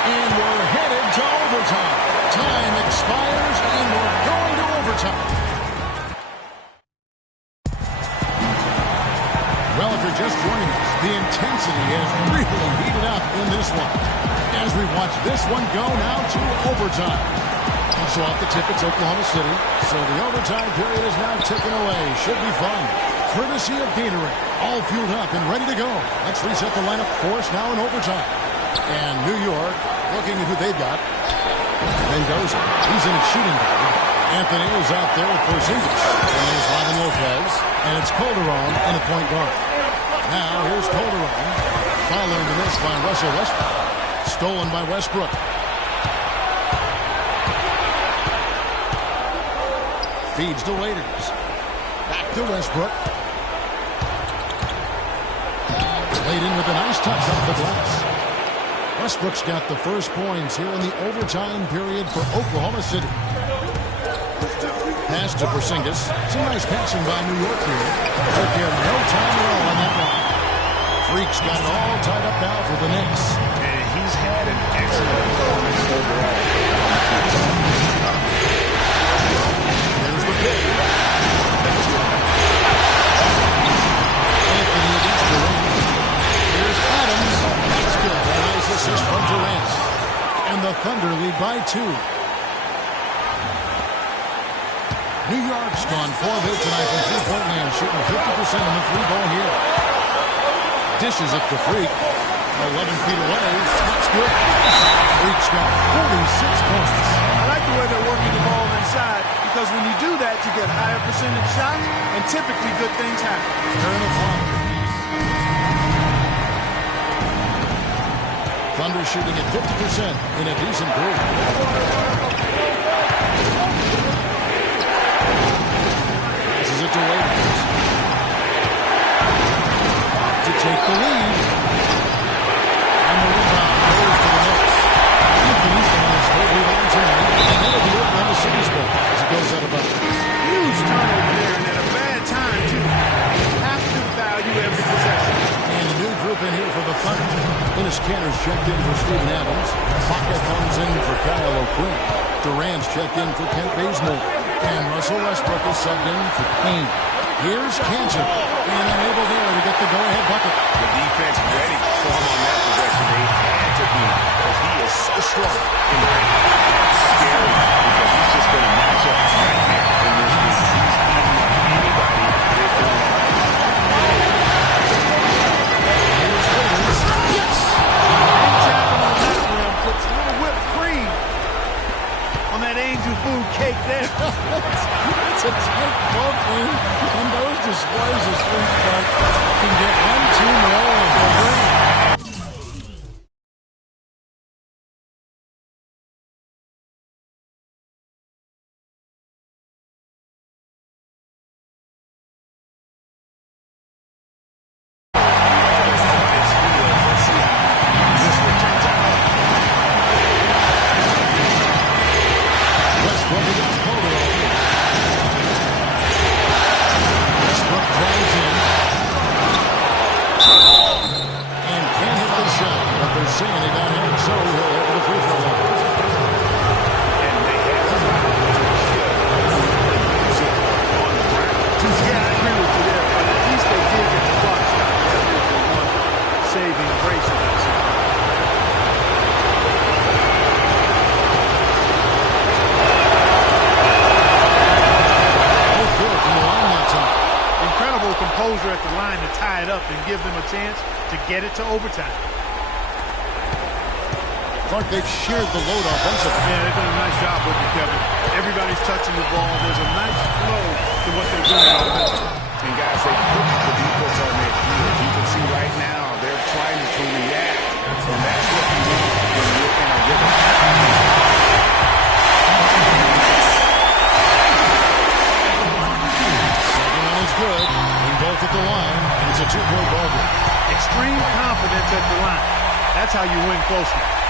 And we're headed to overtime. Time expires, and we're going to overtime. Well, if you're just joining us, the intensity has really heated up in this one. As we watch this one go now to overtime. And so off the tip, it's Oklahoma City. So the overtime period is now ticking away. Should be fun. Courtesy of Gatorade. All fueled up and ready to go. Let's reset the lineup for us now in overtime. And New York, looking at who they've got. Mendoza, he's in at shooting guard. Anthony is out there with Porzingis. And there's Robin Lopez. And it's Calderon in a point guard. Now here's Calderon. Following the miss by Russell Westbrook. Stolen by Westbrook. Feeds to Waiters. Back to Westbrook. Laid in with a nice touch off the glass. Westbrook's got the first points here in the overtime period for Oklahoma City. Pass to Porzingis. Some nice passing by New York here. Took him no time at all on that one. Freak's got it all tied up now for the Knicks. And he's had an excellent performance overall. There's the pick. Anthony against Durant. Here's Adams. That's good. A nice assist from Durant. And the Thunder lead by 2. New York's gone 4 of 8 tonight from three-point land, shooting 50% on the free ball here. Dishes it to Freak. 11 feet away. That's good. Freak's got 46 points. I like the way they're working the ball inside, because when you do that, you get higher percentage shots, and typically good things happen. Turn the clock. Thunder shooting at 50% in a decent group. Passes it to Waiters. To take the lead. And the rebound goes to the Knicks. Anthony's got his third rebound tonight. And it'll be Oklahoma City's ball as it goes out of bounds. Huge turnover there, and at a bad time, too. You have to value every possession. And a new group in here for the Thunder. Dennis Cantor's checked in for Steven Adams. Baca comes in for Kyle O'Quinn. Durant's checked in for Kent Bazemore. And Russell Westbrook is subbed in for Payne. Here's Cantor. And unable there to get the go-ahead bucket. The defense ready for him on that possession. They had to be, because he is so strong in the paint. It's scary because he's just going to match up right here in this game. He's beating up anybody that's doing it. Here's Wiggins. Yes! And tapping on that rim puts a little whipped cream on that angel food cake there. saving grace of that situation. Incredible composure at the line to tie it up and give them a chance to get it to overtime. Clark, they've shared the load offensively. Yeah, they've done a nice job with it, Kevin. Everybody's touching the ball. There's a nice flow to what they're doing offensively. And guys, they put the defense on their heels. You can see right now they're trying to react, and that's what you need when you're in a rhythm. Second one is good. And both at the line. And it's a two-point ball game. Extreme confidence at the line. That's how you win close now.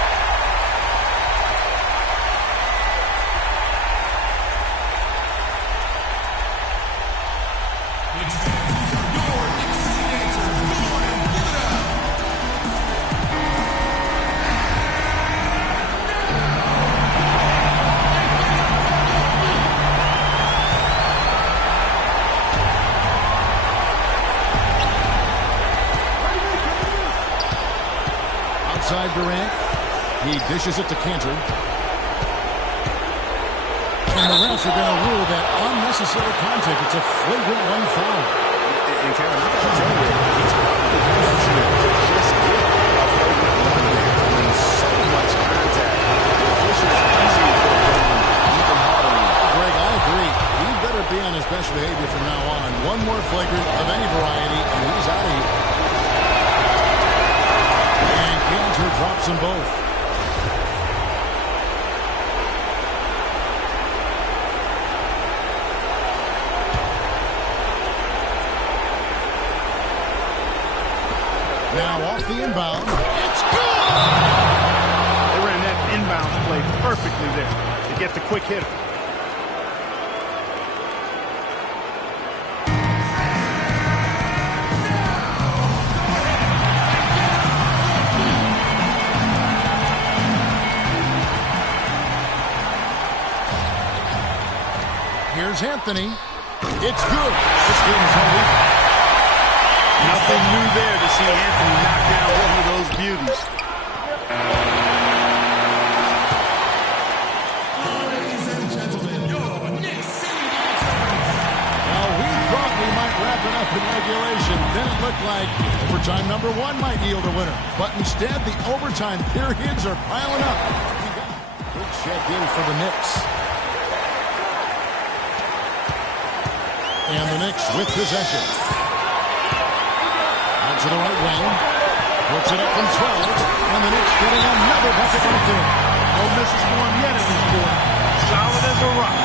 Outside Durant. He dishes it to Cantor. And the refs are going to rule that unnecessary contact. It's a flagrant one foul. And Kevin, I got to tell you, he's probably fortunate to just get a flagrant one there. I mean, so much contact. The officials easily could have gone even harder. Greg, I agree. He better be on his best behavior from now on. One more flagrant of any variety, and he's out of here. And Cantor drops them both. Now off the inbound. It's good! They ran that inbound play perfectly there to get the quick hitter. Here's Anthony. It's good. This game is over. Nothing new there to see Anthony knock down one of those beauties. Ladies and gentlemen, your next city. Well, we thought we might wrap it up in regulation. Then it looked like overtime number one might yield a winner. But instead, the overtime periods are piling up. Good check in for the Knicks. And the Knicks with possession. Out to the right wing. Puts it up from 12. And the Knicks getting another bucket right there. No misses for him yet in this quarter. Solid as a rock.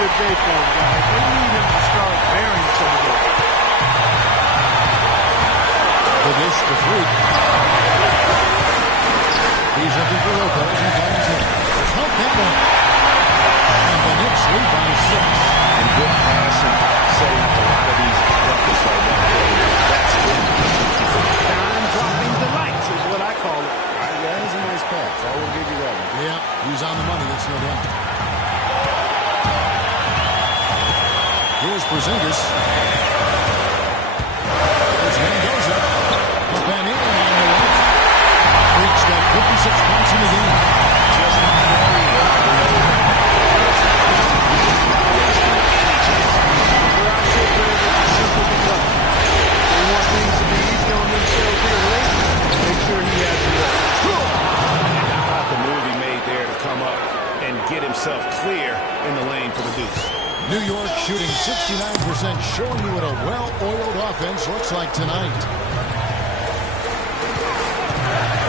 Good day for him, guys. They need him to start bearing some of it. The dish to Freak. He's looking for Lopez and finds him. Help that one. And the Knicks lead by 6. And good passing, setting up a lot of these buckets right now. That's good. Dime-dropping delights is what I call it. Yeah, that's a nice pass. I will give you that one. Yeah, he's on the money. That's no doubt. Here's Porzingis. There's Mendoza. Up and in on the left. Freak's got 56 points in the game. Just very Where I sit, Greg, it's a simple play. They want things to be easy on themselves here late. Make sure he has the ball. How about the move he made there to come up and get himself clear in the lane for the deuce? New York shooting 69% and showing you what a well-oiled offense looks like tonight.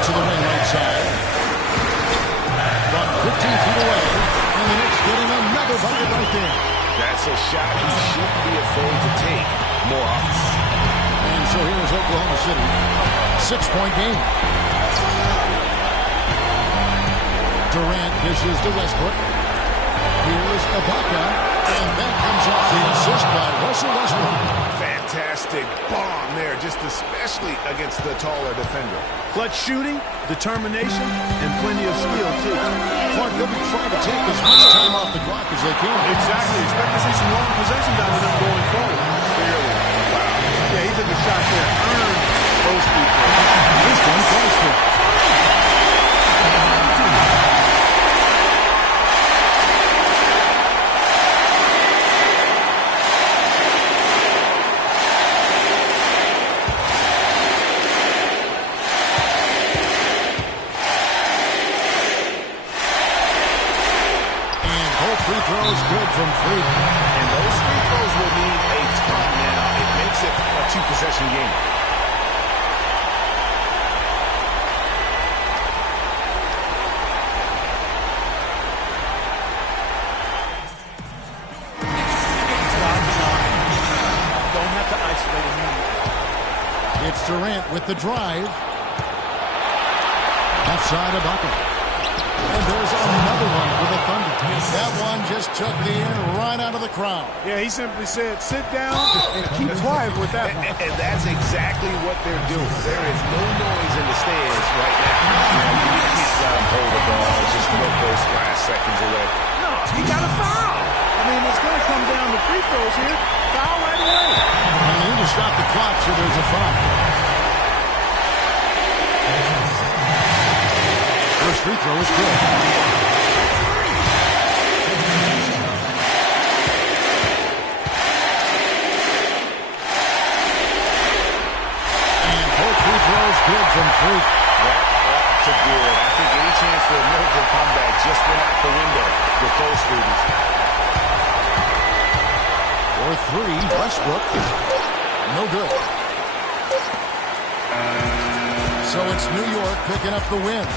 To the wing right side. From 15 feet away. And the Knicks getting another bucket right there. That's a shot he shouldn't be afraid to take more often. And so here's Oklahoma City. 6-point game. Durant dishes to Westbrook. Here's Ibaka. And that comes off the assist by Russell Westbrook. Fantastic bomb there, just especially against the taller defender. Clutch shooting, determination, and plenty of skill, too. Clark, they'll be trying to take as much time off the clock as they can. Exactly. Expect to see some long possessions out of them going forward. Clearly. Wow. Yeah, he took a shot there. Earned those people. This one plays for. Free throws good from free. And those free throws will mean a ton now. It makes it a two-possession game. Don't have to isolate him. It's Durant with the drive. Outside of Ibaka. And there's another one for the Thunder. That one just took the air right out of the crowd. Yeah, he simply said, sit down and keep quiet with that one. And that's exactly what they're doing. There is no noise in the stands right now. You can't let him hold the ball. Just let those last seconds away. No, he got a foul. I mean, it's going to come down to free throws here. Foul right away. And they need to stop the clock, so there's a foul. First free throw is good. And both free throws good from free. That ought to good. I think any chance for a miracle comeback just went out the window with those freebies. For three, Westbrook. No good. So it's New York picking up the win.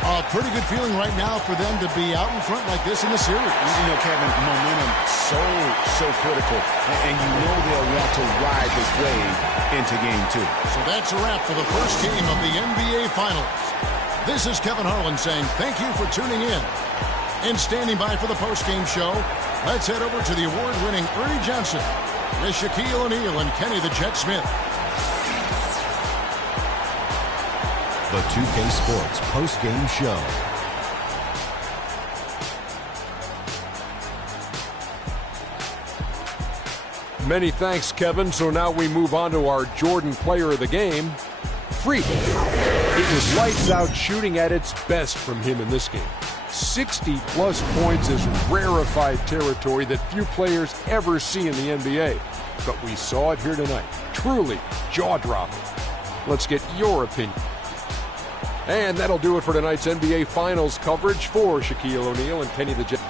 A pretty good feeling right now for them to be out in front like this in the series. You know, Kevin, momentum so critical. And you know they'll want to ride this wave into game two. So that's a wrap for the first game of the NBA Finals. This is Kevin Harlan saying thank you for tuning in. And standing by for the post-game show, let's head over to the award-winning Ernie Johnson with Shaquille O'Neal and Kenny the Jet Smith. The 2K Sports post-game show. Many thanks, Kevin. So now we move on to our Jordan player of the game, Freak. It was lights out shooting at its best from him in this game. 60-plus points is rarefied territory that few players ever see in the NBA. But we saw it here tonight. Truly jaw-dropping. Let's get your opinion. And that'll do it for tonight's NBA Finals coverage for Shaquille O'Neal and Kenny the Jet.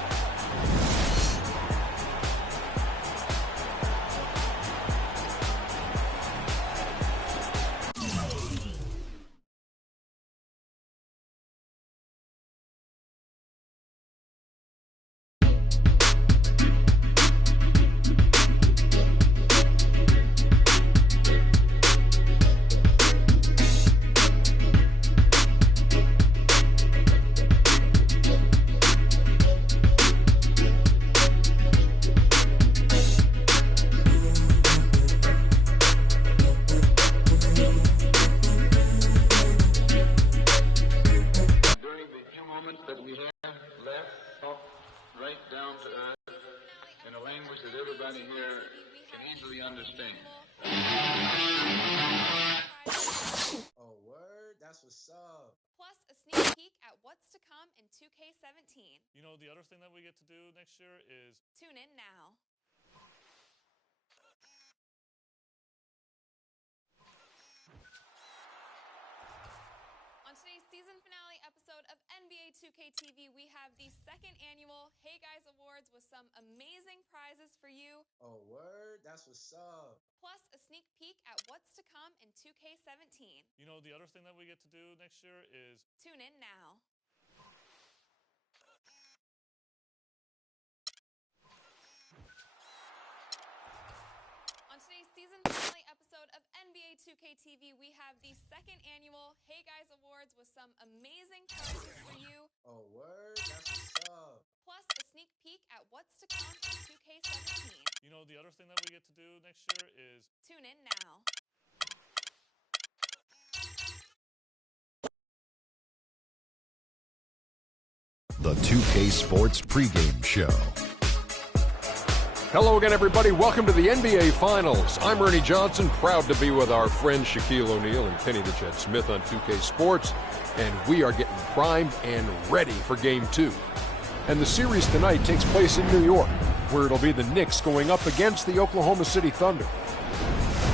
You know, the other thing that we get to do next year is tune in now. On today's season finale episode of NBA 2K TV, we have the second annual Hey Guys Awards with some amazing prizes for you. Oh, word? That's what's up. Plus a sneak peek at what's to come in 2K17. You know, the other thing that we get to do next year is Tune in now. On today's season finale episode of NBA 2K TV, we have the second annual Hey Guys Awards with some amazing prizes for you. Oh, word? That's what's up. Plus a sneak peek at what's to come in 2K17. You know, the other thing that we get to do next year is Tune in now. The 2K Sports pregame show. Hello again, everybody. Welcome to the NBA Finals. I'm Ernie Johnson, proud to be with our friend Shaquille O'Neal and Kenny the Jet Smith on 2K Sports, and we are getting primed and ready for Game 2. And the series tonight takes place in New York, where it'll be the Knicks going up against the Oklahoma City Thunder.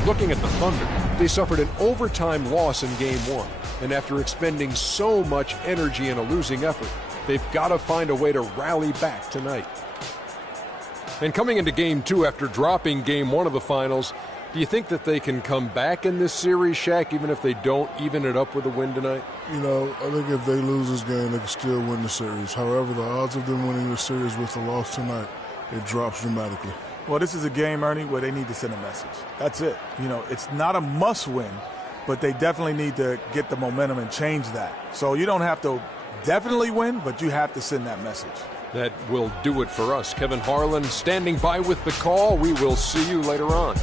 Looking at the Thunder, they suffered an overtime loss in Game 1, and after expending so much energy in a losing effort, they've got to find a way to rally back tonight. And coming into Game 2 after dropping Game 1 of the Finals, do you think that they can come back in this series, Shaq, even if they don't even it up with a win tonight? You know, I think if they lose this game, they can still win the series. However, the odds of them winning the series with the loss tonight, it drops dramatically. Well, this is a game, Ernie, where they need to send a message. That's it. You know, it's not a must-win, but they definitely need to get the momentum and change that. So you don't have to definitely win, but you have to send that message. That will do it for us. Kevin Harlan standing by with the call. We will see you later on.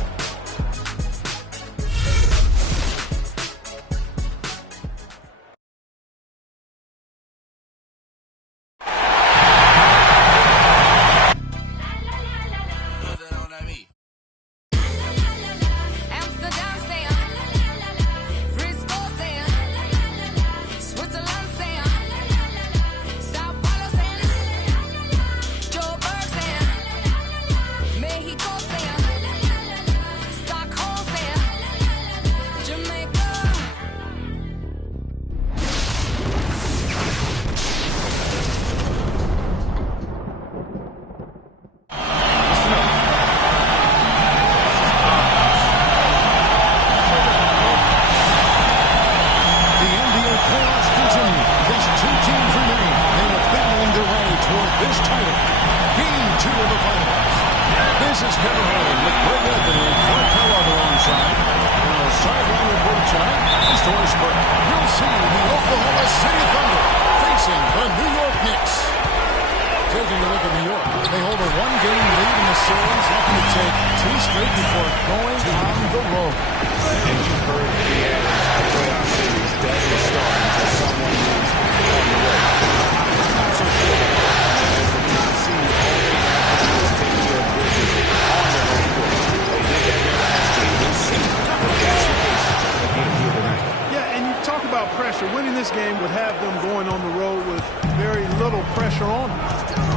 Winning this game would have them going on the road with very little pressure on them.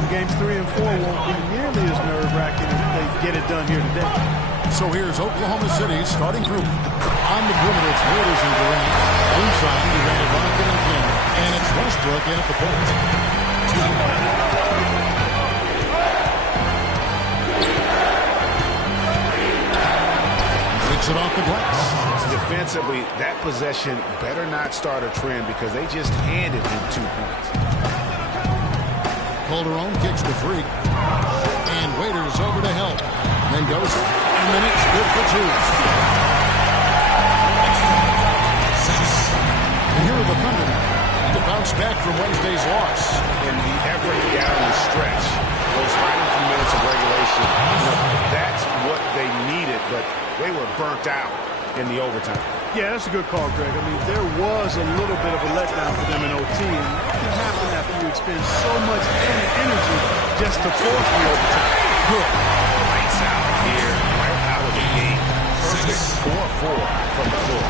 Games 3 and 4 won't be nearly as nerve-wracking if they get it done here today. So here's Oklahoma City's starting group. On the perimeter, it's Waiters and Durant. Inside, Durant, Rocket, and King. And it's Westbrook in at the point. Picks it off the glass. Defensively, that possession better not start a trend because they just handed him 2 points. Calderon kicks the free. And Waiters over to help. Mendoza. And then it's good for 2. And here are the Thunder to bounce back from Wednesday's loss. And the effort down the stretch, those final few minutes of regulation, that's what they needed, but they were burnt out in the overtime. Yeah, that's a good call, Greg. I mean, there was a little bit of a letdown for them in OT, and it can happen after you expend so much energy just to force the overtime. Good. Lights out here, right out of the game. Perfect 4-4 from the floor.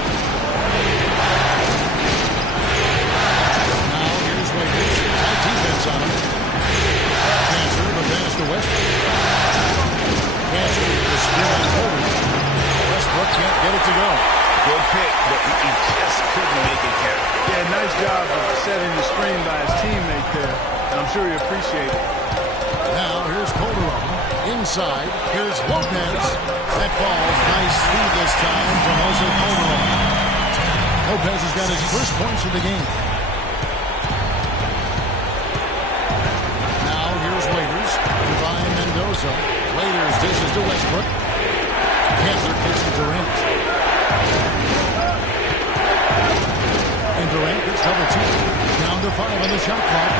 Now here's Waiters. Tight defense on him. Cancer, the pass to Westbrook. Cancer, the skill on Holder. Westbrook can't get it to go. Good pick, but he just couldn't make it count. Yeah, nice job of setting the screen by his teammate there, and I'm sure he appreciated it. Now here's Calderon. Inside, here's Lopez. That falls. Nice speed this time from Jose Calderon. Lopez has got his first points of the game. Now here's Waiters. Ryan Mendoza. Waiters dishes to Westbrook. Panther kicks to Durant. And Durant gets double team. Down to 5 on the shot clock.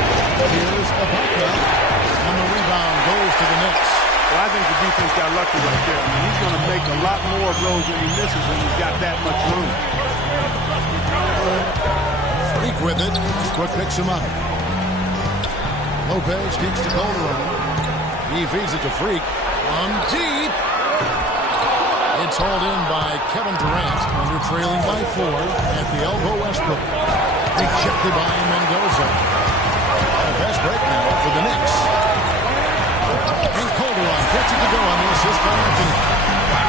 Here's Ibaka. And the rebound goes to the Knicks. Well, I think the defense got lucky right there. I mean, he's going to make a lot more of those when he misses when he's got that much room. Freak with it. Quick picks him up. Lopez kicks to Calderon. He feeds it to Freak. On deep. It's hauled in by Kevin Durant. Under trailing by 4 at the elbow Westbrook. Rejected by Mendoza. A fast break now for the Knicks. And Calderon gets it to go on the assist by Anthony.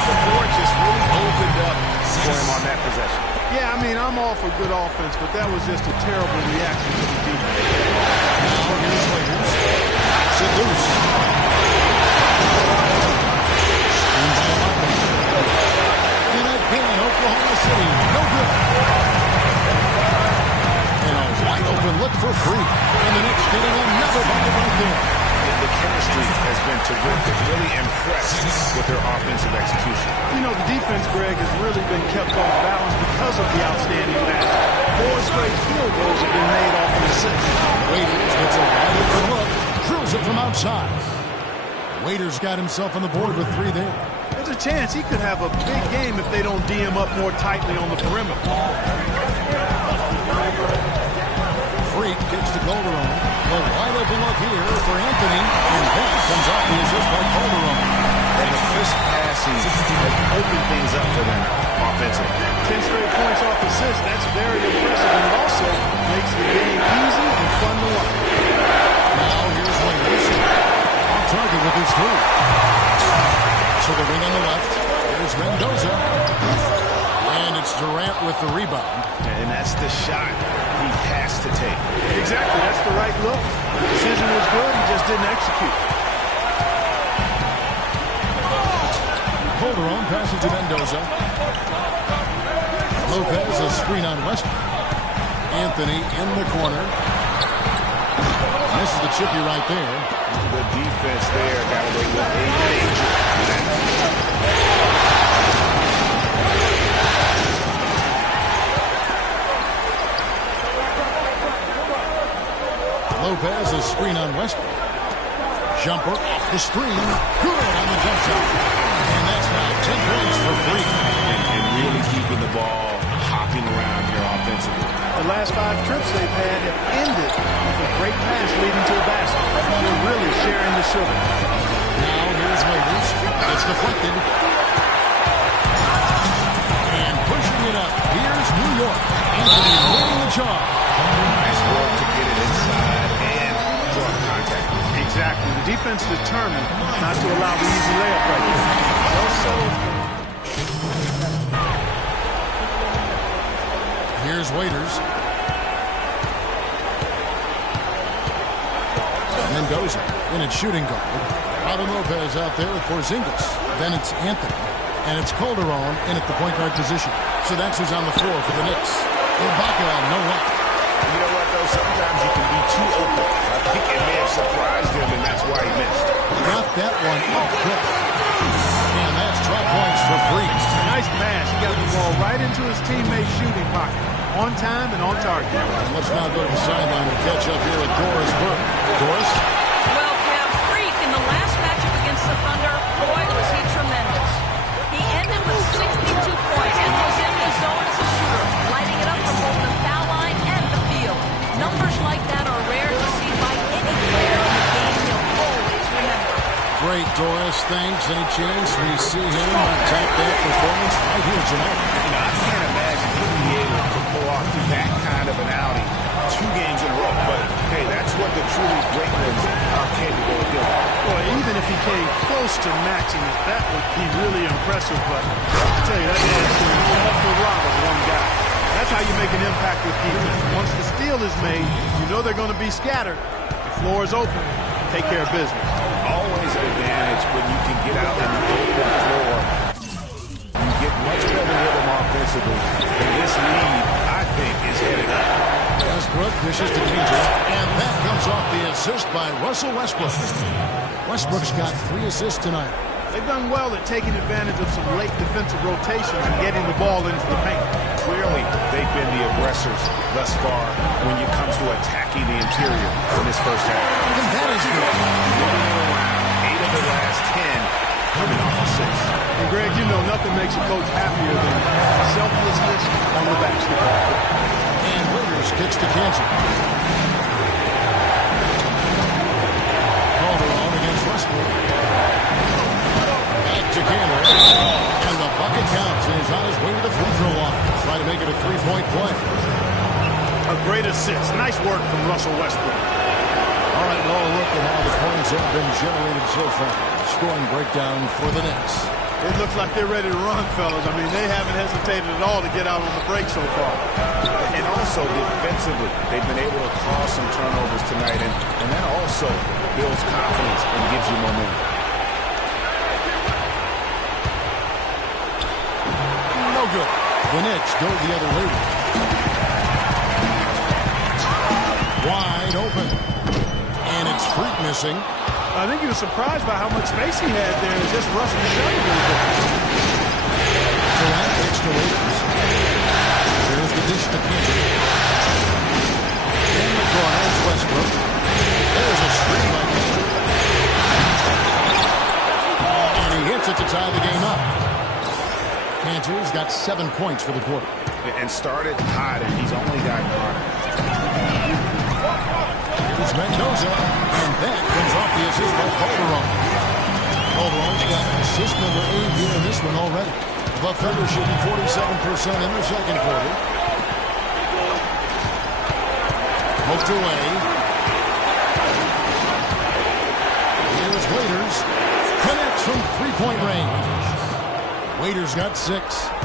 The floor just really opened up for him on that possession. Yeah, I mean, I'm all for good offense, but that was just a terrible reaction to the defense. Now here's Waiters. Knocks it loose. Screen by Ibaka. And again, Oklahoma City. No good. And a wide open look for Freak. And the Knicks getting another ball right there. The chemistry has been terrific. Really impressed with their offensive execution. You know, the defense, Greg, has really been kept off balance because of the outstanding pass. 4 straight field goals have been made off an assist. Waiters gets a wide open look. Drills it from outside. Waiters got himself on the board with 3 there. There's a chance he could have a big game if they don't D him up more tightly on the perimeter. Freak kicks to Calderon. A wide open look here for Anthony. And that comes off the assist by Calderon. And the crisp passing has opened things up for them offensively. 10 straight points off assists. That's very impressive. And it also makes the game easy and fun to watch. Now here's Waiters. Off target with his 3. To the wing on the left. Here's Mendoza. And it's Durant with the rebound. And that's the shot he has to take. Exactly. That's the right look. The decision was good. He just didn't execute. Calderon passes to Mendoza. Lopez a screen on Westbrook. Anthony in the corner. Misses the chippy right there. The defense there got away with a major. Lopez a screen on Westbrook. Jumper off the screen. Good on the jump shot. And that's now 10 points for Freak. And really keeping the ball hopping around here offensively. The last 5 trips they've had have ended with a great pass leading to a basket. They're really sharing the sugar. Now here's Waiters. It's deflected. And pushing it up. Here's New York. Anthony leading the charge. Nice work to get it inside and draw contact. Exactly. The defense determined not to allow the easy layup right there. Also, here's Waiters. Mendoza in at shooting guard. Robin Lopez out there with Porzingis. Then it's Anthony. And it's Calderon in at the point guard position. So that's who's on the floor for the Knicks. Ibaka, no luck. You know what, though? Sometimes you can be too open. I think it may have surprised him, and that's why he missed. Got that one up quick. And that's 12 points for Freak. Nice pass. He got the ball right into his teammate's shooting pocket. On time and on target. And let's now go to the sideline to catch up here with Doris Burke. Doris? Well, Cam, Freak in the last matchup against the Thunder, boy, was he tremendous. He ended with 62 points and was in the zone as a shooter, lighting it up from both the foul line and the field. Numbers like that are rare to see by any player in the game you'll always remember. Great, Doris. Thanks. Any chance we see him top that performance right here tonight? You know, I can't imagine he'll be able to pull off that kind of an outing 2 games in a row. But, hey, that's what the truly great ones are capable of doing. Boy, even if he came close to matching it, that would be really impressive. But I'll tell you, that man's doing an awful lot of one guy. That's how how you make an impact with defense. Once the steal is made, you know they're going to be scattered. The floor is open. Take care of business. Always an advantage when you can get out on the open floor. You get much better rhythm offensively. And this lead, I think, is headed up. Westbrook dishes to Cantor, and that comes off the assist by Russell Westbrook. Westbrook's got 3 assists tonight. They've done well at taking advantage of some late defensive rotations and getting the ball into the paint. Clearly, they've been the aggressors thus far when it comes to attacking the interior in this first half. And that is good. Running around 8 of the last 10 coming off assists. And Greg, you know nothing makes a coach happier than selflessness on the basketball court. And Waiters kicks to Cantor. Calderon against Westbrook. Back to Cantor. And the bucket counts. And he's on his way to the free throw line. Try to make it a 3-point play. A great assist. Nice work from Russell Westbrook. All right, well, look at how the points have been generated so far. Scoring breakdown for the Knicks. It looks like they're ready to run, fellas. I mean, they haven't hesitated at all to get out on the break so far. And also defensively, they've been able to cause some turnovers tonight, and that also builds confidence and gives you momentum. No good. The Knicks go the other way. Wide open. And it's Freak missing. I think he was surprised by how much space he had there and just rushed the shot a little bit. Durant kicks to Waiters. There's the dish to Cantor. In the corner is Westbrook. There's a screen by Cantor. And he hits it to tie the game up. Cantor's got 7 points for the quarter. And started hot, and he's only got Here's Mendoza, and that comes off the assist by Calderon. Calderon's got assist number 8 here in this one already. The Thunder shooting 47% in their second quarter. Poked away. Here's Waiters. Connects from three-point range. Waiters got 6.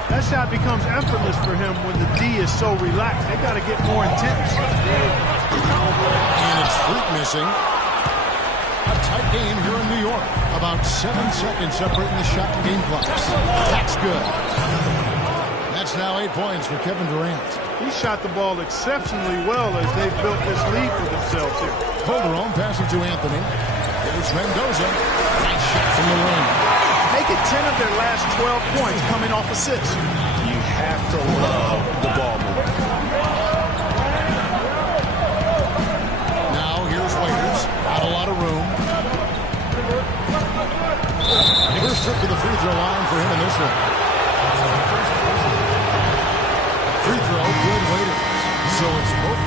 That shot becomes effortless for him when the D is so relaxed. They got to get more intense. And it's Freak missing. A tight game here in New York. About 7 seconds separating the shot and game clocks. That's good. That's now 8 points for Kevin Durant. He shot the ball exceptionally well as they've built this lead for themselves here. Calderon passing to Anthony. There's Mendoza. Nice shot from the ring. Make it 10 of their last 12 points coming off assists. You have to love the ball movement. Now here's Waiters. Not a lot of room. First trip to the free throw line for him in this one. Free throw, good Waiters. So it's both.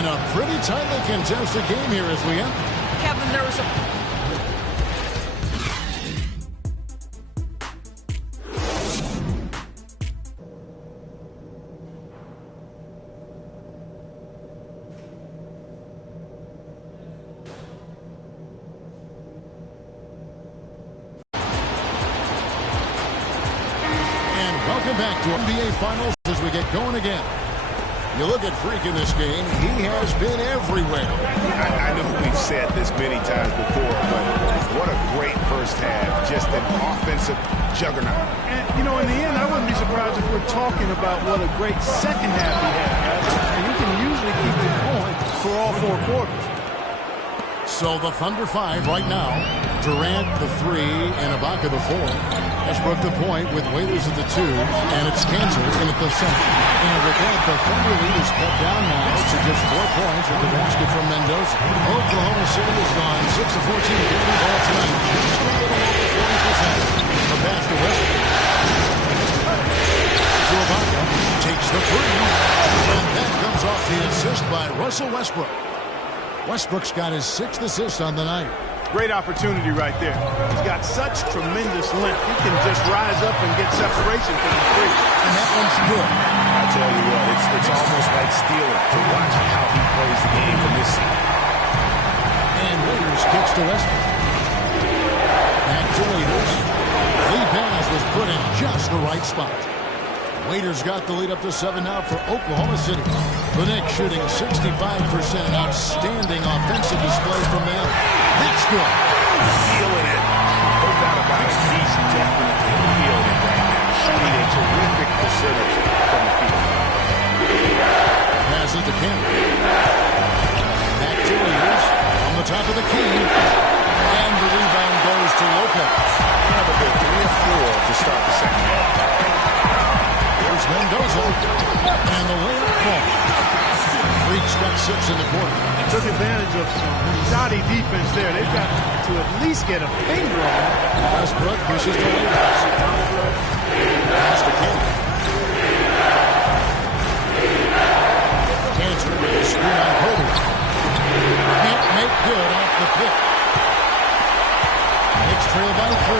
And a pretty tightly contested game here as we end. Kevin, there was a... Welcome back to NBA Finals as we get going again. You look at Freak in this game, he has been everywhere. I know we've said this many times before, but what a great first half. Just an offensive juggernaut. And, you know, in the end, I wouldn't be surprised if we're talking about what a great second half he had, guys. And he can usually keep it going for all 4 quarters. So the Thunder 5 right now. Durant the 3 and Ibaka the 4. Westbrook the point with Waiters at the 2. And it's Cantor in at the center. And with that, the Thunder lead is cut down now to just 4 points with the basket from Mendoza. Oklahoma City has gone 6 of 14 to get the ball tonight. Just a little over 40%. The pass to Westbrook. To Ibaka. Takes the 3. And that comes off the assist by Russell Westbrook. Westbrook's got his 6th assist on the night. Great opportunity right there. He's got such tremendous length. He can just rise up and get separation from the 3. And that one's good. I tell you what, it's almost like stealing to watch how he plays the game from this seat. And Waiters kicks to Westbrook. Back to Waiters. The pass was put in just the right spot. Waiters got the lead up to 7 now for Oklahoma City. The Knicks shooting 65%. Outstanding offensive display from them. That's good. Feeling it. No doubt about it. He's definitely feeling it right now. Shooting a terrific percentage from the field. Pass it to Kemp. Back to Waiters. On the top of the key. And the rebound goes to Lopez. Have a good 3 or 4 to start the second half. Here's Mendoza. And the layup falls. Freak's got 6 in the quarter. Took advantage of some shoddy defense there. They've got to at least get a finger on it. Westbrook pushes to Waiters. Pass to Kemp. Cancer with a screen on Kobe. Can't make good off the pick. Knicks trail by 3.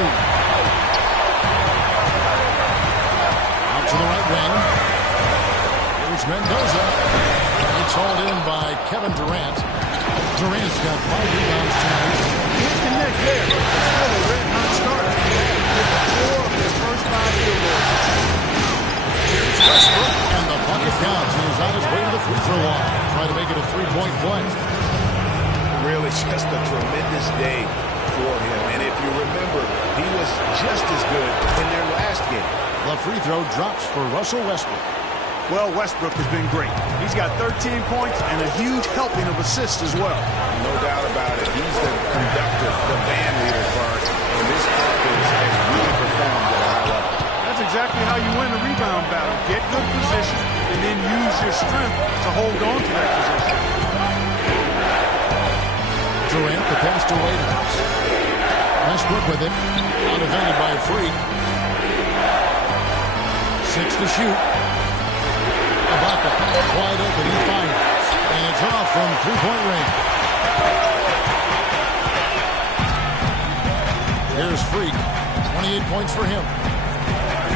Out to the right wing. Here's Mendoza. It's hauled in by Kevin Durant. Durant's got 5 rebounds tonight. Can't connect there. Still a red hot start. Hit 4 of his first 5 field goals. Here's Westbrook, and the bucket counts. He's on his way to the free throw line. Try to make it a 3-point play. Really just a tremendous day for him. And if you remember, he was just as good in their last game. The free throw drops for Russell Westbrook. Well, Westbrook has been great. He's got 13 points and a huge helping of assists as well. No doubt about it. He's the conductor, the band leader for us. And this offense has really performed at a high level. That's exactly how you win the rebound battle. Get good position and then use your strength to hold on to that position. Durant, the pass to Waiters. Westbrook with it. Undefended by Freak. 6 to shoot. Ibaka, wide open, he fires. And it's off from 3-point range. Here's Freak. 28 points for him.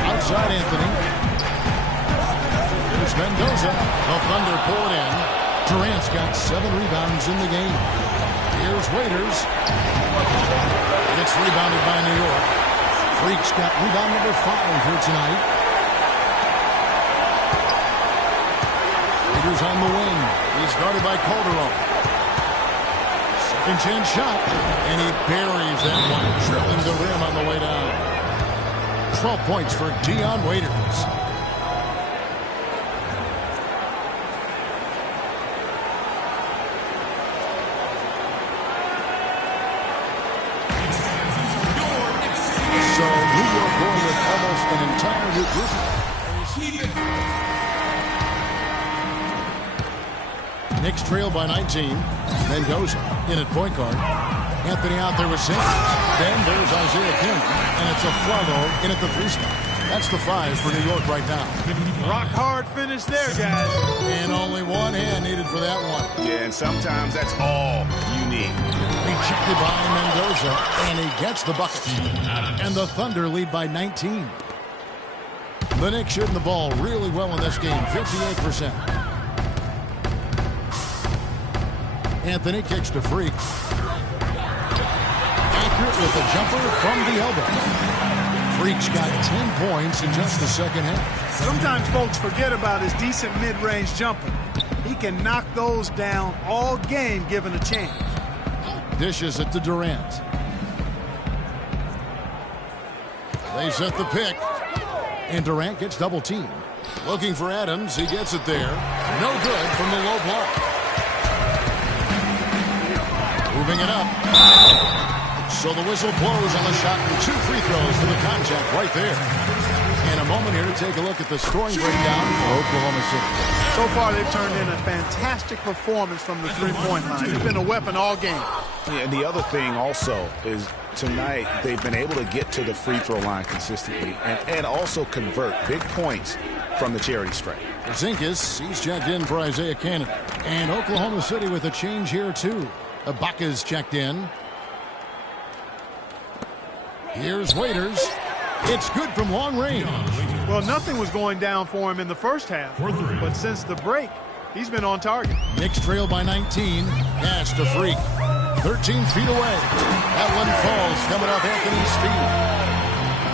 Outside Anthony. Here's Mendoza. The Thunder pull it in. Durant's got 7 rebounds in the game. Here's Waiters. It's rebounded by New York. Freak's got rebound number 5 here tonight. Waiters on the wing. He's guarded by Calderon. Second chance shot. And he buries that one. Drilling the rim on the way down. 12 points for Dion Waiters. So New York going with almost an entire new group. Knicks trail by 19. Mendoza in at point guard. Anthony out there with 6. Then there's Isaiah Kim. And it's a Flavo in at the 3 spot. That's the 5 for New York right now. Rock hard finish there, guys. And only one hand needed for that one. Yeah, and sometimes that's all you need. Rejected by Mendoza, and he gets the bucket. And the Thunder lead by 19. The Knicks shooting the ball really well in this game, 58%. Anthony kicks to Freak. Accurate with a jumper from the elbow. Freak's got 10 points in just the second half. Sometimes folks forget about his decent mid-range jumper. He can knock those down all game given a chance. Dishes it to Durant. They set the pick. And Durant gets double teamed. Looking for Adams. He gets it there. No good from the low block. Moving it up. So the whistle blows on the shot and 2 free throws for the contact right there. And a moment here to take a look at the scoring breakdown for Oklahoma City. So far, they've turned in a fantastic performance from the three-point line. It's been a weapon all game. Yeah, and the other thing also is tonight they've been able to get to the free throw line consistently and also convert big points from the charity stripe. Zinkas, he's checked in for Isaiah Cannon. And Oklahoma City with a change here too. Ibaka's checked in. Here's Waiters. It's good from long range. Well, nothing was going down for him in the first half, but since the break, he's been on target. Knicks trail by 19. Pass to Freak. 13 feet away. That one falls coming off Anthony's feet.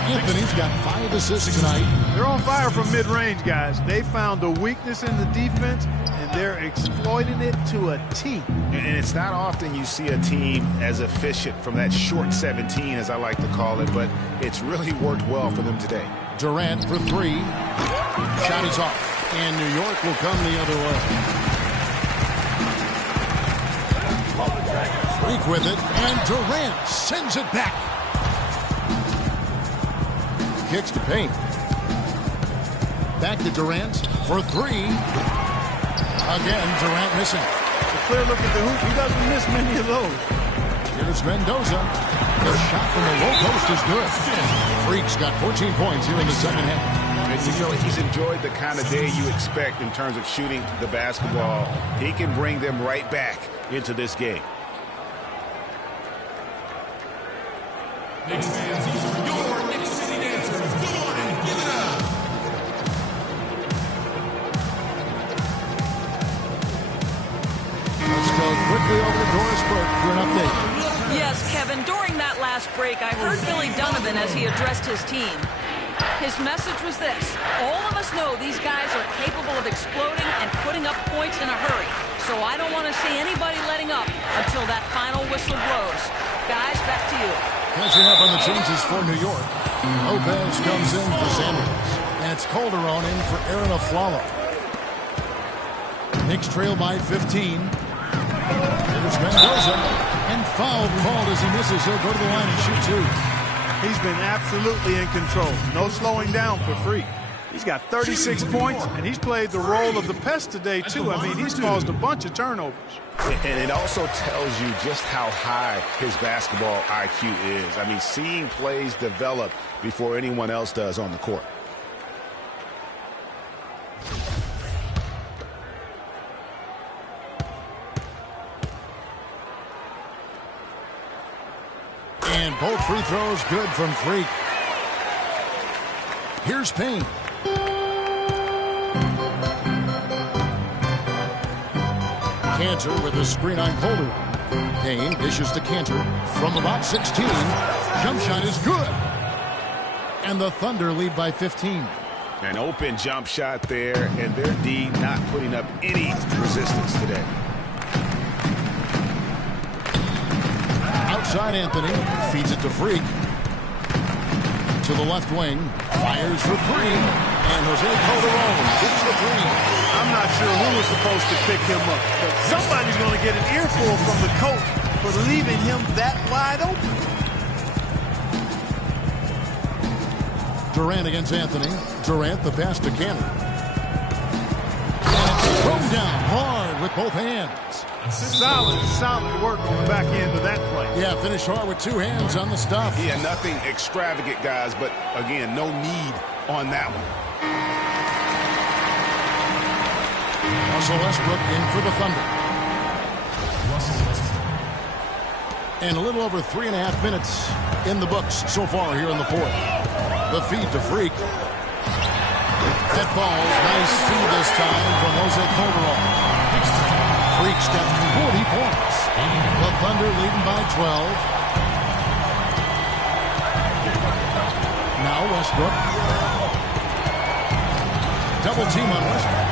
Anthony's got 5 assists tonight. They're on fire from mid-range, guys. They found a weakness in the defense, and they're exploiting it to a T. And it's not often you see a team as efficient from that short 17, as I like to call it, but it's really worked well for them today. Durant for 3. Shot is off. And New York will come the other way. Freak with it, and Durant sends it back. Kicks to paint. Back to Durant for 3. Again, Durant missing. A clear look at the hoop. He doesn't miss many of those. Here's Mendoza. The shot from the low post is good. Freak's got 14 points here in the second half. And you know, he's enjoyed the kind of day you expect in terms of shooting the basketball. He can bring them right back into this game. Knicks fans, these are your Knicks City dancers. Come on and give it up. Let's go quickly over to Doris Burke for an update. Yes, Kevin, during that last break, I heard Billy Donovan as he addressed his team. His message was this: all of us know these guys are capable of exploding and putting up points in a hurry. So I don't want to see anybody letting up until that final whistle blows. Guys, back to you. Catching up on the changes for New York. Lopez comes in for Sanders. And it's Calderon in for Aaron Aflalo. Knicks trail by 15. Here's Mendoza. And foul called as he misses. He'll go to the line and shoot 2. He's been absolutely in control. No slowing down for Freak. He's got 36 points, and he's played the role of the pest today, too. I mean, he's caused a bunch of turnovers. And it also tells you just how high his basketball IQ is. I mean, seeing plays develop before anyone else does on the court. And both free throws good from Freak. Here's Payne. Cantor with a screen on Calderon. Payne dishes to Cantor from about 16. Jump shot is good. And the Thunder lead by 15. An open jump shot there, and their D not putting up any resistance today. Outside Anthony feeds it to Freak. To the left wing, fires for 3, and Jose Calderon gets the 3. I'm not sure who was supposed to pick him up, but somebody's going to get an earful from the coach for leaving him that wide open. Durant against Anthony. Durant the pass to Cantor. Thrown down hard with both hands. Solid work on the back end of that play. Yeah, finish hard with 2 hands on the stuff. Yeah, nothing extravagant, guys, but again, no need on that one. Russell Westbrook in for the Thunder. And a little over 3.5 minutes in the books so far here in the fourth. The feed to Freak. That ball's nice feed this time from Jose Calderon. Freak's got 40 points. The Thunder leading by 12. Now Westbrook. Double team on Westbrook.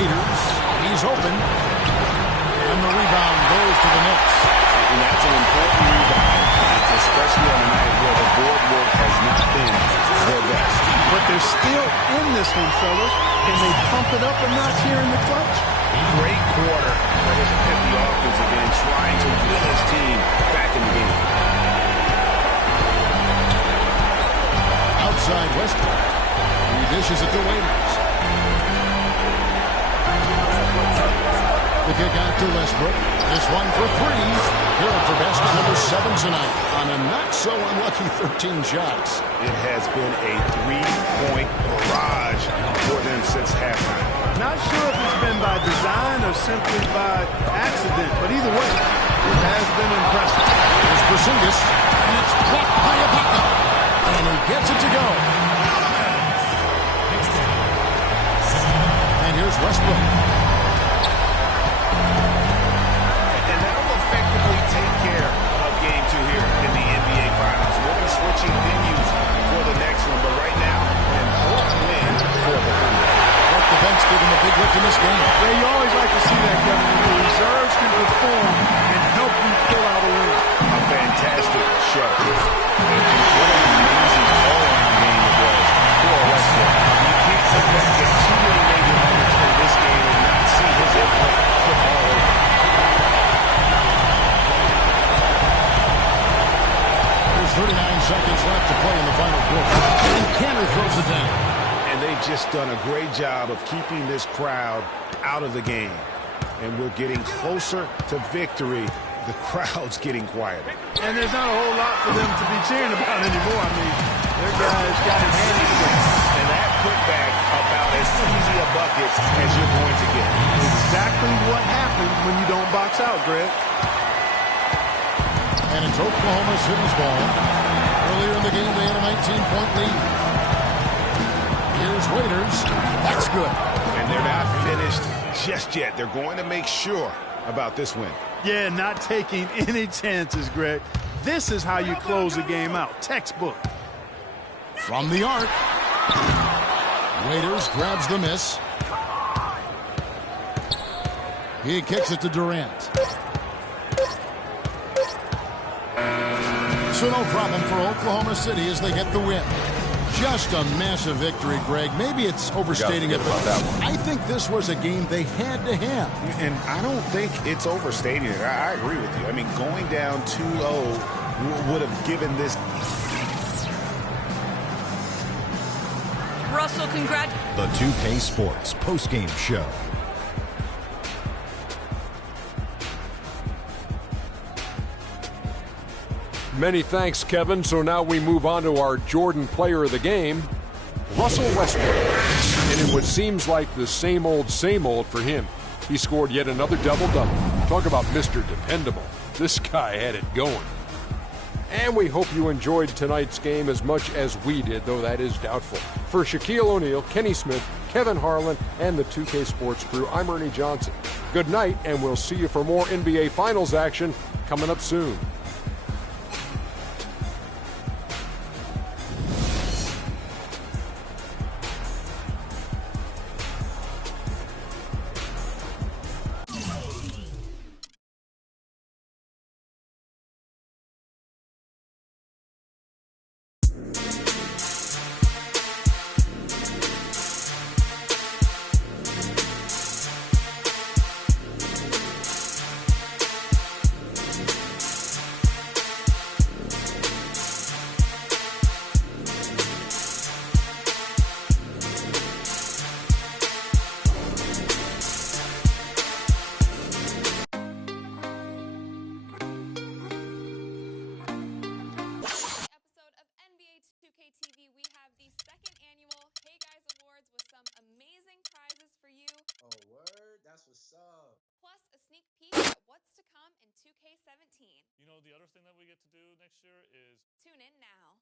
Waiters. He's open. And the rebound goes to the Knicks. And that's an important rebound, especially on a night where the board work has not been their best. But they're still in this one, fellas. Can they pump it up a notch here in the clutch? Great quarter for his the offense again, trying to win his team back in the game. Outside Westbrook. He dishes it to Waiters. The kick out to Westbrook. This one for 3. Good for basket number 7 tonight on a not-so-unlucky 13 shots. It has been a 3-point barrage for them since halftime. Not sure if it's been by design or simply by accident, but either way, it has been impressive. Here's Porzingis, and it's blocked by Ibaka. And he gets it to go. And here's Westbrook. Take care of game 2 here in the NBA Finals. We'll be switching venues for the next give him a big lift in this game. Yeah, you always like to see that, Kevin. When the reserves can perform and help you pull out a win. A fantastic show. What an amazing all-around game it was for Westbrook. You can't sit back at too many major moments in this game and not see his input put all over. There's 39 seconds left to play in the final quarter. And Canner throws it down. And they've just done a great job of keeping this crowd out of the game. And we're getting closer to victory. The crowd's getting quieter. And there's not a whole lot for them to be cheering about anymore. I mean, their guys got it handed to them. And that putback about as easy a bucket as you're going to get. Exactly what happens when you don't box out, Greg. And it's Oklahoma City's ball. Earlier in the game, they had a 19-point lead. Here's Waiters. That's good. And they're not finished just yet. They're going to make sure about this win. Yeah, not taking any chances, Greg. This is how you close a game out. Textbook. From the arc. Waiters grabs the miss. He kicks it to Durant. So no problem for Oklahoma City as they get the win. Just a massive victory, Greg. Maybe it's overstating it, but I think this was a game they had to have. And I don't think it's overstating it. I agree with you. I mean, going down 2-0 would have given this. Russell, congrats. The 2K Sports postgame show. Many thanks, Kevin. So now we move on to our Jordan player of the game, Russell Westbrook. And it seems like the same old for him. He scored yet another double-double. Talk about Mr. Dependable. This guy had it going. And we hope you enjoyed tonight's game as much as we did, though that is doubtful. For Shaquille O'Neal, Kenny Smith, Kevin Harlan, and the 2K Sports crew, I'm Ernie Johnson. Good night, and we'll see you for more NBA Finals action coming up soon. You know, the other thing that we get to do next year is tune in now.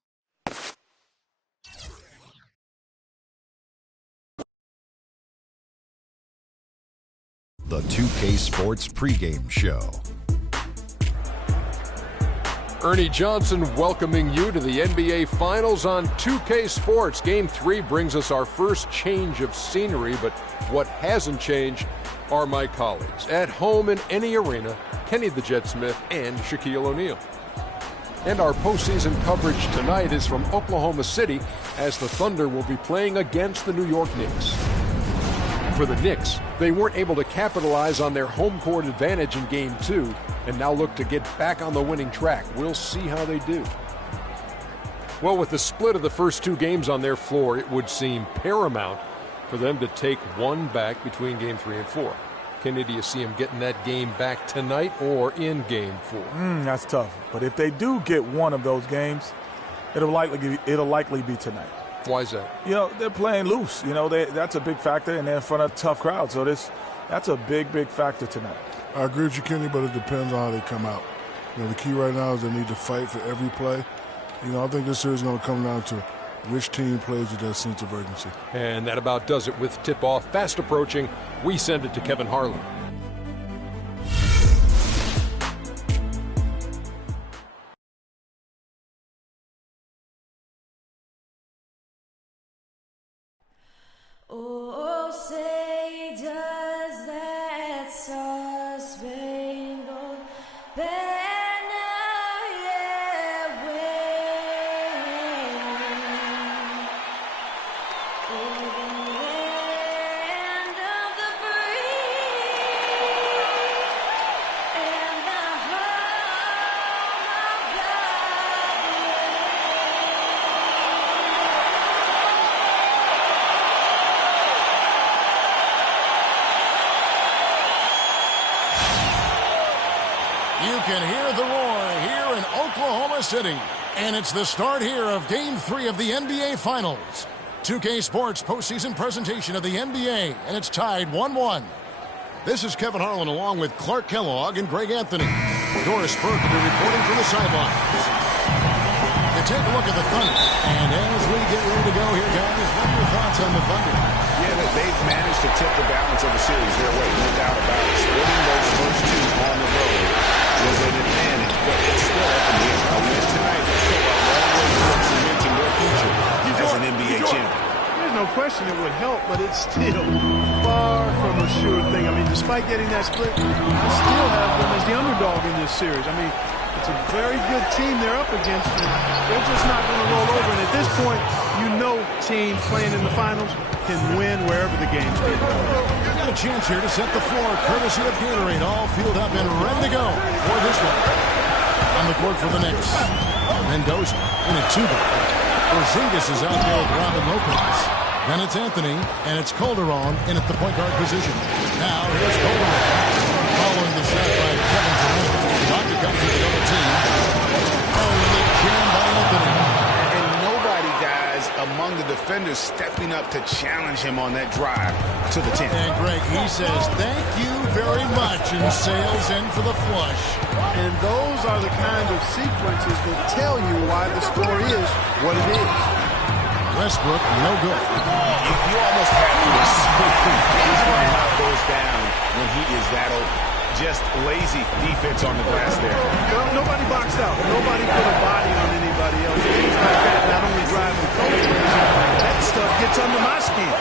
The 2K Sports pregame show. Ernie Johnson welcoming you to the NBA Finals on 2K Sports. Game 3 brings us our first change of scenery, but what hasn't changed are my colleagues. At home in any arena, Kenny the Jet Smith and Shaquille O'Neal. And our postseason coverage tonight is from Oklahoma City as the Thunder will be playing against the New York Knicks. For the Knicks, they weren't able to capitalize on their home court advantage in Game 2 and now look to get back on the winning track. We'll see how they do. Well, with the split of the first 2 games on their floor, it would seem paramount for them to take one back between Game 3 and 4. Kenny, do you see him getting that game back tonight or in Game 4? That's tough. But if they do get one of those games, it'll likely be tonight. Why is that? You know, they're playing loose. You know, that's a big factor, and they're in front of a tough crowd. So that's a big factor tonight. I agree with you, Kenny, but it depends on how they come out. You know, the key right now is they need to fight for every play. You know, I think this series is going to come down to which team plays with that sense of urgency. And that about does it with tip-off fast approaching. We send it to Kevin Harlan. Oh, say can hear the roar here in Oklahoma City. And it's the start here of Game 3 of the NBA Finals. 2K Sports postseason presentation of the NBA, and it's tied 1-1. This is Kevin Harlan along with Clark Kellogg and Greg Anthony. Doris Burke will be reporting from the sidelines. You take a look at the Thunder, and as we get ready to go here, guys, what are your thoughts on the Thunder? Yeah, they've managed to tip the balance of the series their way, no doubt about it. Splitting those first two on the road was an advantage, but it's still up in the air. A win tonight will show a long way to cementing their future as an NBA champion. There's no question it would help, but it's still far from a sure thing. I mean, despite getting that split, I still have them as the underdog in this series. I mean, it's a very good team they're up against, and they're just not going to roll over. And at this point, you know teams playing in the finals can win wherever the game's been. Got a chance here to set the floor, courtesy of Gatorade, all fueled up and ready to go for this one. On the court for the Knicks, Mendoza in a two-guard. Porzingis is out there with Robin Lopez. Then it's Anthony, and it's Calderon in at the point guard position. Now here's Calderon. Following the shot by Kevin Durant. About to come to the double team. Oh, and the jam by Anthony. And nobody, guys, among the defenders stepping up to challenge him on that drive to the 10. And Greg, he says, thank you very much, and sails in for the flush. And those are the kind of sequences that tell you why the score is what it is. Westbrook, no good. You almost have to assume he's going to knock those down when he is that open. Just lazy defense on the glass there. Well, nobody boxed out. Nobody put a body on anybody else. Things like that not only drive the coach crazy, that stuff gets under my skin.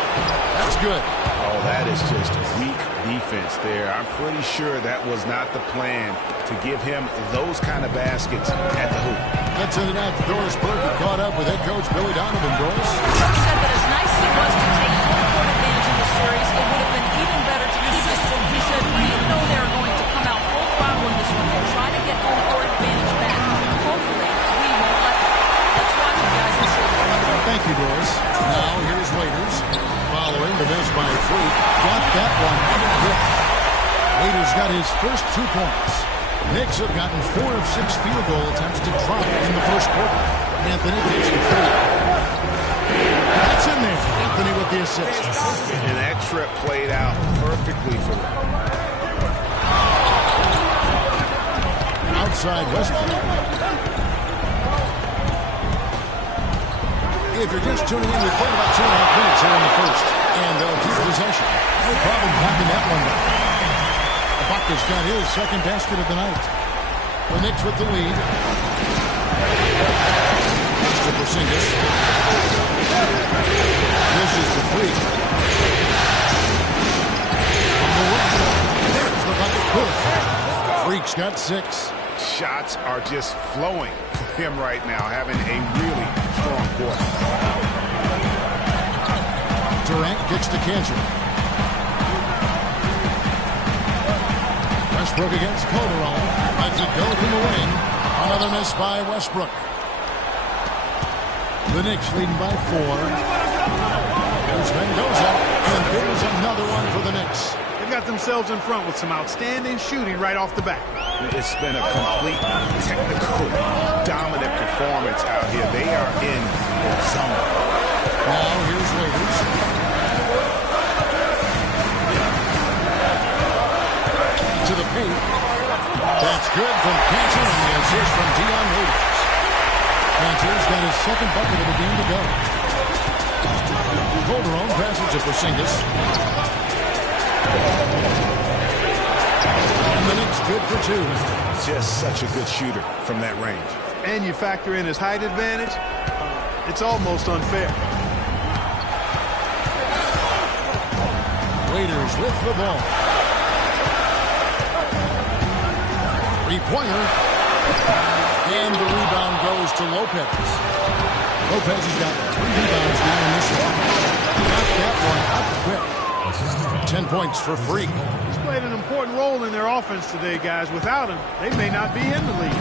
That's good. Oh, that is just weak defense there. I'm pretty sure that was not the plan to give him those kind of baskets at the hoop. Let's send it out to Doris Burke, who caught up with head coach Billy Donovan. Doris? Burke said that as nice as it was to take home court advantage in the series, it would have been even better to keep it. He said, we know they're going to come out full throttle in this one and try to get home court advantage back. Hopefully, we won't let them. Let's watch it, guys, and see. Thank you, Doris. Now, here's Waiters. Following the miss by Freak. Got that one under grip. Waiters got his first 2 points. Knicks have gotten 4 of 6 field goal attempts to drop in the first quarter. Anthony takes the free. That's in there. Anthony with the assist. And that trip played out perfectly for them. Outside Westbrook. If you're just tuning in, we've played about 2.5 minutes here in the first. And they'll keep possession. No problem knocking that one down. Ibaka's got his second basket of the night. The Knicks with the lead. Next to Porzingis. This is the free. There's the bucket. Good. Freak's got 6. Shots are just flowing for him right now, having a really strong quarter. Durant kicks to Cantor. Westbrook against Calderon. Lets it go from the wing. Another miss by Westbrook. The Knicks leading by 4. There's Mendoza. And there's another one for the Knicks. They've got themselves in front with some outstanding shooting right off the bat. It's been a complete technical, dominant performance out here. They are in the zone. Now here's Waiters. To the paint. That's good from Cantor and the assist from Dion Waiters. Cantor's got his second bucket of the game to go. Calderon passes to Porzingis. And the Knicks good for 2. Just such a good shooter from that range. And you factor in his height advantage, it's almost unfair. Waiters with the ball. 3-pointer. And the rebound goes to Lopez. Lopez has got 3 rebounds now in this one. Got that one up quick. 10 points for Freak. He's played an important role in their offense today, guys. Without him, they may not be in the league.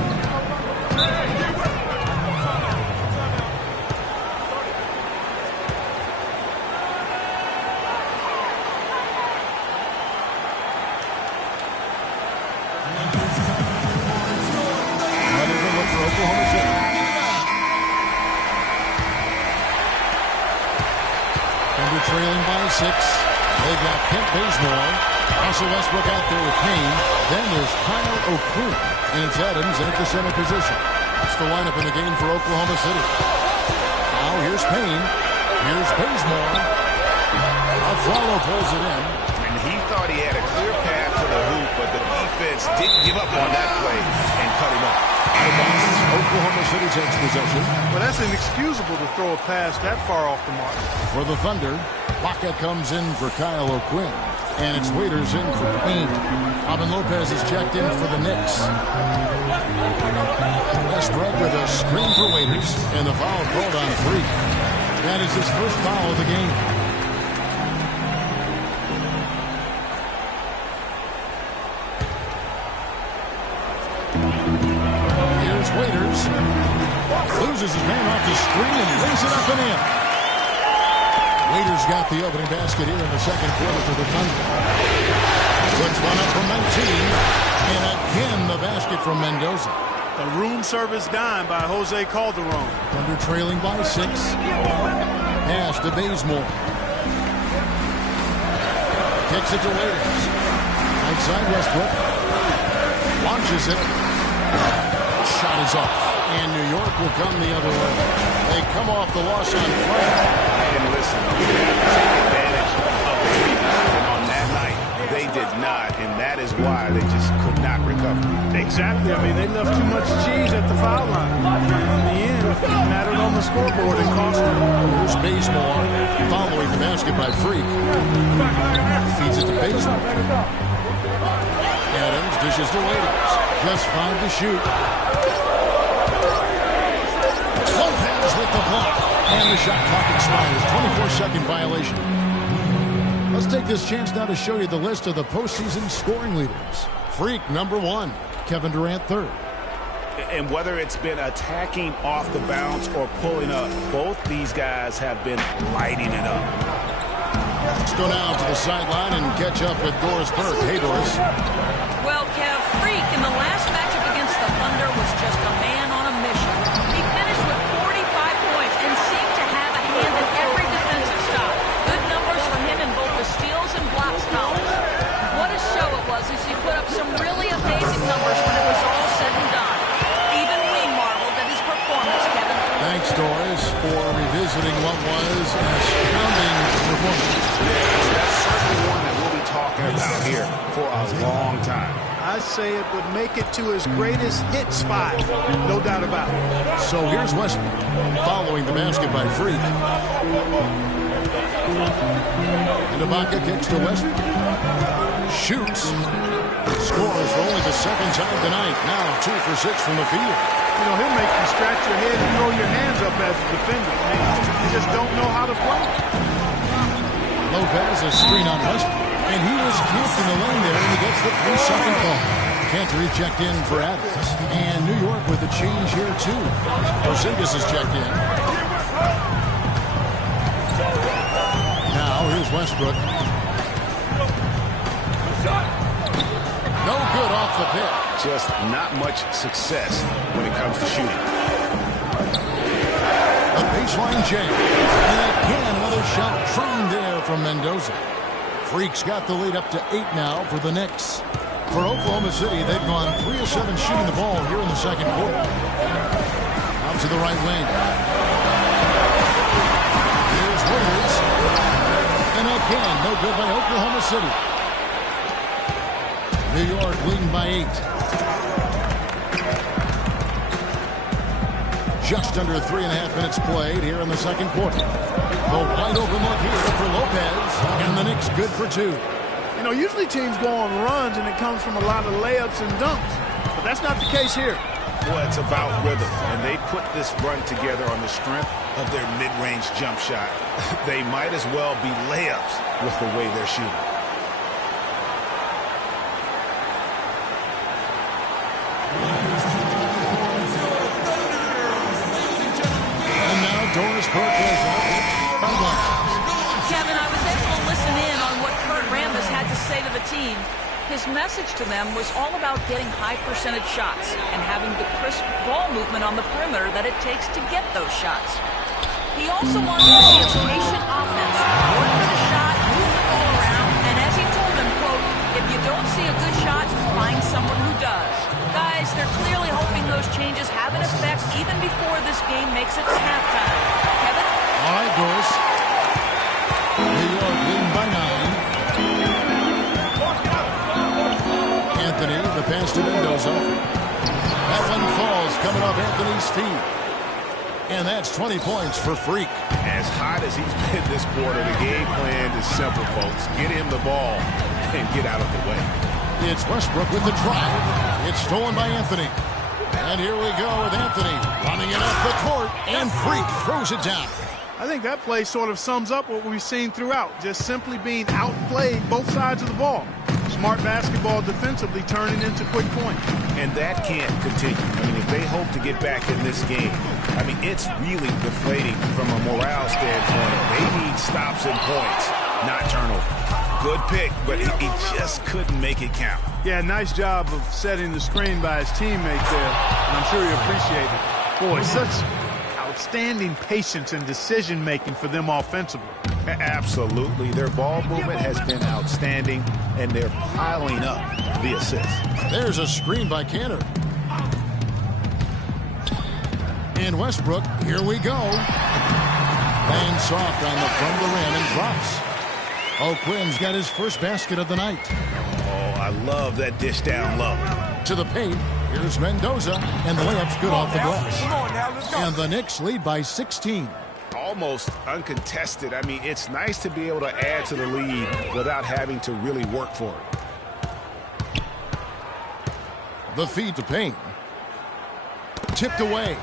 Thunder trailing by 6. They've got Kent Bazemore. Russell Westbrook out there with Payne. Then there's Kyle O'Quinn. And it's Adams at the center position. That's the lineup in the game for Oklahoma City. Now here's Payne. Here's Bazemore. Afralo pulls it in. And he thought he had a clear path to the hoop, but the defense didn't give up on that play and cut him off. Oklahoma City takes possession. Well, that's inexcusable to throw a pass that far off the mark. For the Thunder, Baca comes in for Kyle O'Quinn. And it's Waiters in for Payne. Robin Lopez is checked in for the Knicks. Westbrook with a screen for Waiters. And the foul called on Freak. That is his first foul of the game. Here's Waiters. Loses his man off the screen and lays it up and in. Waiters got the opening basket here in the second quarter for the Thunder. Puts one up from 19. And again, the basket from Mendoza. A room service dime by Jose Calderon. Thunder trailing by 6. Pass to Bazemore. Kicks it to Waiters. Right side Westbrook. Launches it. Shot is off. And New York will come the other way. They come off the loss on Friday. And listen, you have to take advantage of the rebound. And on that night, they did not. And that is why they just could not recover. Exactly. I mean, they left too much cheese at the foul line. In the end, it mattered on the scoreboard and cost them. Here's Bazemore following the basket by Freak. Feeds it to Bazemore. Adams dishes to Waiters. Just 5 to shoot. Lopez with the block. And the shot clock expires. 24-second violation. Let's take this chance now to show you the list of the postseason scoring leaders. Freak, number 1. Kevin Durant, 3rd. And whether it's been attacking off the bounce or pulling up, both these guys have been lighting it up. Let's go now to the sideline and catch up with Doris Burke. Hey, Doris. Well, Kev, Freak in the last matchup against the Thunder was just a man on a mission. He finished with 45 points and seemed to have a hand in every defensive stop. Good numbers for him in both the steals and blocks columns. What a show it was as he put up some really amazing numbers when it was all said and done. Even we marveled at his performance, Kevin. Thanks, Doris, for revisiting what was an astounding performance. That's certainly one that we'll be talking about here for a long time. I say it would make it to his greatest hit spot. No doubt about it. So here's Westbrook following the basket by Freak. And Ibaka kicks to Westbrook. Shoots. Scores for only the second time tonight. Now 2 for 6 from the field. You know, he'll make you scratch your head and throw your hands up as a defender. You just don't know how to play. Lopez a screen on Westbrook. And he was camped in the lane there, and he gets the 3-second call. Cantor checked in for Adams. And New York with a change here, too. Porzingis is checked in. Now, here's Westbrook. No good off the pick. Just not much success when it comes to shooting. A baseline jam. And again, another shot trained there from Mendoza. Freak's got the lead up to 8 now for the Knicks. For Oklahoma City, they've gone 3 of 7 shooting the ball here in the second quarter. Out to the right wing. Here's Waiters. And again, no good by Oklahoma City. New York leading by 8. Just under 3.5 minutes played here in the second quarter. The wide open look here for Lopez, and the Knicks good for 2. You know, usually teams go on runs and it comes from a lot of layups and dunks. But that's not the case here. Well, it's about rhythm, and they put this run together on the strength of their mid-range jump shot. They might as well be layups with the way they're shooting. And now Doris Burke is out. Kevin, I was able to listen in on what Kurt Rambis had to say to the team. His message to them was all about getting high percentage shots and having the crisp ball movement on the perimeter that it takes to get those shots. He also wants to see a patient offense, work pass to Mendoza. That one falls coming off Anthony's feet. And that's 20 points for Freak. As hot as he's been this quarter, the game plan is simple, folks. Get him the ball and get out of the way. It's Westbrook with the drive. It's stolen by Anthony. And here we go with Anthony running it up the court, and Freak throws it down. I think that play sort of sums up what we've seen throughout, just simply being outplayed both sides of the ball. Smart basketball defensively turning into quick points. And that can't continue. I mean, if they hope to get back in this game, I mean, it's really deflating from a morale standpoint. They need stops and points, not turnovers. Good pick, but he just couldn't make it count. Yeah, nice job of setting the screen by his teammate there, and I'm sure he appreciated it. Boy, such outstanding patience and decision-making for them offensively. Absolutely. Their ball movement has been outstanding, and they're piling up the assists. There's a screen by Cantor. And Westbrook, here we go. Laying soft on the front of the rim and drops. O'Quinn's got his first basket of the night. Oh, I love that dish down low. To the paint, here's Mendoza, and the layup's good off the glass. And the Knicks lead by 16. Almost uncontested. I mean, it's nice to be able to add to the lead without having to really work for it. The feed to Payne. Tipped away.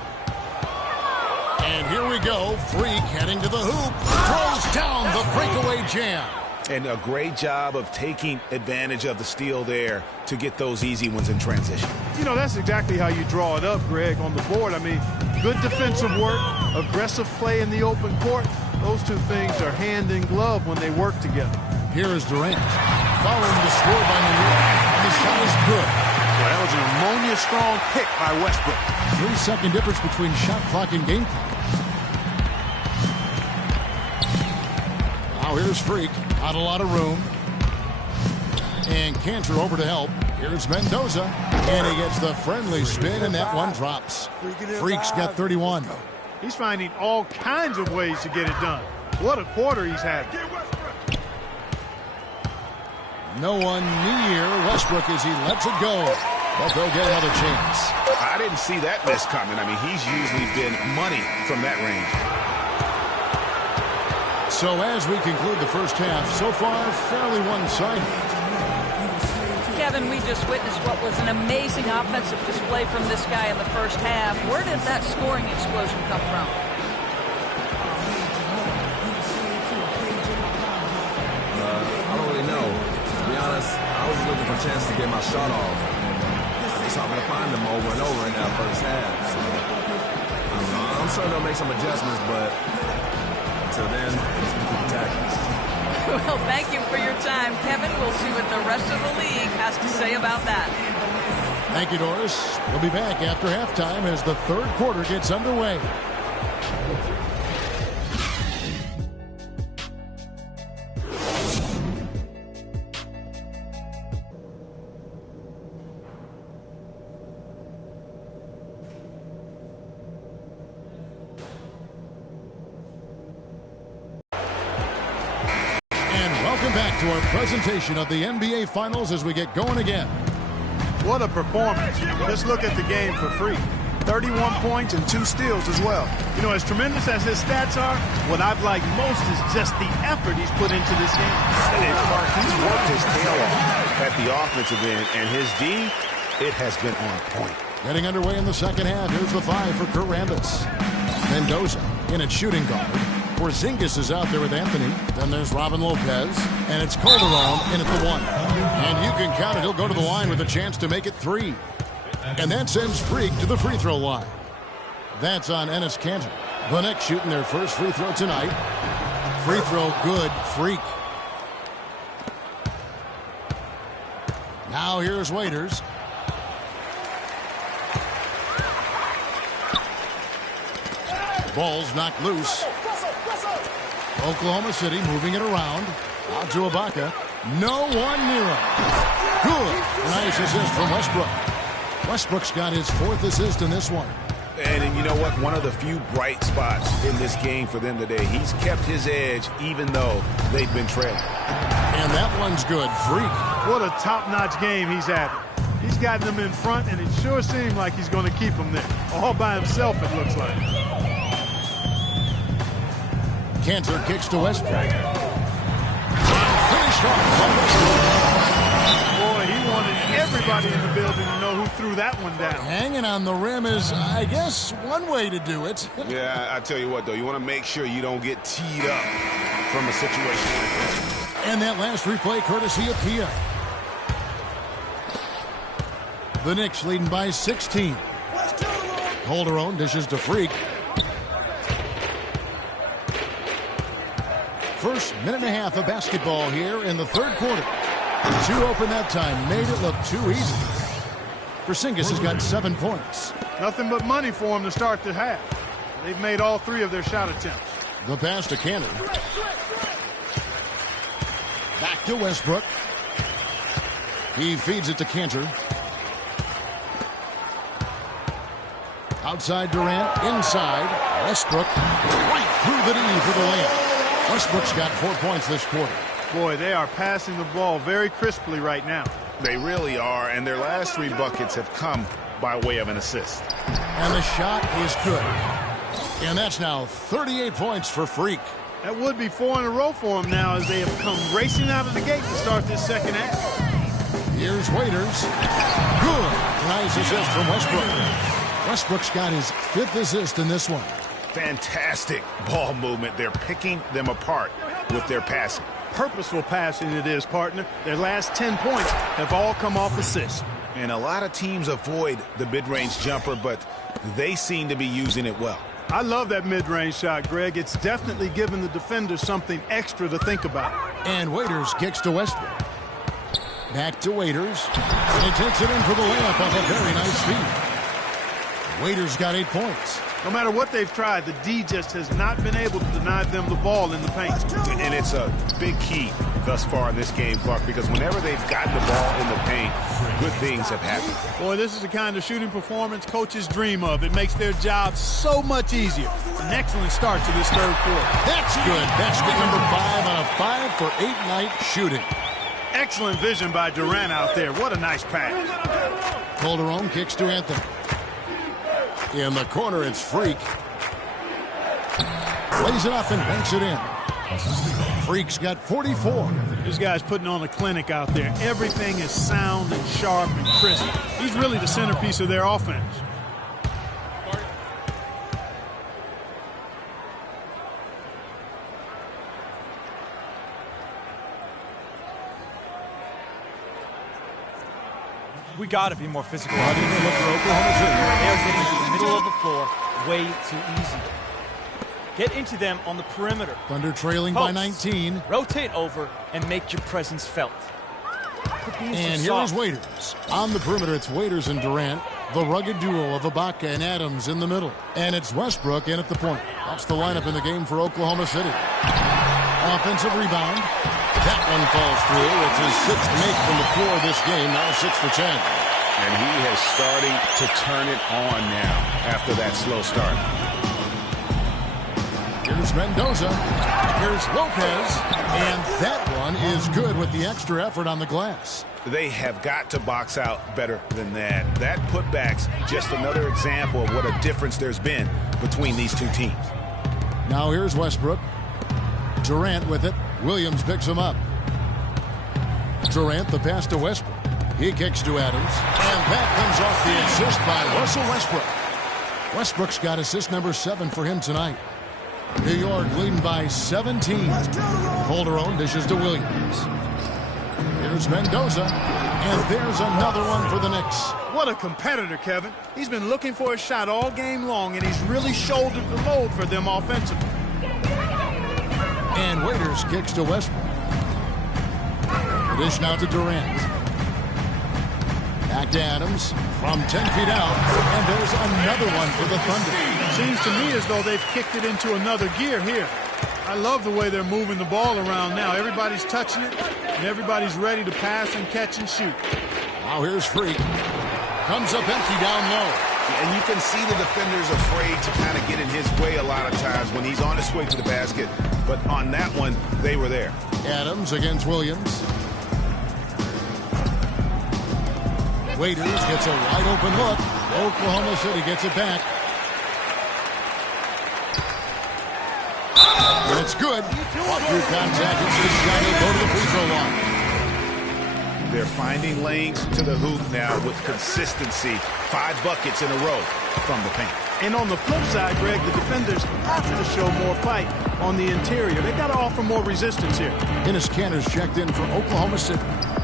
And here we go. Freak heading to the hoop. Throws down the breakaway jam. And a great job of taking advantage of the steal there to get those easy ones in transition. You know, that's exactly how you draw it up, Greg, on the board. I mean, good defensive work, aggressive play in the open court. Those two things are hand in glove when they work together. Here is Durant. Following the score by New York. And the shot is good. Well, that was an ammonia-strong pick by Westbrook. 3-second difference between shot clock and game clock. Now here's Freak. Not a lot of room. And Cantor over to help. Here's Mendoza. And he gets the friendly spin, and that one drops. Freak's got 31. He's finding all kinds of ways to get it done. What a quarter he's had. No one near Westbrook as he lets it go. But they'll get another chance. I didn't see that miss coming. I mean, he's usually been money from that range. So as we conclude the first half, so far fairly one-sided. Kevin, we just witnessed what was an amazing offensive display from this guy in the first half. Where did that scoring explosion come from? I don't really know. To be honest, I was looking for a chance to get my shot off. I just happened to find them over and over in that first half. So, I don't know. I'm sure they'll make some adjustments, but until then, just keep attacking. Well, thank you for your time, Kevin. We'll see what the rest of the league has to say about that. Thank you, Doris. We'll be back after halftime as the third quarter gets underway. Back to our presentation of the NBA Finals as we get going again. What a performance. Just look at the game for Freak. 31 points and 2 steals as well. You know, as tremendous as his stats are, what I've liked most is just the effort he's put into this game. And Mark, he's worked his tail off at the offensive end, and his D, it has been on point. Getting underway in the second half. Here's the 5 for Kurt Rambis. Mendoza in at shooting guard. Porzingis is out there with Anthony. Then there's Robin Lopez. And it's Calderon in at the 1. And you can count it. He'll go to the line with a chance to make it 3. And that sends Freak to the free throw line. That's on Enes Kanter. The Knicks shooting their first free throw tonight. Free throw good. Freak. Now here's Waiters. Ball's knocked loose. Oklahoma City moving it around. Out to Ibaka. No one near him. Good. Nice assist from Westbrook. Westbrook's got his 4th assist in this one. And you know what? One of the few bright spots in this game for them today. He's kept his edge even though they've been trailing. And that one's good. Freak. What a top-notch game he's having. He's gotten them in front, and it sure seemed like he's going to keep them there. All by himself, it looks like. Cantor kicks to Westbrook. Finished off by Westbrook. Boy, he wanted everybody in the building to know who threw that one down. Hanging on the rim is, I guess, one way to do it. Yeah, I tell you what, though, you want to make sure you don't get teed up from a situation like that. And that last replay courtesy of Pia. The Knicks leading by 16. Calderon dishes to Freak. First minute and a half of basketball here in the third quarter. Too open that time, made it look too easy. Porzingis has got 7 points. Nothing but money for him to start the half. They've made all 3 of their shot attempts. The pass to Cannon. Back to Westbrook. He feeds it to Cantor. Outside Durant, inside. Westbrook right through the D for the layup. Westbrook's got 4 points this quarter. Boy, they are passing the ball very crisply right now. They really are, and their last 3 buckets have come by way of an assist. And the shot is good. And that's now 38 points for Freak. That would be 4 in a row for him now as they have come racing out of the gate to start this second half. Here's Waiters. Good. Nice assist from Westbrook. Westbrook's got his 5th assist in this one. Fantastic ball movement. They're picking them apart with their passing. Purposeful passing it is, partner. Their last 10 points have all come off assists. And a lot of teams avoid the mid-range jumper, but they seem to be using it well. I love that mid-range shot, Greg. It's definitely given the defenders something extra to think about. And Waiters kicks to Westbrook. Back to Waiters. And he takes it in for the layup off a very nice feed. Waiters got 8 points. No matter what they've tried, the D just has not been able to deny them the ball in the paint. And it's a big key thus far in this game, Clark, because whenever they've gotten the ball in the paint, good things have happened. Boy, this is the kind of shooting performance coaches dream of. It makes their job so much easier. An excellent start to this third quarter. That's good. Basket number 5 on a 5 for 8 night shooting. Excellent vision by Durant out there. What a nice pass. Calderon kicks to Anthony. In the corner, it's Freak. Lays it up and banks it in. Freak's got 44. This guy's putting on a clinic out there. Everything is sound and sharp and crisp. He's really the centerpiece of their offense. We got to be more physical. They're getting to the middle of the floor way too easy. Get into them on the perimeter. Thunder trailing Post. by 19. Rotate over and make your presence felt. And here is Waiters. On the perimeter, it's Waiters and Durant. The rugged duo of Ibaka and Adams in the middle. And it's Westbrook in at the point. That's the lineup in the game for Oklahoma City. Offensive rebound. That one falls through. It's his 6th make from the floor this game, now 6 for 10. And he has starting to turn it on now after that slow start. Here's Mendoza. Here's Lopez. And that one is good with the extra effort on the glass. They have got to box out better than that. That putback's just another example of what a difference there's been between these two teams. Now here's Westbrook. Durant with it. Williams picks him up. Durant, the pass to Westbrook. He kicks to Adams. And that comes off the assist by Russell Westbrook. Westbrook's got assist number 7 for him tonight. New York leading by 17. Calderon dishes to Williams. Here's Mendoza. And there's another one for the Knicks. What a competitor, Kevin. He's been looking for a shot all game long, and he's really shouldered the load for them offensively. And Waiters kicks to Westbrook. The dish now to Durant. Back to Adams from 10 feet out. And there's another one for the Thunder. Seems to me as though they've kicked it into another gear here. I love the way they're moving the ball around now. Everybody's touching it, and everybody's ready to pass and catch and shoot. Now here's Freak. Comes up empty down low. And you can see the defender's afraid to kind of get in his way a lot of times when he's on his way to the basket. But on that one, they were there. Adams against Williams. Waiters gets a wide open look. Oklahoma City gets it back. And it's good. Through contact, it's the shot. He'll go to the free throw line. They're finding lanes to the hoop now with consistency. 5 buckets in a row from the paint. And on the flip side, Greg, the defenders have to show more fight on the interior. They got to offer more resistance here. Enes Kanter's checked in for Oklahoma City.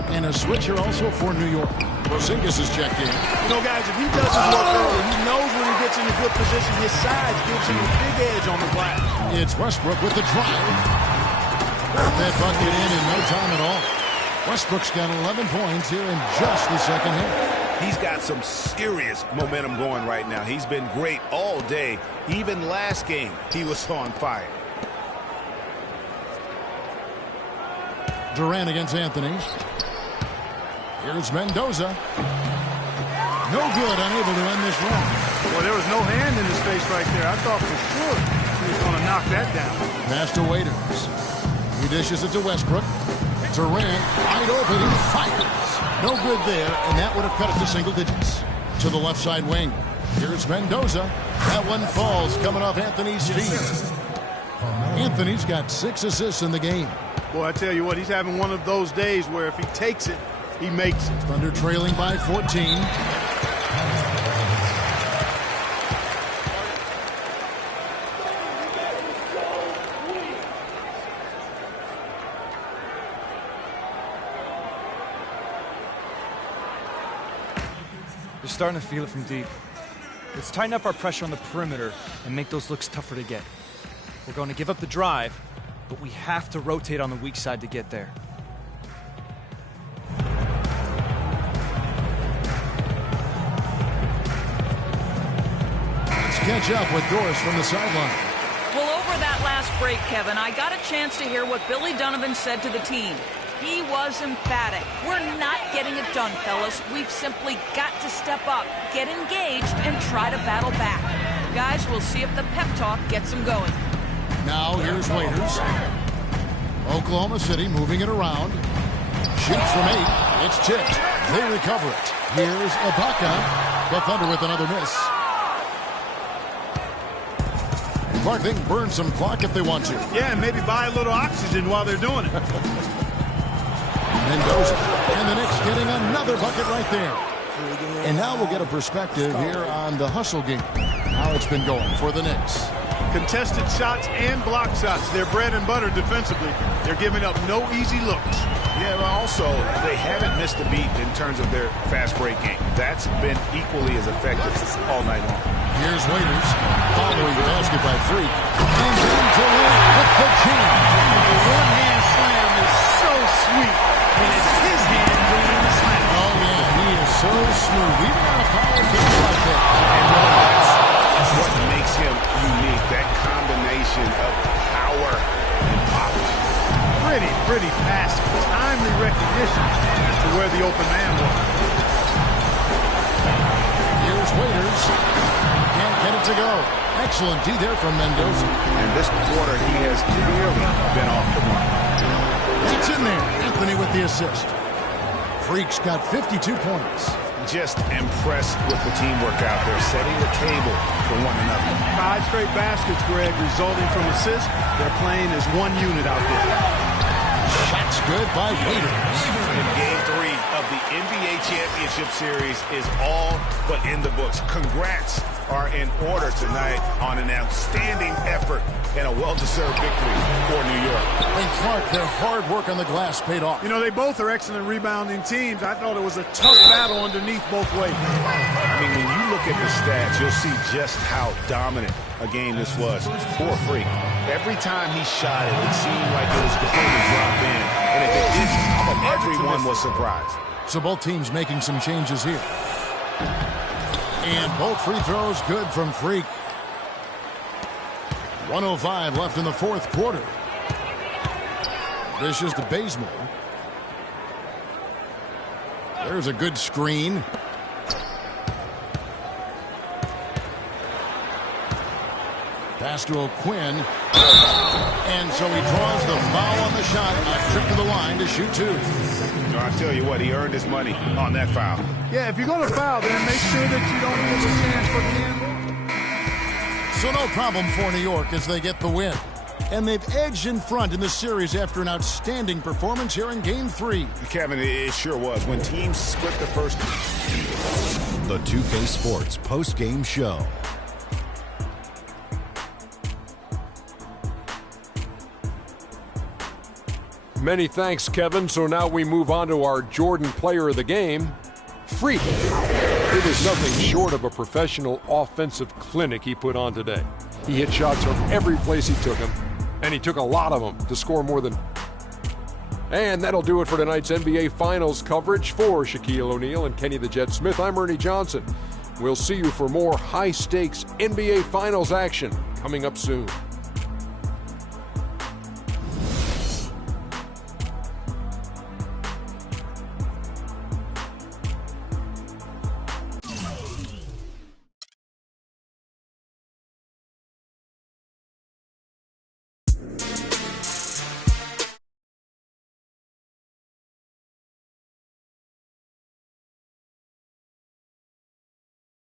And a switch here also for New York. Porzingis is checked in. You know, guys, if he does his work early, he knows when he gets in a good position, his size gives him a big edge on the glass. It's Westbrook with the drive. Got that bucket in no time at all. Westbrook's got 11 points here in just the second half. He's got some serious momentum going right now. He's been great all day. Even last game, he was on fire. Durant against Anthony. Here's Mendoza. No good, unable to end this run. Well, there was no hand in his face right there. I thought for sure he was going to knock that down. Pass to Waiters. He dishes it to Westbrook. Durant, wide open, he fires. No good there, and that would have cut it to single digits. To the left side wing. Here's Mendoza. That one falls, coming off Anthony's feet. Anthony's got 6 assists in the game. Boy, I tell you what, he's having one of those days where if he takes it, he makes it. Thunder trailing by 14. They're starting to feel it from deep. Let's tighten up our pressure on the perimeter and make those looks tougher to get. We're going to give up the drive, but we have to rotate on the weak side to get there. Let's catch up with Doris from the sideline. Well, over that last break, Kevin, I got a chance to hear what Billy Donovan said to the team. He was emphatic. We're not getting it done, fellas. We've simply got to step up, get engaged, and try to battle back. Guys, we'll see if the pep talk gets them going. Now here's Waiters. Oklahoma City moving it around. Shoots from 8. It's tipped. They recover it. Here's Ibaka. The Thunder with another miss. Clark, they can burn some clock if they want to. Yeah, and maybe buy a little oxygen while they're doing it. Mendoza. And the Knicks getting another bucket right there. And now we'll get a perspective here on the hustle game. How it's been going for the Knicks. Contested shots and block shots. They're bread and butter defensively. They're giving up no easy looks. Yeah, but also, they haven't missed a beat in terms of their fast break game. That's been equally as effective all night long. Here's Waiters. Following the basket by Freak. And then Durant with the jam. The one-hand slam is so sweet. And it's his hand doing the slam. Oh, yeah, he is so smooth. Even on a power pitch like that. That's what makes him unique, that combination of power and pop. Pretty passive. Timely recognition as to where the open man was. Here's Waiters. Can't get it to go. Excellent D there from Mendoza. And this quarter, he has clearly been off the mark. It's in there. Anthony with the assist. Freak's got 52 points. Just impressed with the teamwork out there, setting the table for one another. 5 straight baskets, Greg, resulting from assists. They're playing as one unit out there. Shots good by Waiters. And Game 3 of the NBA Championship Series is all but in the books. Congrats are in order tonight on an outstanding effort and a well-deserved victory for New York. And Clark, their hard work on the glass paid off. You know, they both are excellent rebounding teams. I thought it was a tough battle underneath both ways. I mean, when you look at the stats, you'll see just how dominant a game this was for Freak. Every time he shot it, it seemed like it was going to drop in. And if it didn't, everyone was surprised. So both teams making some changes here. And both free throws good from Freak. 1:05 left in the fourth quarter. This is to Bazemore. There's a good screen. Pass to O'Quinn. And so he draws the foul on the shot. A trip to the line to shoot two. I tell you what, he earned his money on that foul. Yeah, if you're going to foul, then make sure that you don't miss a chance for the end. So no problem for New York as they get the win. And they've edged in front in the series after an outstanding performance here in Game 3. Kevin, it sure was. When teams split the first... The 2K Sports post-game show. Many thanks, Kevin. So now we move on to our Jordan Player of the Game, Freak. It was nothing short of a professional offensive clinic he put on today. He hit shots from every place he took them, and he took a lot of them to score more than... And that'll do it for tonight's NBA Finals coverage. For Shaquille O'Neal and Kenny the Jet Smith, I'm Ernie Johnson. We'll see you for more high-stakes NBA Finals action coming up soon.